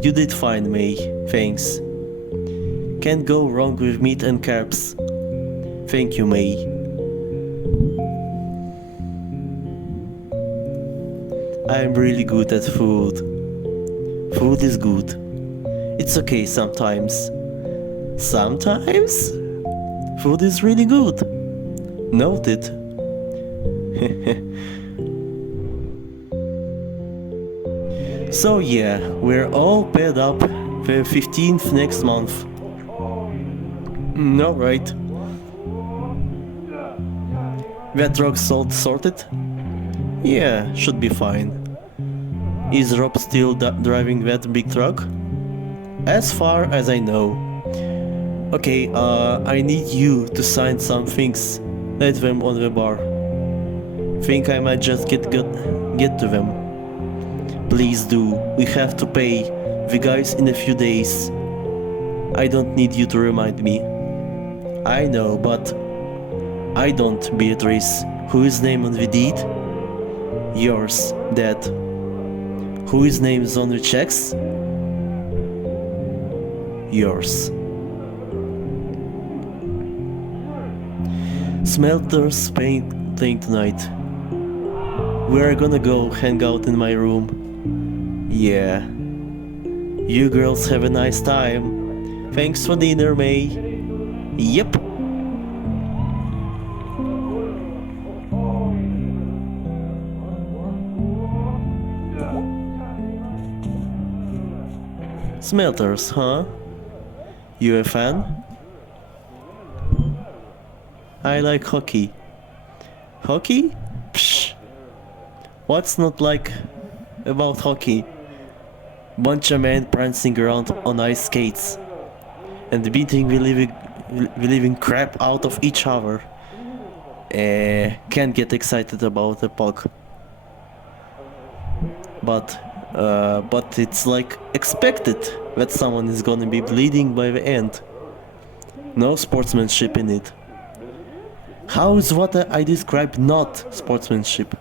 You did fine, May. Thanks. Can't go wrong with meat and carbs. Thank you, May. I'm really good at food. Food is good. It's okay sometimes. Sometimes? Food is really good. Noted. So yeah, we're all paid up The 15th next month. Alright. That drug sorted? Yeah, should be fine. Is Rob still driving that big truck? As far as I know. Okay, I need you to sign some things. Let them on the bar. Think I might just get to them. Please do. We have to pay the guys in a few days. I don't need you to remind me. I know, but I don't, Beatrice. Whose name on the deed? Yours, Dad. Whose name is on the checks? Yours. Smelter's playing tonight. We're gonna go hang out in my room. Yeah. You girls have a nice time. Thanks for dinner, May. Yep. Smelters, huh? You a fan? I like hockey. Hockey? Psh. What's not like about hockey? Bunch of men prancing around on ice skates and beating the living crap out of each other. Can't get excited about a puck. But it's like expected that someone is gonna be bleeding by the end. No sportsmanship in it. How is what I describe not sportsmanship?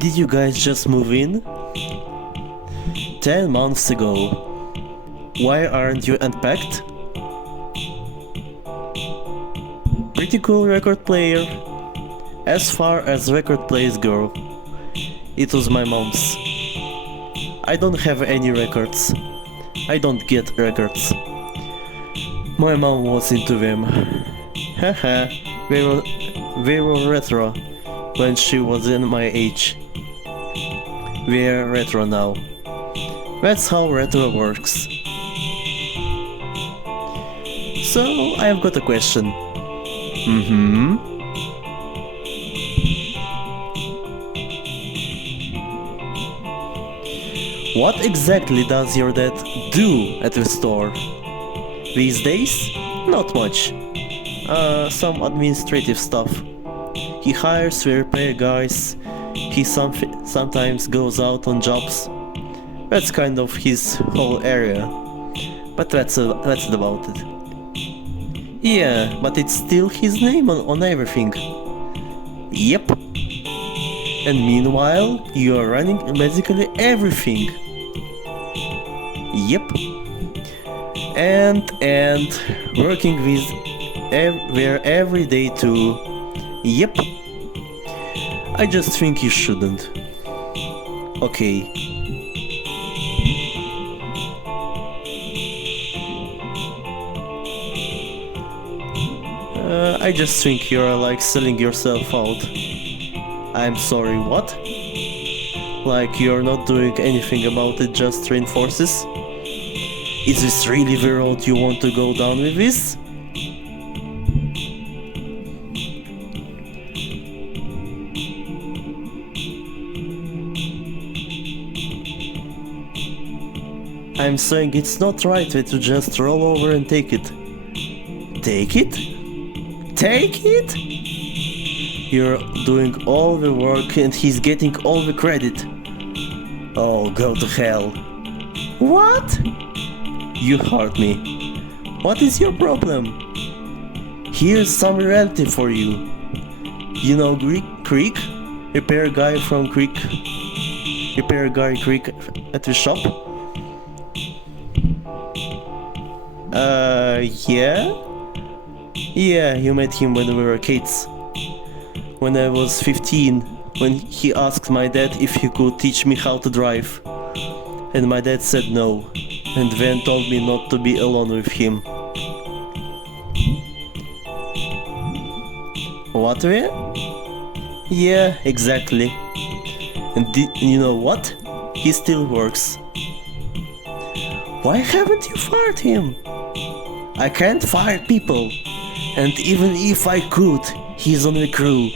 Did you guys just move in? 10 months ago. Why aren't you unpacked? Pretty cool record player. As far as record plays go, it was my mom's. I don't have any records. I don't get records. My mom was into them. Haha, they were retro when she was in my age. We're retro now. That's how retro works. So, I've got a question. What exactly does your dad do at the store? These days? Not much. Some administrative stuff. He hires the repair guys. He sometimes goes out on jobs. That's kind of his whole area. But that's about it. Yeah, but it's still his name on everything. Yep. And meanwhile, you are running basically everything. Yep. And working with there every day too. Yep. I just think you shouldn't. Okay. I just think you're like selling yourself out. I'm sorry, what? Like you're not doing anything about it, just reinforces? Is this really the road you want to go down with this? I'm saying it's not right way to just roll over and take it. Take it? Take it? You're doing all the work and he's getting all the credit. Oh, go to hell. What? You hurt me. What is your problem? Here's some relative for you. You know Creek? Repair guy from Creek? Repair guy Creek at the shop? Yeah? Yeah, you met him when we were kids. When I was 15, when he asked my dad if he could teach me how to drive. And my dad said no, and then told me not to be alone with him. What, Van? Yeah, exactly. And you know what? He still works. Why haven't you fired him? I can't fire people. And even if I could, he's on the crew.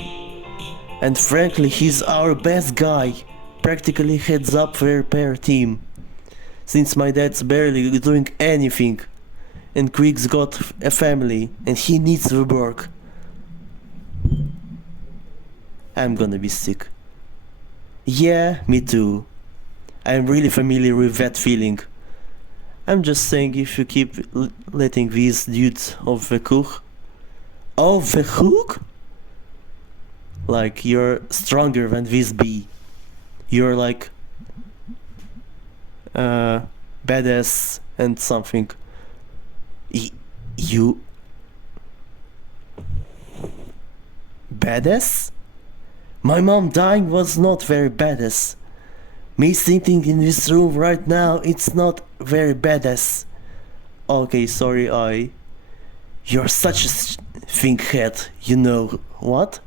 And frankly, he's our best guy. Practically heads up the repair team. Since my dad's barely doing anything. And Krieg's got a family and he needs the work. I'm gonna be sick. Yeah, me too. I'm really familiar with that feeling. I'm just saying if you keep letting these dudes off the hook. Off the hook? Like you're stronger than this bee. You're like badass and something. You badass? My mom dying was not very badass. Me sitting in this room right now, it's not very badass. Okay, sorry, You're such a thinkhead, you know what?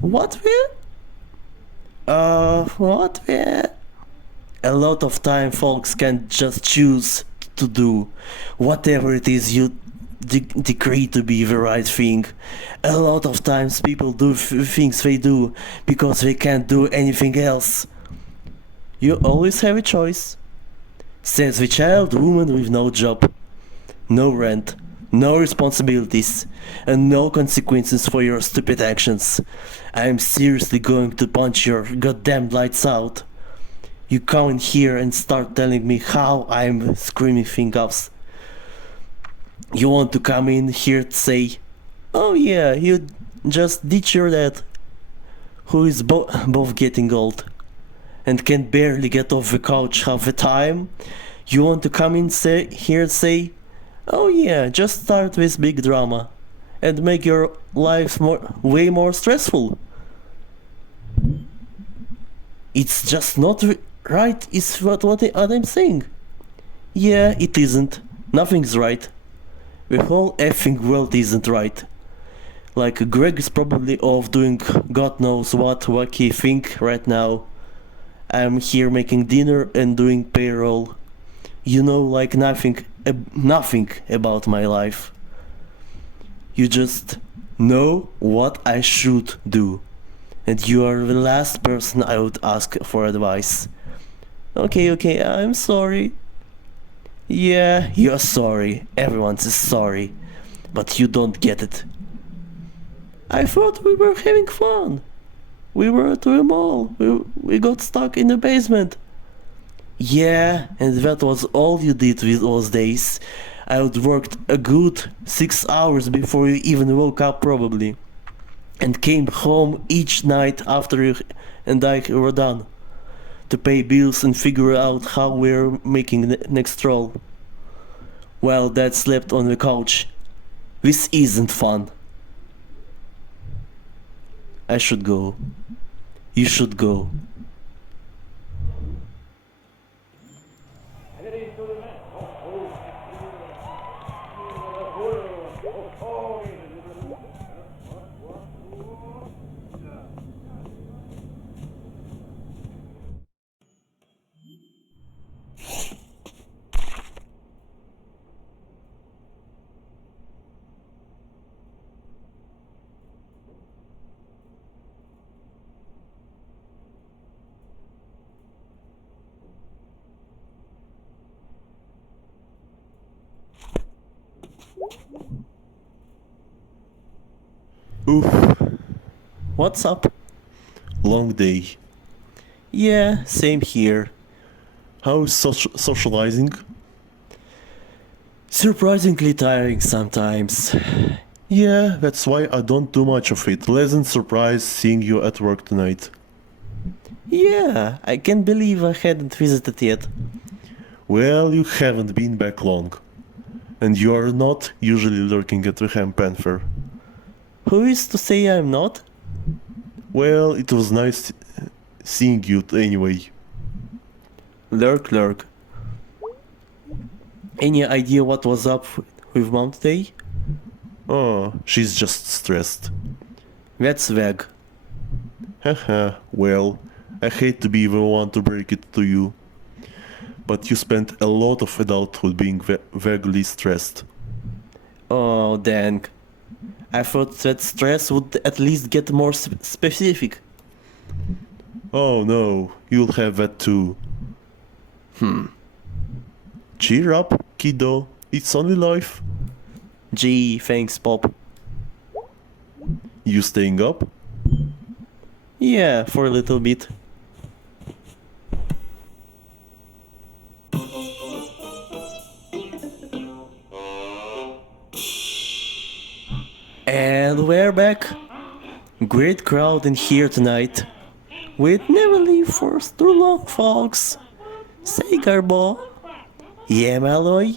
What what A lot of time folks can just choose to do whatever it is you decree to be the right thing. A lot of times people do things they do because they can't do anything else. You always have a choice. Says the child woman with no job, no rent, no responsibilities, and no consequences for your stupid actions. I am seriously going to punch your goddamn lights out. You come in here and start telling me how I'm screaming things off. You want to come in here to say, oh yeah, you just ditch your dad, who is both getting old and can barely get off the couch half the time. You want to come in here and say, oh yeah, just start this big drama and make your life way more stressful. It's just not right, is what I'm saying. Yeah, it isn't. Nothing's right. The whole effing world isn't right. Like Greg is probably off doing God knows what wacky thing right now. I'm here making dinner and doing payroll. You know, like nothing about my life. You just know what I should do. And you are the last person I would ask for advice. Okay, I'm sorry. Yeah, you're sorry. Everyone's sorry. But you don't get it. I thought we were having fun. We were at the mall. We got stuck in the basement. Yeah, and that was all you did with those days. I had worked a good 6 hours before you even woke up probably. And came home each night after you and I were done. To pay bills and figure out how we're making the next roll. While Dad slept on the couch. This isn't fun. I should go. You should go. Oof, What's up? long day. Yeah, same here. How's socializing? Surprisingly tiring sometimes. Yeah, that's why I don't do much of it. Pleasant surprise seeing you at work tonight. Yeah, I can't believe I hadn't visited yet. Well, you haven't been back long. And you are not usually lurking at the Ham Panther. Who is to say I'm not? Well, it was nice seeing you anyway. Lurk, lurk. Any idea what was up with Mom today? Oh, she's just stressed. That's vague. Haha, well, I hate to be the one to break it to you, but you spent a lot of adulthood being vaguely stressed. Oh, dang. I thought that stress would at least get more specific. Oh no, you'll have that too. Cheer up, kiddo. It's only life. Gee, thanks, Pop. You staying up? Yeah, for a little bit. And we're back. Great crowd in here tonight. We'd never leave for too long, folks. Say, Garbo. Yeah, Malloy.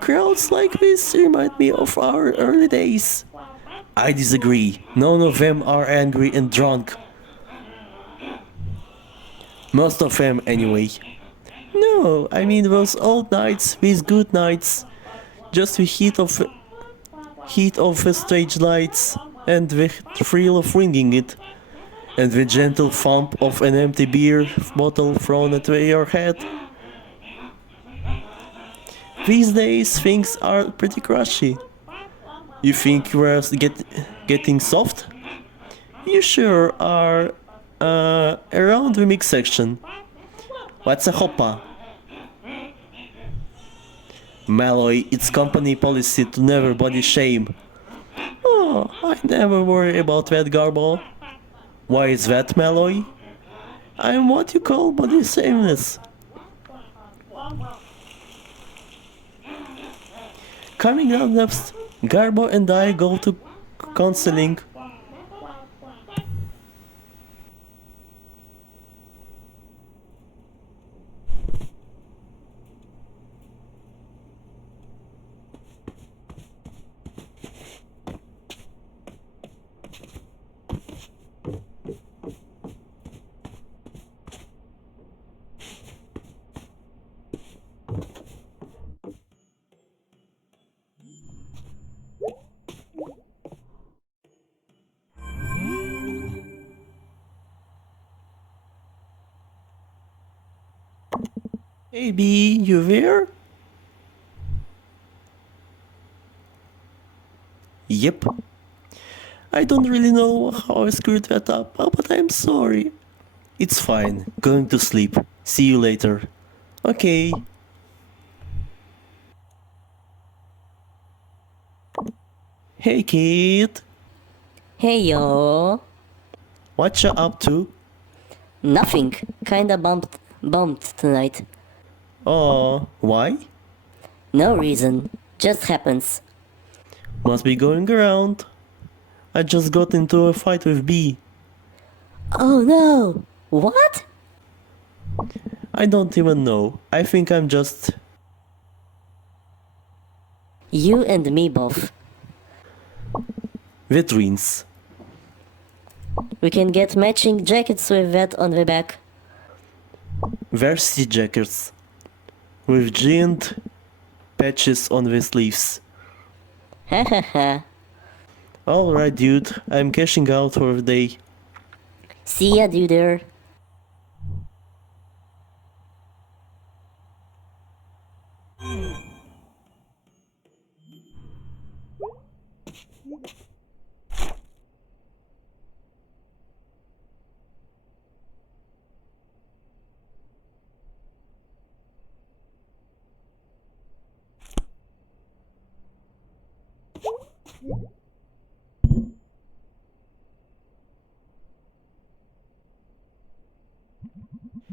Crowds like this remind me of our early days. I disagree. None of them are angry and drunk. Most of them, anyway. No, I mean those old nights, these good nights. Just the heat of the stage lights, and the thrill of ringing it, and the gentle thump of an empty beer bottle thrown at your head. These days things are pretty crushy. You think we're getting soft? You sure are around the mix section. What's a hoppa? Malloy, it's company policy to never body shame. Oh, I never worry about that, Garbo. Why is that, Malloy? I'm what you call body shameless. Coming up next, Garbo and I go to counseling. Hey B, you there? Yep. I don't really know how I screwed that up, but I'm sorry. It's fine. Going to sleep. See you later. Okay. Hey kid. Hey yo. What you up to? Nothing. Kinda bumped tonight. Oh, why? No reason. Just happens. Must be going around. I just got into a fight with B. Oh no! What? I don't even know. I think I'm just... You and me both. the twins. We can get matching jackets with that on the back. Varsity jackets. With giant patches on the sleeves. Ha ha ha. Alright dude, I'm cashing out for the day. See ya, dude.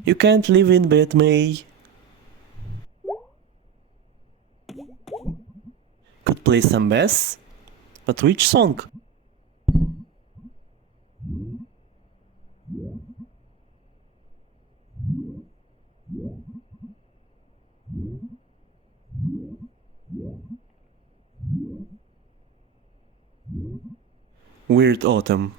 You can't live in bed, May. Could play some bass? But which song? Weird autumn.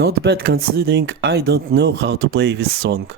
Not bad considering I don't know how to play this song.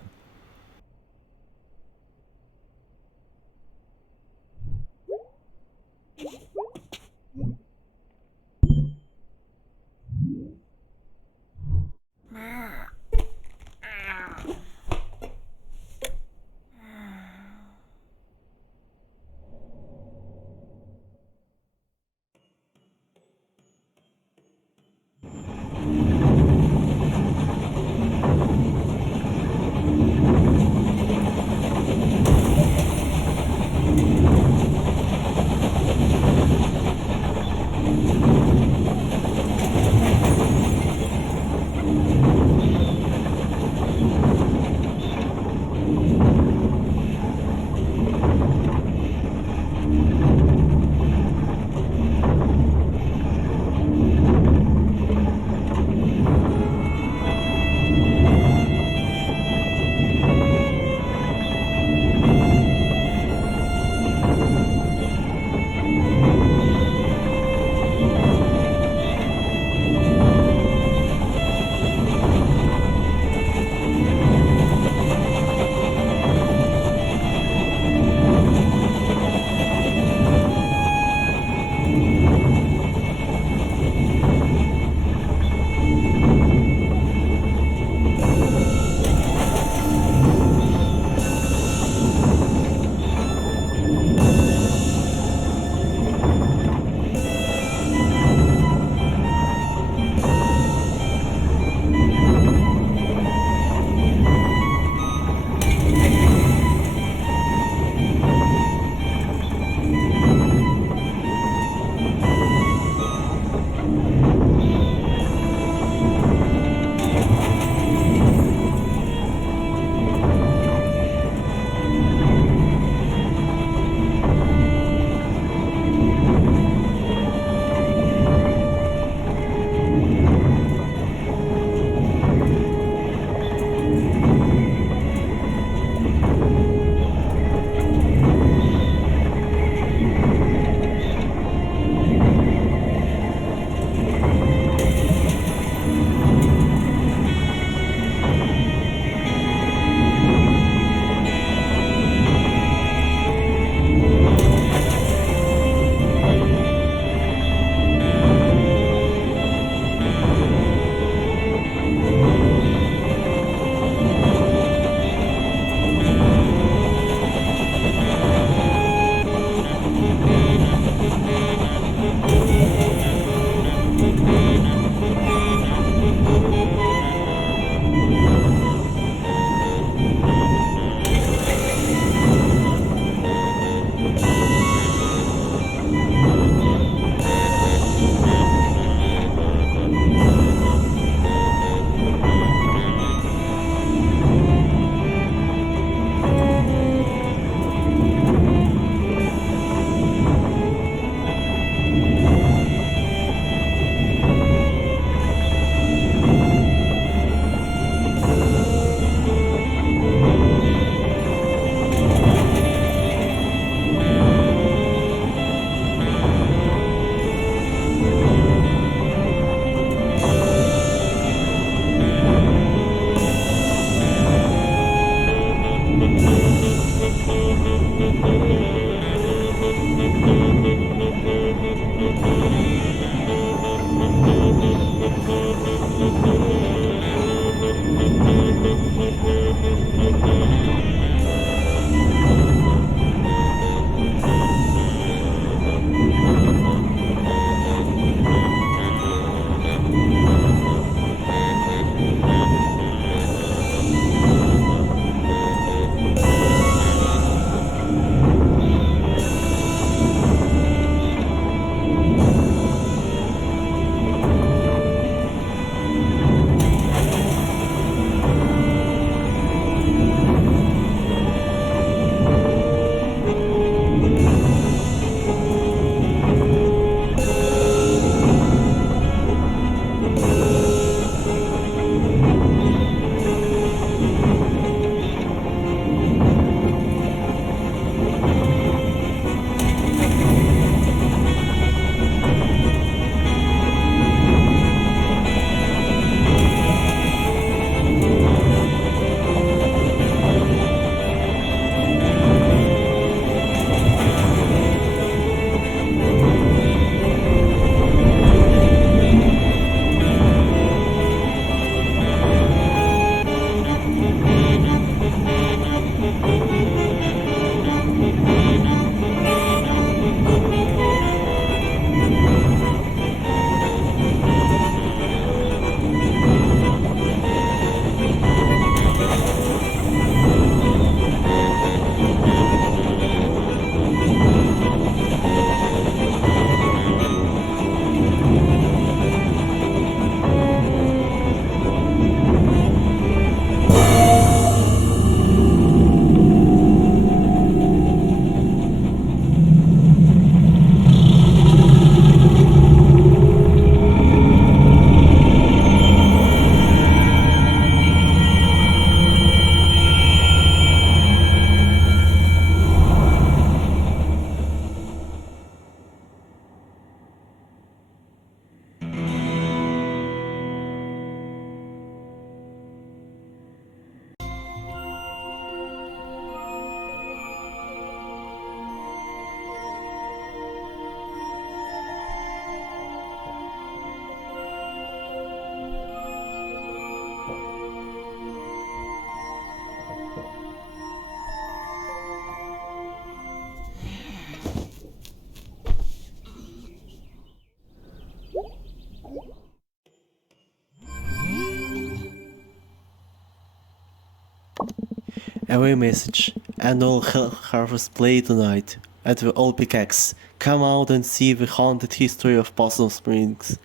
Away message. Annual harvest play tonight at the Old Pickaxe. Come out and see the haunted history of Possum Springs.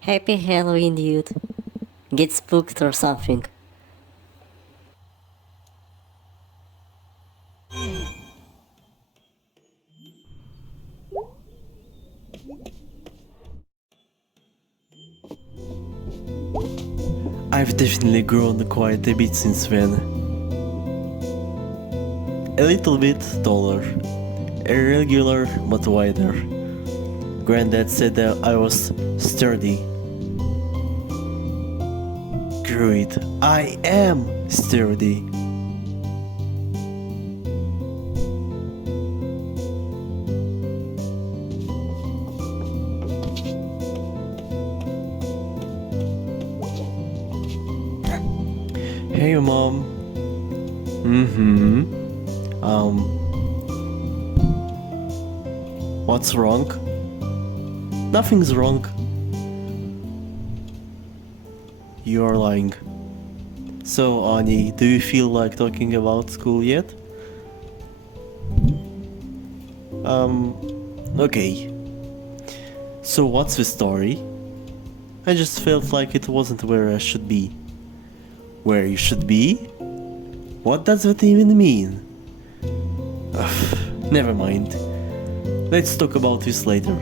Happy Halloween, dude. Get spooked or something. I've definitely grown quite a bit since then. A little bit taller, irregular but wider. Granddad said that I was sturdy. Screw it, I am sturdy. Hey mom. What's wrong? Nothing's wrong. You're lying. So, Ani, do you feel like talking about school yet? Okay. So what's the story? I just felt like it wasn't where I should be. Where you should be? What does that even mean? Never mind. Let's talk about this later.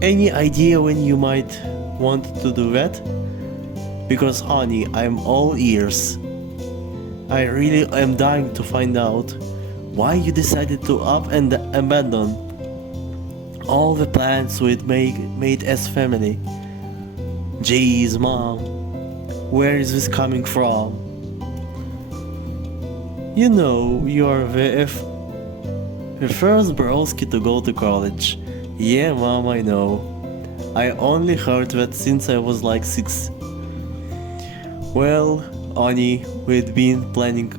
Any idea when you might want to do that? Because honey, I'm all ears. I really am dying to find out why you decided to up and abandon all the plans we'd made as family. Jeez, mom, where is this coming from? You know, you're the first broski to go to college. Yeah, mom, I know. I only heard that since I was like 6. Well, Ani, we'd been planning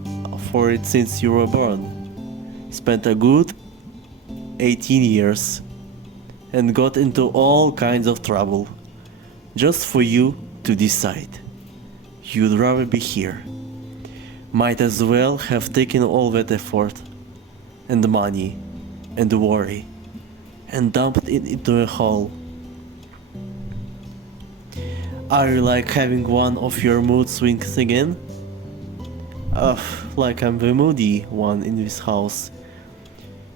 for it since you were born. Spent a good 18 years and got into all kinds of trouble just for you to decide. You'd rather be here. Might as well have taken all that effort and the money and the worry and dumped it into a hole. Are you like having one of your mood swings again? Like I'm the moody one in this house.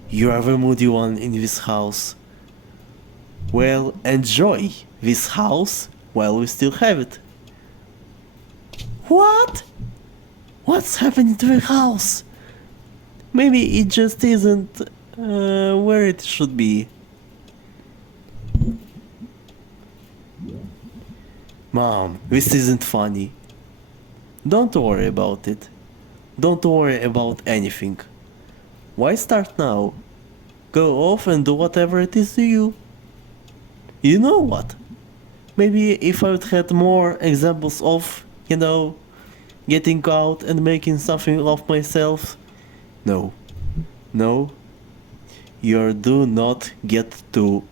You are the moody one in this house. Well, enjoy this house while we still have it. What? What's happening to the house? Maybe it just isn't where it should be. Mom, this isn't funny. Don't worry about it. Don't worry about anything. Why start now? Go off and do whatever it is to you. You know what? Maybe if I would had more examples of, getting out and making something of myself. No. You do not get to.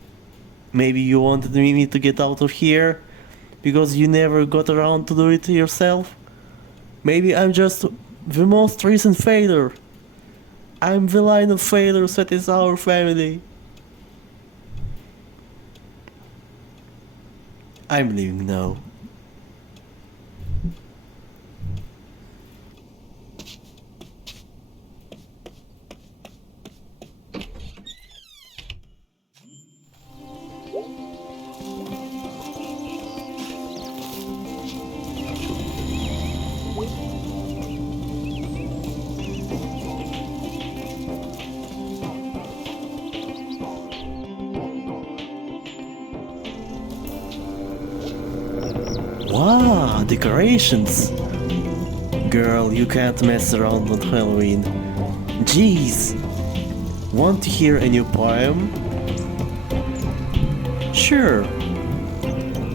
Maybe you wanted me to get out of here because you never got around to do it yourself. Maybe I'm just the most recent failure. I'm the line of failures that is our family. I'm leaving now. Wow, decorations! Girl, you can't mess around on Halloween. Jeez! Want to hear a new poem? Sure.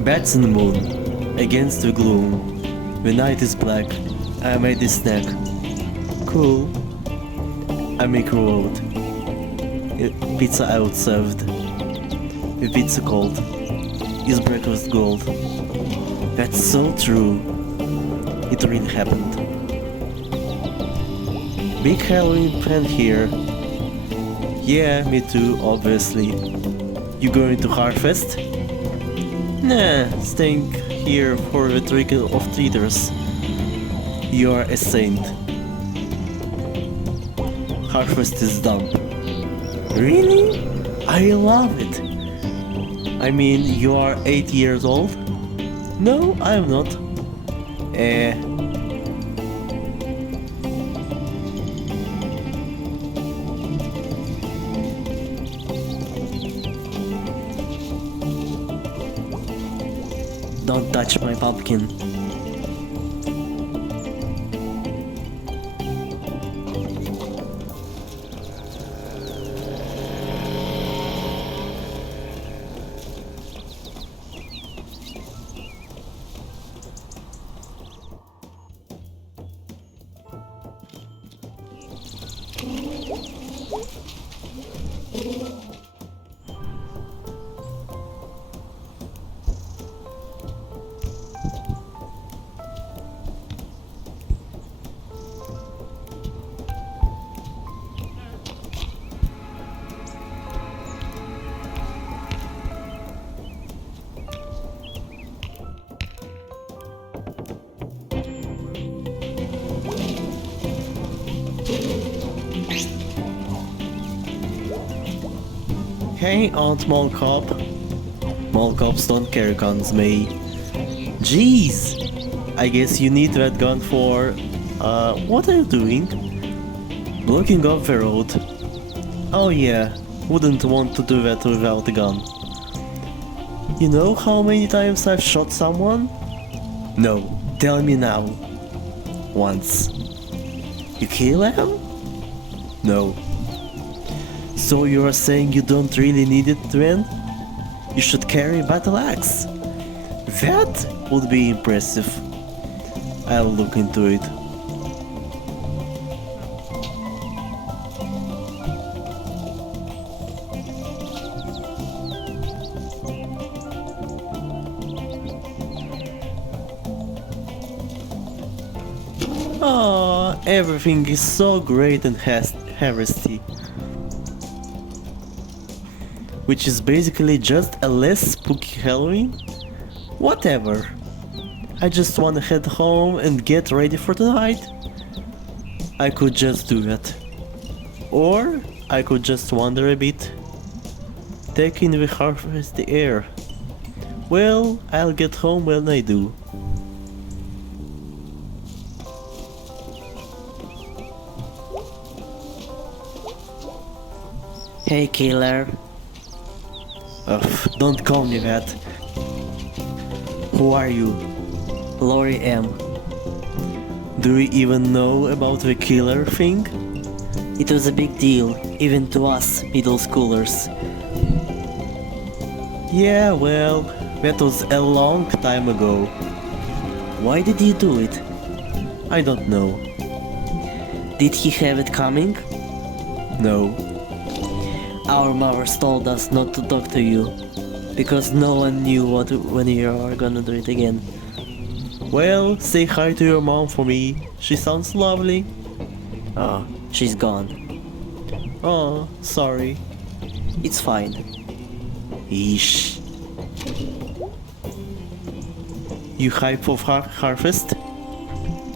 Bats in the moon, against the gloom. The night is black, I made a snack. Cool. I make road. Pizza out served. The pizza cold. Is breakfast gold. That's so true. It really happened. Big Halloween fan here. Yeah, me too, obviously. You going to Harvest? Nah, staying here for the trickle of treaters. You are a saint. Harvest is dumb. Really? I love it. I mean, you are 8 years old? No, I'm not. Don't touch my pumpkin. Hey, Aunt Mall Cop. Mall cops don't carry guns, May. Jeez! I guess you need that gun for... what are you doing? Blocking off the road. Oh yeah, wouldn't want to do that without a gun. You know how many times I've shot someone? No, tell me now. Once. You kill him? No. So you are saying you don't really need it then? You should carry a battle axe. That would be impressive. I'll look into it. Oh, everything is so great and heresy. Which is basically just a less spooky Halloween? Whatever. I just wanna head home and get ready for the night. I could just do that. Or I could just wander a bit. Take in the harvest the air. Well, I'll get home when I do. Hey killer. Ugh, don't call me that. Who are you? Lori M. Do we even know about the killer thing? It was a big deal, even to us middle schoolers. Yeah, well, that was a long time ago. Why did he do it? I don't know. Did he have it coming? No. Our mothers told us not to talk to you, because no one knew when you are gonna do it again. Well, say hi to your mom for me. She sounds lovely. Oh, she's gone. Oh, sorry. It's fine. Eesh. You hype for Harvest?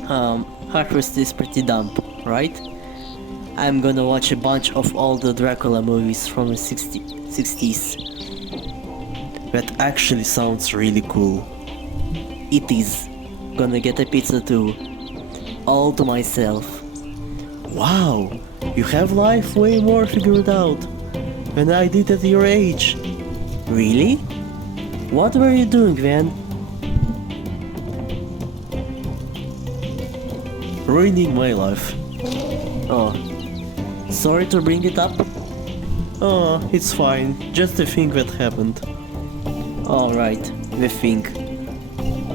Harvest is pretty dumb, right? I'm gonna watch a bunch of all the Dracula movies from the 60s. That actually sounds really cool. It is. Gonna get a pizza too. All to myself. Wow, you have life way more figured out than I did at your age. Really? What were you doing then? Ruining my life. Oh. Sorry to bring it up. Oh, it's fine. Just a thing that happened. Alright, the thing.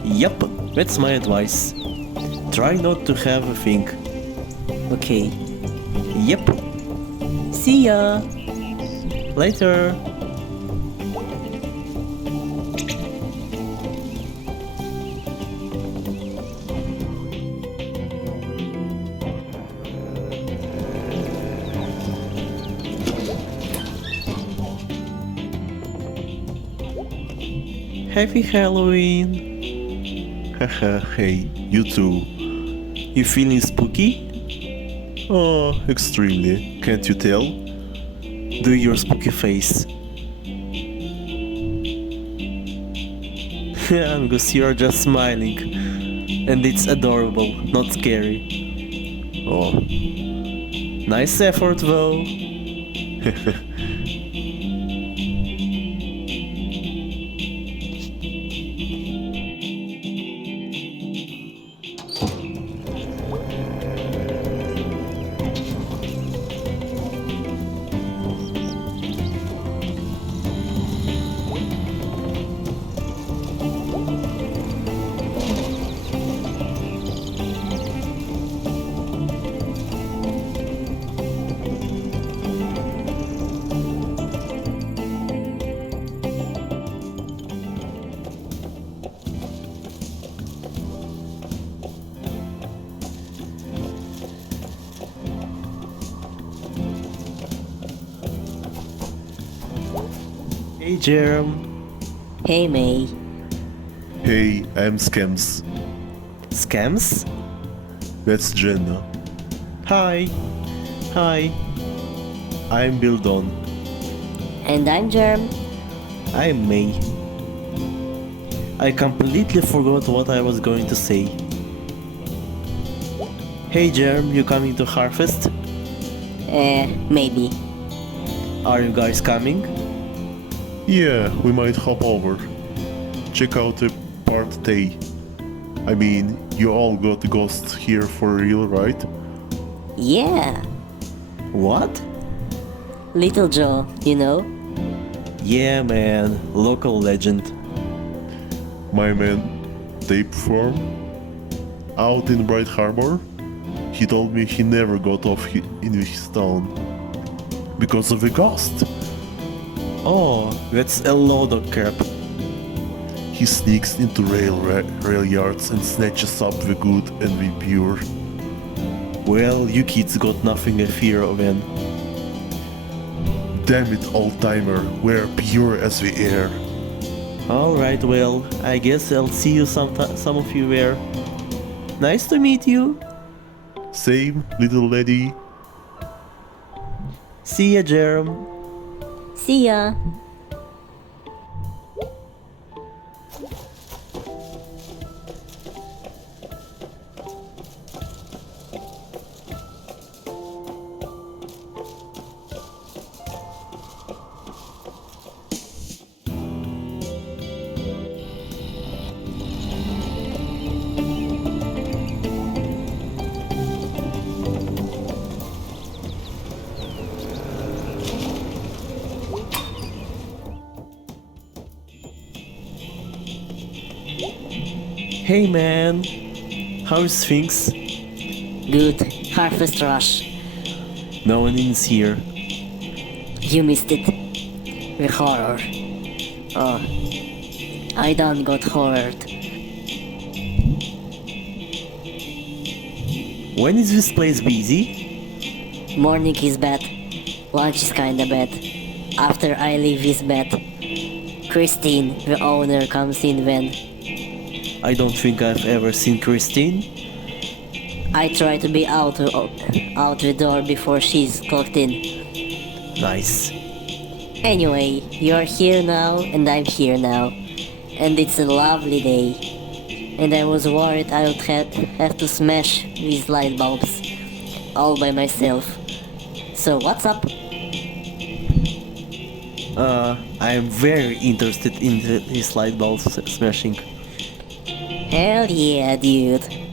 Yup, that's my advice. Try not to have a thing. Okay. Yep. See ya! Later! Happy Halloween! Haha, hey, you too. You feeling spooky? Oh, extremely. Can't you tell? Do your spooky face. Angus, you're just smiling. And it's adorable, not scary. Oh, Nice effort though. Hey Jerem. Hey May. hey, I'm Scams. Scams? That's Jenna. Hi. Hi. I'm Bildon. And I'm Germ. I'm May. I completely forgot what I was going to say. Hey Jerem, you coming to Harvest? Maybe. Are you guys coming? Yeah, we might hop over. Check out the party. I mean, you all got the ghosts here for real, right? Yeah. What? Little Joe, you know? Yeah man, local legend. My man, Tapeworm, out in Bright Harbor, he told me he never got off in his town because of a ghost. Oh, that's a load of crap. He sneaks into rail yards and snatches up the good and the pure. Well, you kids got nothing to fear of then. Damn it, old-timer, we're pure as the air. Alright, well, I guess I'll see you some of you there. Nice to meet you. Same, little lady. See ya, Jerem. See ya. Hey man, how's things? Good. Harvest rush. No one is here. You missed it. The horror. Oh. I done got horrored. When is this place busy? Morning is bad. Lunch is kinda bad. After I leave is bad. Christine, the owner, comes in when I don't think I've ever seen Christine. I try to be out the door before she's clocked in. Nice. Anyway, you're here now and I'm here now. And it's a lovely day. And I was worried I would have to smash these light bulbs all by myself. So what's up? I'm very interested in his light bulb smashing. Hell yeah, dude.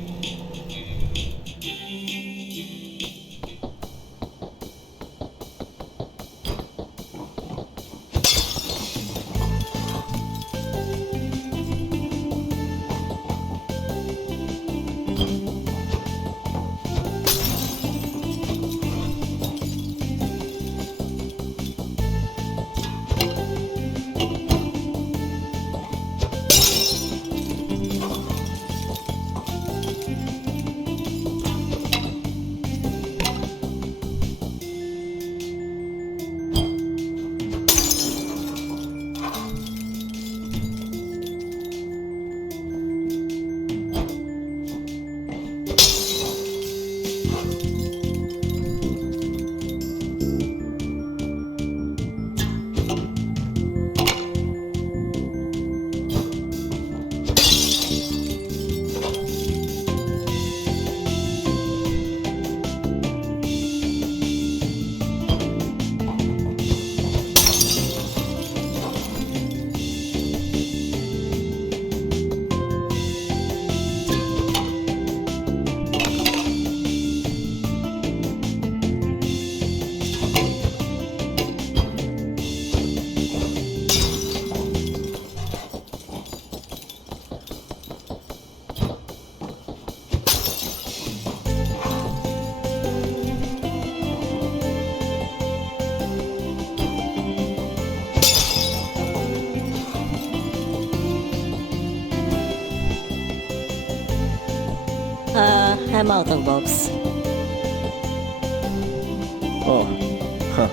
I'm out of box. Oh, huh.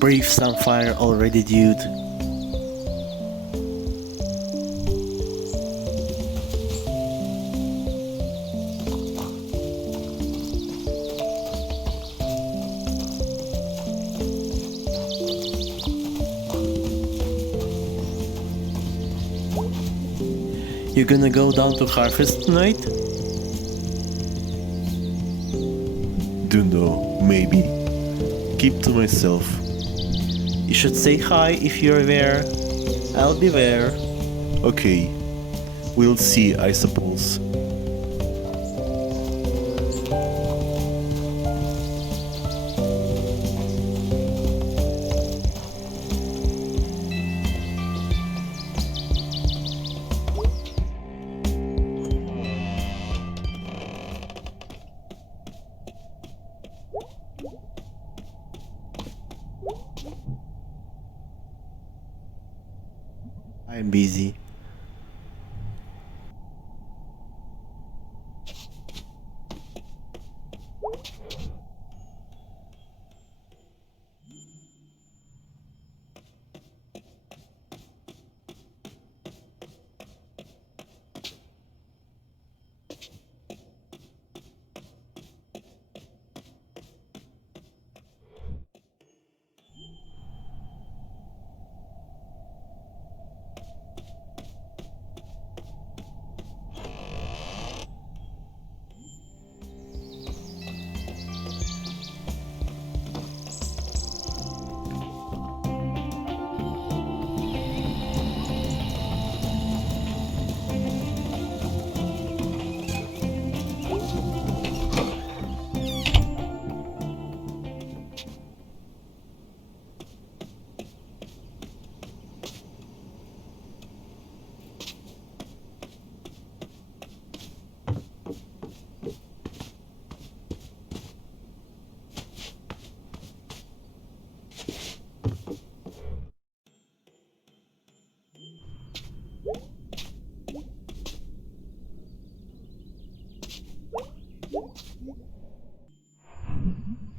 Breathe some fire already, dude. You gonna go down to harvest tonight? Don't know, maybe. Keep to myself. You should say hi if you're there. I'll be there. Okay, we'll see, I suppose. I'm busy.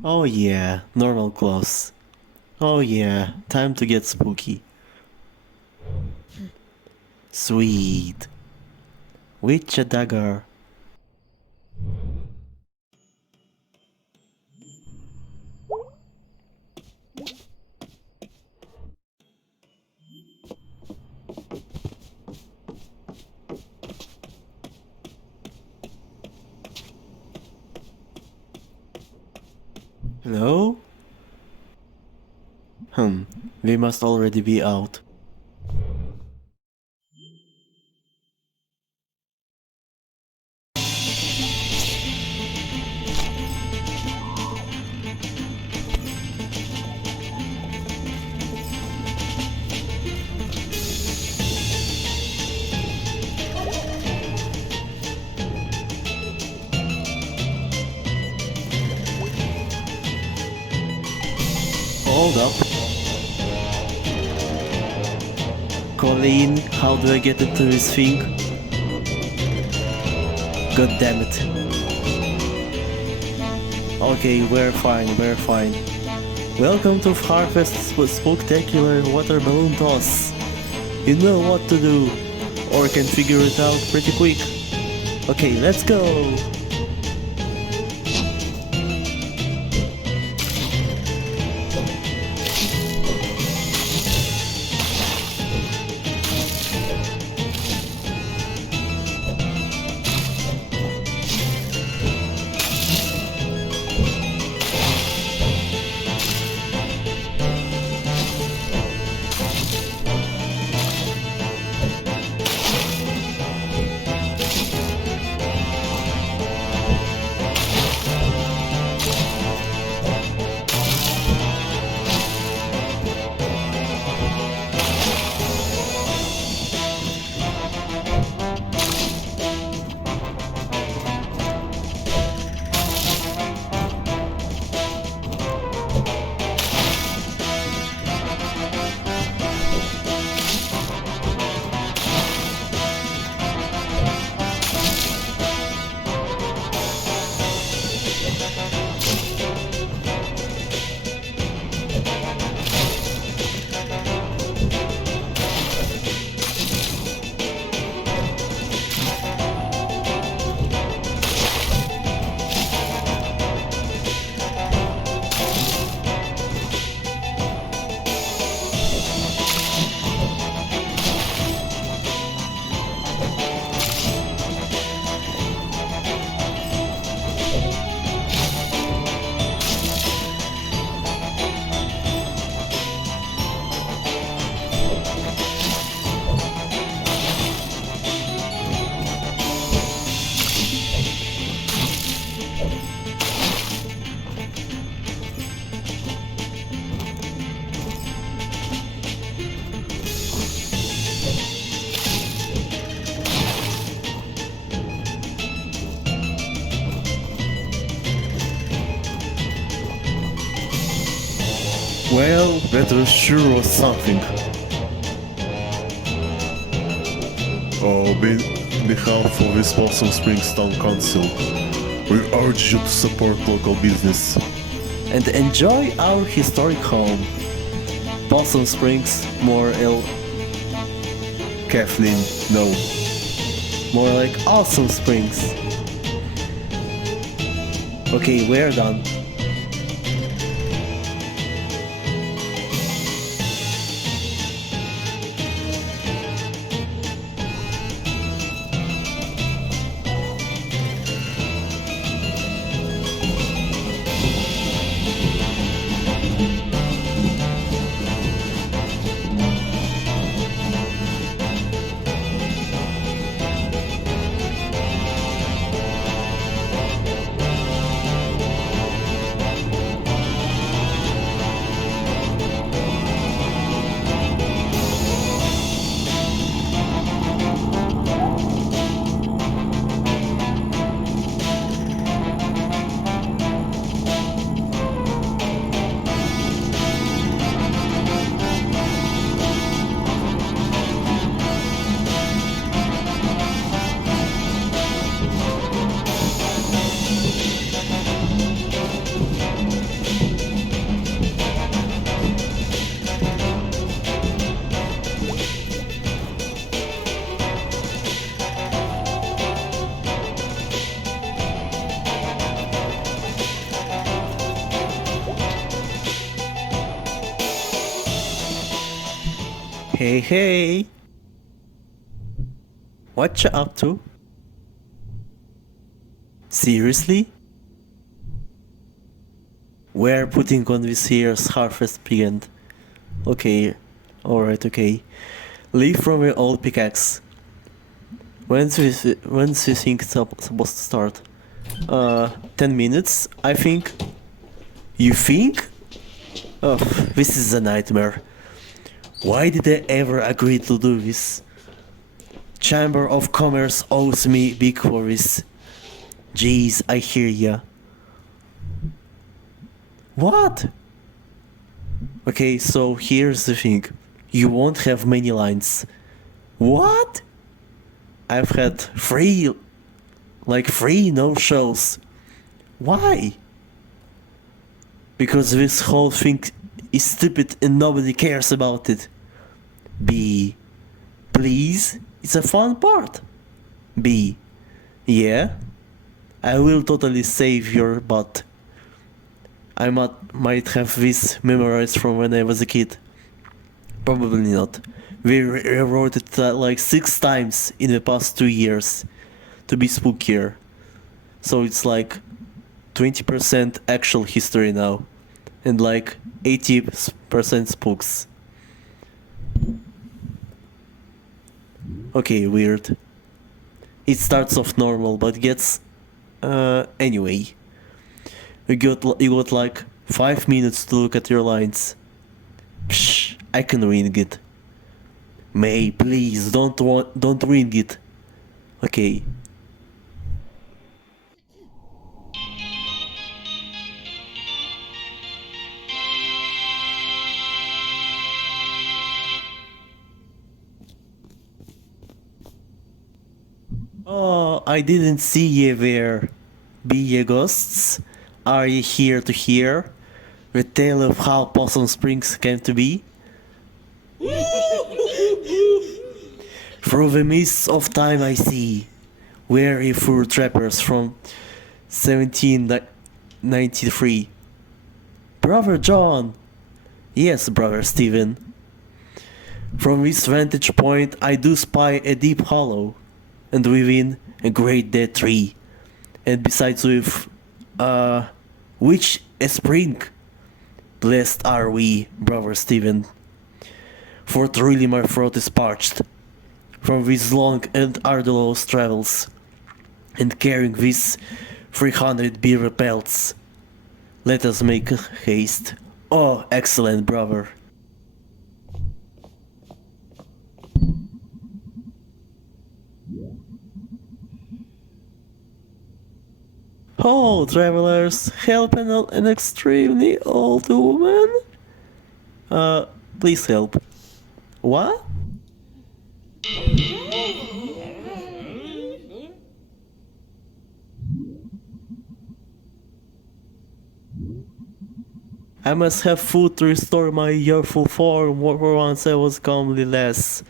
Oh yeah, normal clothes. Oh yeah, time to get spooky. Sweet. Witch a dagger. Hello? We must already be out. Hold up. Colleen, how do I get into this thing? God damn it. Okay, we're fine, we're fine. Welcome to Harvest's spectacular water balloon toss. You know what to do, or can figure it out pretty quick. Okay, let's go! Well, that sure was something. On behalf of the Possum Springs Town Council, we urge you to support local business. And enjoy our historic home. Possum Springs, more Kathleen, no. More like Awesome Springs. Okay, we're done. Hey, hey! What you up to? Seriously? We're putting on this year's harvest weekend. Okay, alright, okay. Leave from your old pickaxe. When's this thing supposed to start? 10 minutes, I think. You think? Oh, this is a nightmare. Why did I ever agree to do this? Chamber of Commerce owes me big worries. Jeez, I hear ya. What? Okay, so here's the thing. You won't have many lines. What? I've had three no-shows. Why? Because this whole thing is stupid and nobody cares about it. B. Please? It's a fun part. B. Yeah? I will totally save your butt. I might have this memorized from when I was a kid. Probably not. We rewrote it like 6 times in the past 2 years to be spookier. So it's like 20% actual history now and like 80% spooks. Okay, weird. It starts off normal but gets... anyway. You got like 5 minutes to look at your lines. Psh, I can ring it. May, please, don't ring it. Okay. Oh, I didn't see ye there. Be ye ghosts? Are ye here to hear the tale of how Possum Springs came to be? Through the mists of time I see weary fur trappers from 1793. Brother John! Yes, Brother Stephen. From this vantage point I do spy a deep hollow, and within a great dead tree, and besides with, which a spring. Blessed are we, Brother Stephen, for truly my throat is parched from these long and arduous travels, and carrying these 300 beaver pelts. Let us make haste. Oh, excellent brother. Oh, travelers, help an extremely old woman? Please help. What? I must have food to restore my youthful form, for once I was comely less.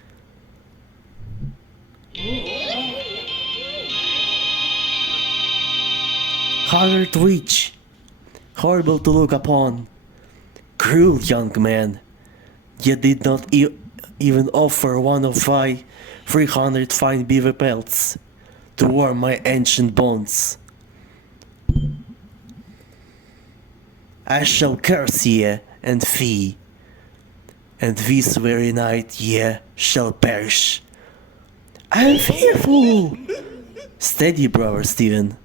Haggard witch, horrible to look upon, cruel young man, yet did not even offer one of thy 300 fine beaver pelts to warm my ancient bones. I shall curse ye and fee, and this very night ye shall perish. I am fearful! Steady, brother Stephen.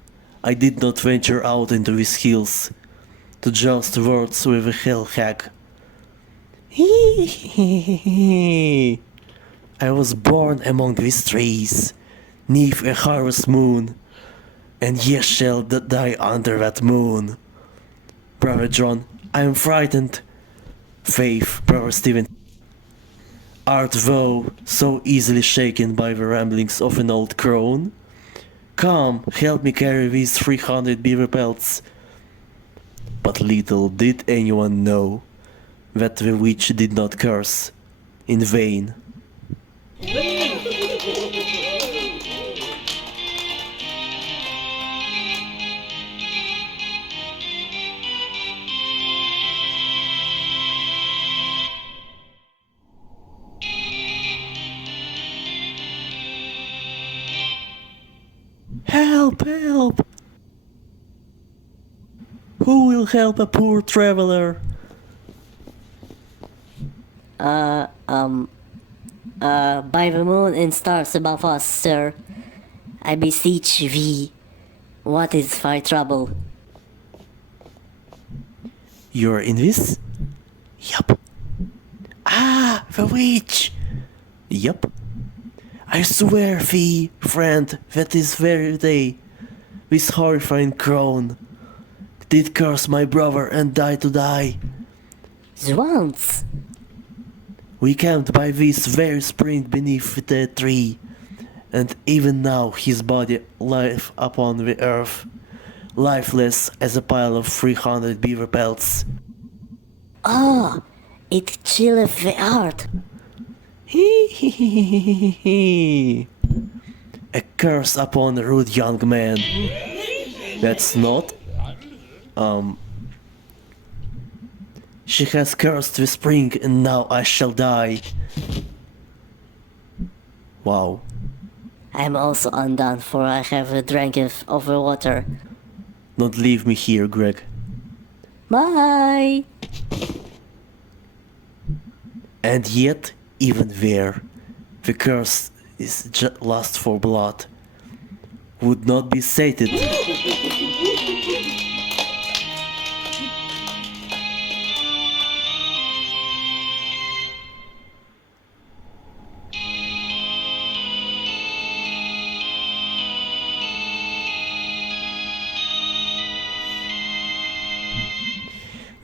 I did not venture out into these hills to joust words with a hell hag. I was born among these trees, neath a harvest moon, and ye shall die under that moon. Brother John, I am frightened. Faith, Brother Stephen, art thou so easily shaken by the ramblings of an old crone? Come, help me carry these 300 beaver pelts. But little did anyone know that the witch did not curse in vain. Help, help! Who will help a poor traveler? By the moon and stars above us, sir, I beseech thee, what is thy trouble? You're in this? Yup. Ah, the witch! Yup. I swear thee, friend, that this very day, this horrifying crone did curse my brother and to die. Zwans! We camped by this very spring beneath the tree, and even now his body lieth upon the earth, lifeless as a pile of 300 beaver pelts. Oh, it chilleth the heart. Hee hee hee hee hee hee. A curse upon the rude young man. That's not. She has cursed the spring and now I shall die. Wow. I'm also undone, for I have dranketh of the water. Don't leave me here, Greg. Bye! And yet, even there, the curse is lust for blood. Would not be sated.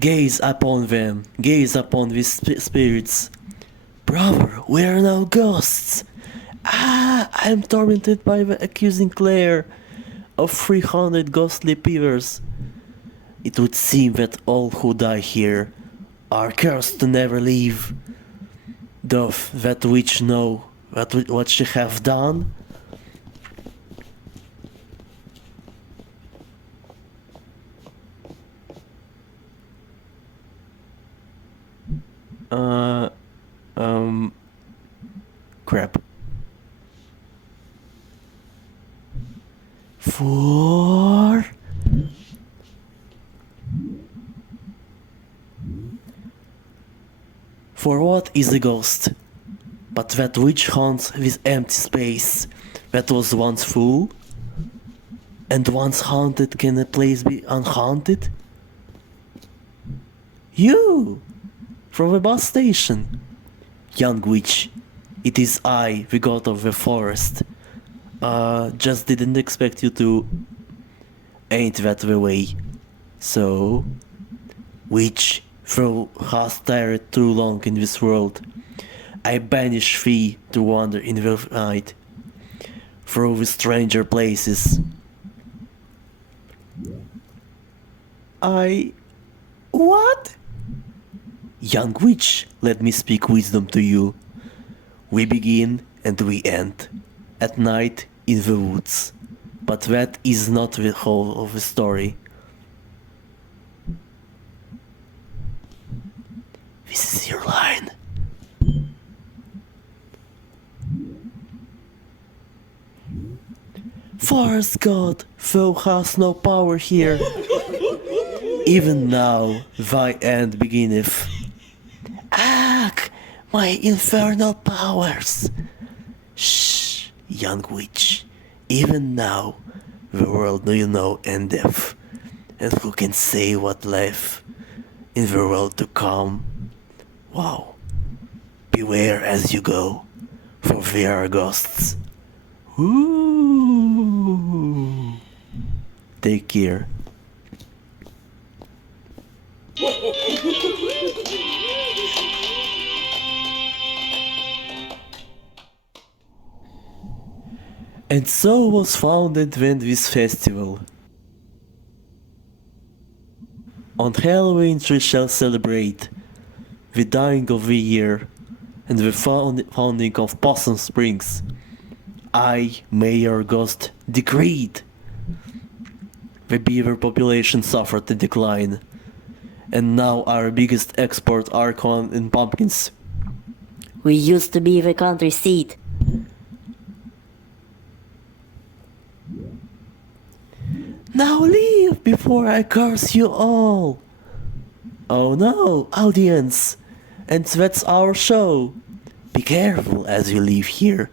Gaze upon them, gaze upon these spirits. Brother, we are now ghosts. I am tormented by the accusing glare of 300 ghostly beavers. It would seem that all who die here are cursed to never leave. Doth that witch know what she have done? Crap. For what is a ghost? But that which haunts this empty space that was once full? And once haunted, can a place be unhaunted? You! From the bus station. Young witch, it is I, the god of the forest. Just didn't expect you to... Ain't that the way? So... Witch, thou hast tarried too long in this world. I banish thee to wander in the night, through the stranger places. What? Young witch, let me speak wisdom to you. We begin and we end, at night in the woods. But that is not the whole of the story. This is your line. Forest God, thou hast no power here. Even now thy end beginneth. Ack, my infernal powers! Shh, young witch, even now the world you know endeth, and who can say what life in the world to come? Wow, beware as you go, for there are ghosts. Ooh. Take care. And so was founded this festival. On Halloween we shall celebrate the dying of the year and the founding of Possum Springs. I, Mayor Ghost, decreed. The beaver population suffered a decline, and now our biggest export are corn and pumpkins. We used to be the country seat. Now leave before I curse you all. Oh no, audience, and that's our show. Be careful as you leave here,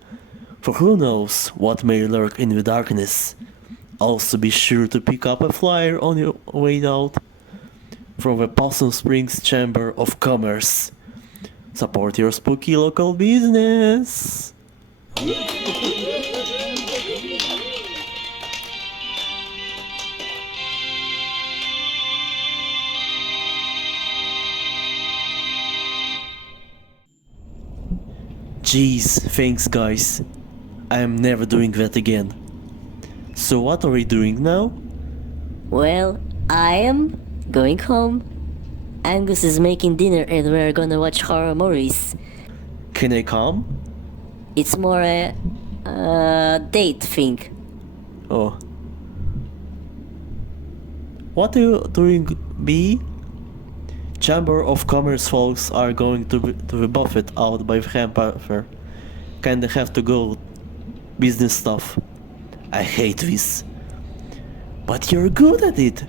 for who knows what may lurk in the darkness. Also be sure to pick up a flyer on your way out from the Possum Springs Chamber of Commerce. Support your spooky local business. Jeez, thanks guys. I am never doing that again. So what are we doing now? Well, I am going home. Angus is making dinner and we're gonna watch horror movies. Can I come? It's more a date thing. Oh. What are you doing, B? Chamber of Commerce folks are going to the buffet out by Hamburger. Kinda have to go. Business stuff. I hate this. But you're good at it.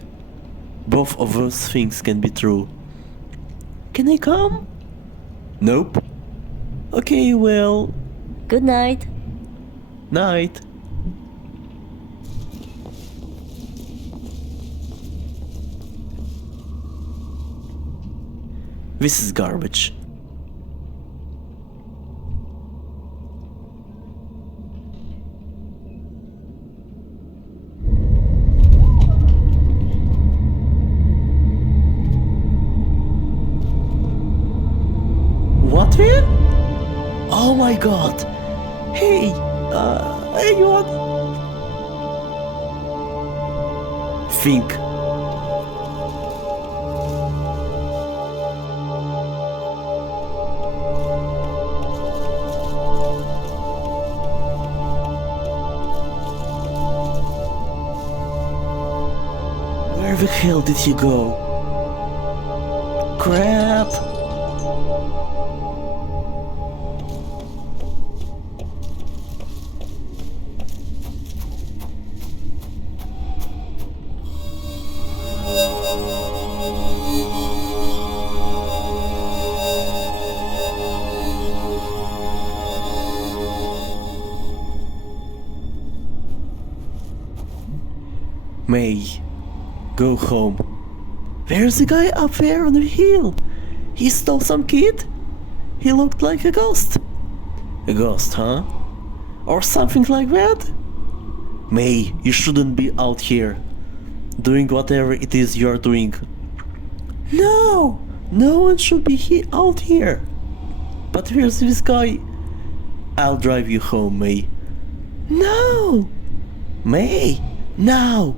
Both of those things can be true. Can I come? Nope. Okay, well, Good night. night. This is garbage. What, man? Oh my god. Hey, anyone? Think. Where the hell did he go? Crap! May, go home. Where's the guy up there on the hill? He stole some kid? He looked like a ghost. A ghost, huh? Or something like that? May, you shouldn't be out here, doing whatever it is you're doing. No! No one should be out here. But where's this guy? I'll drive you home, May. No! May! Now!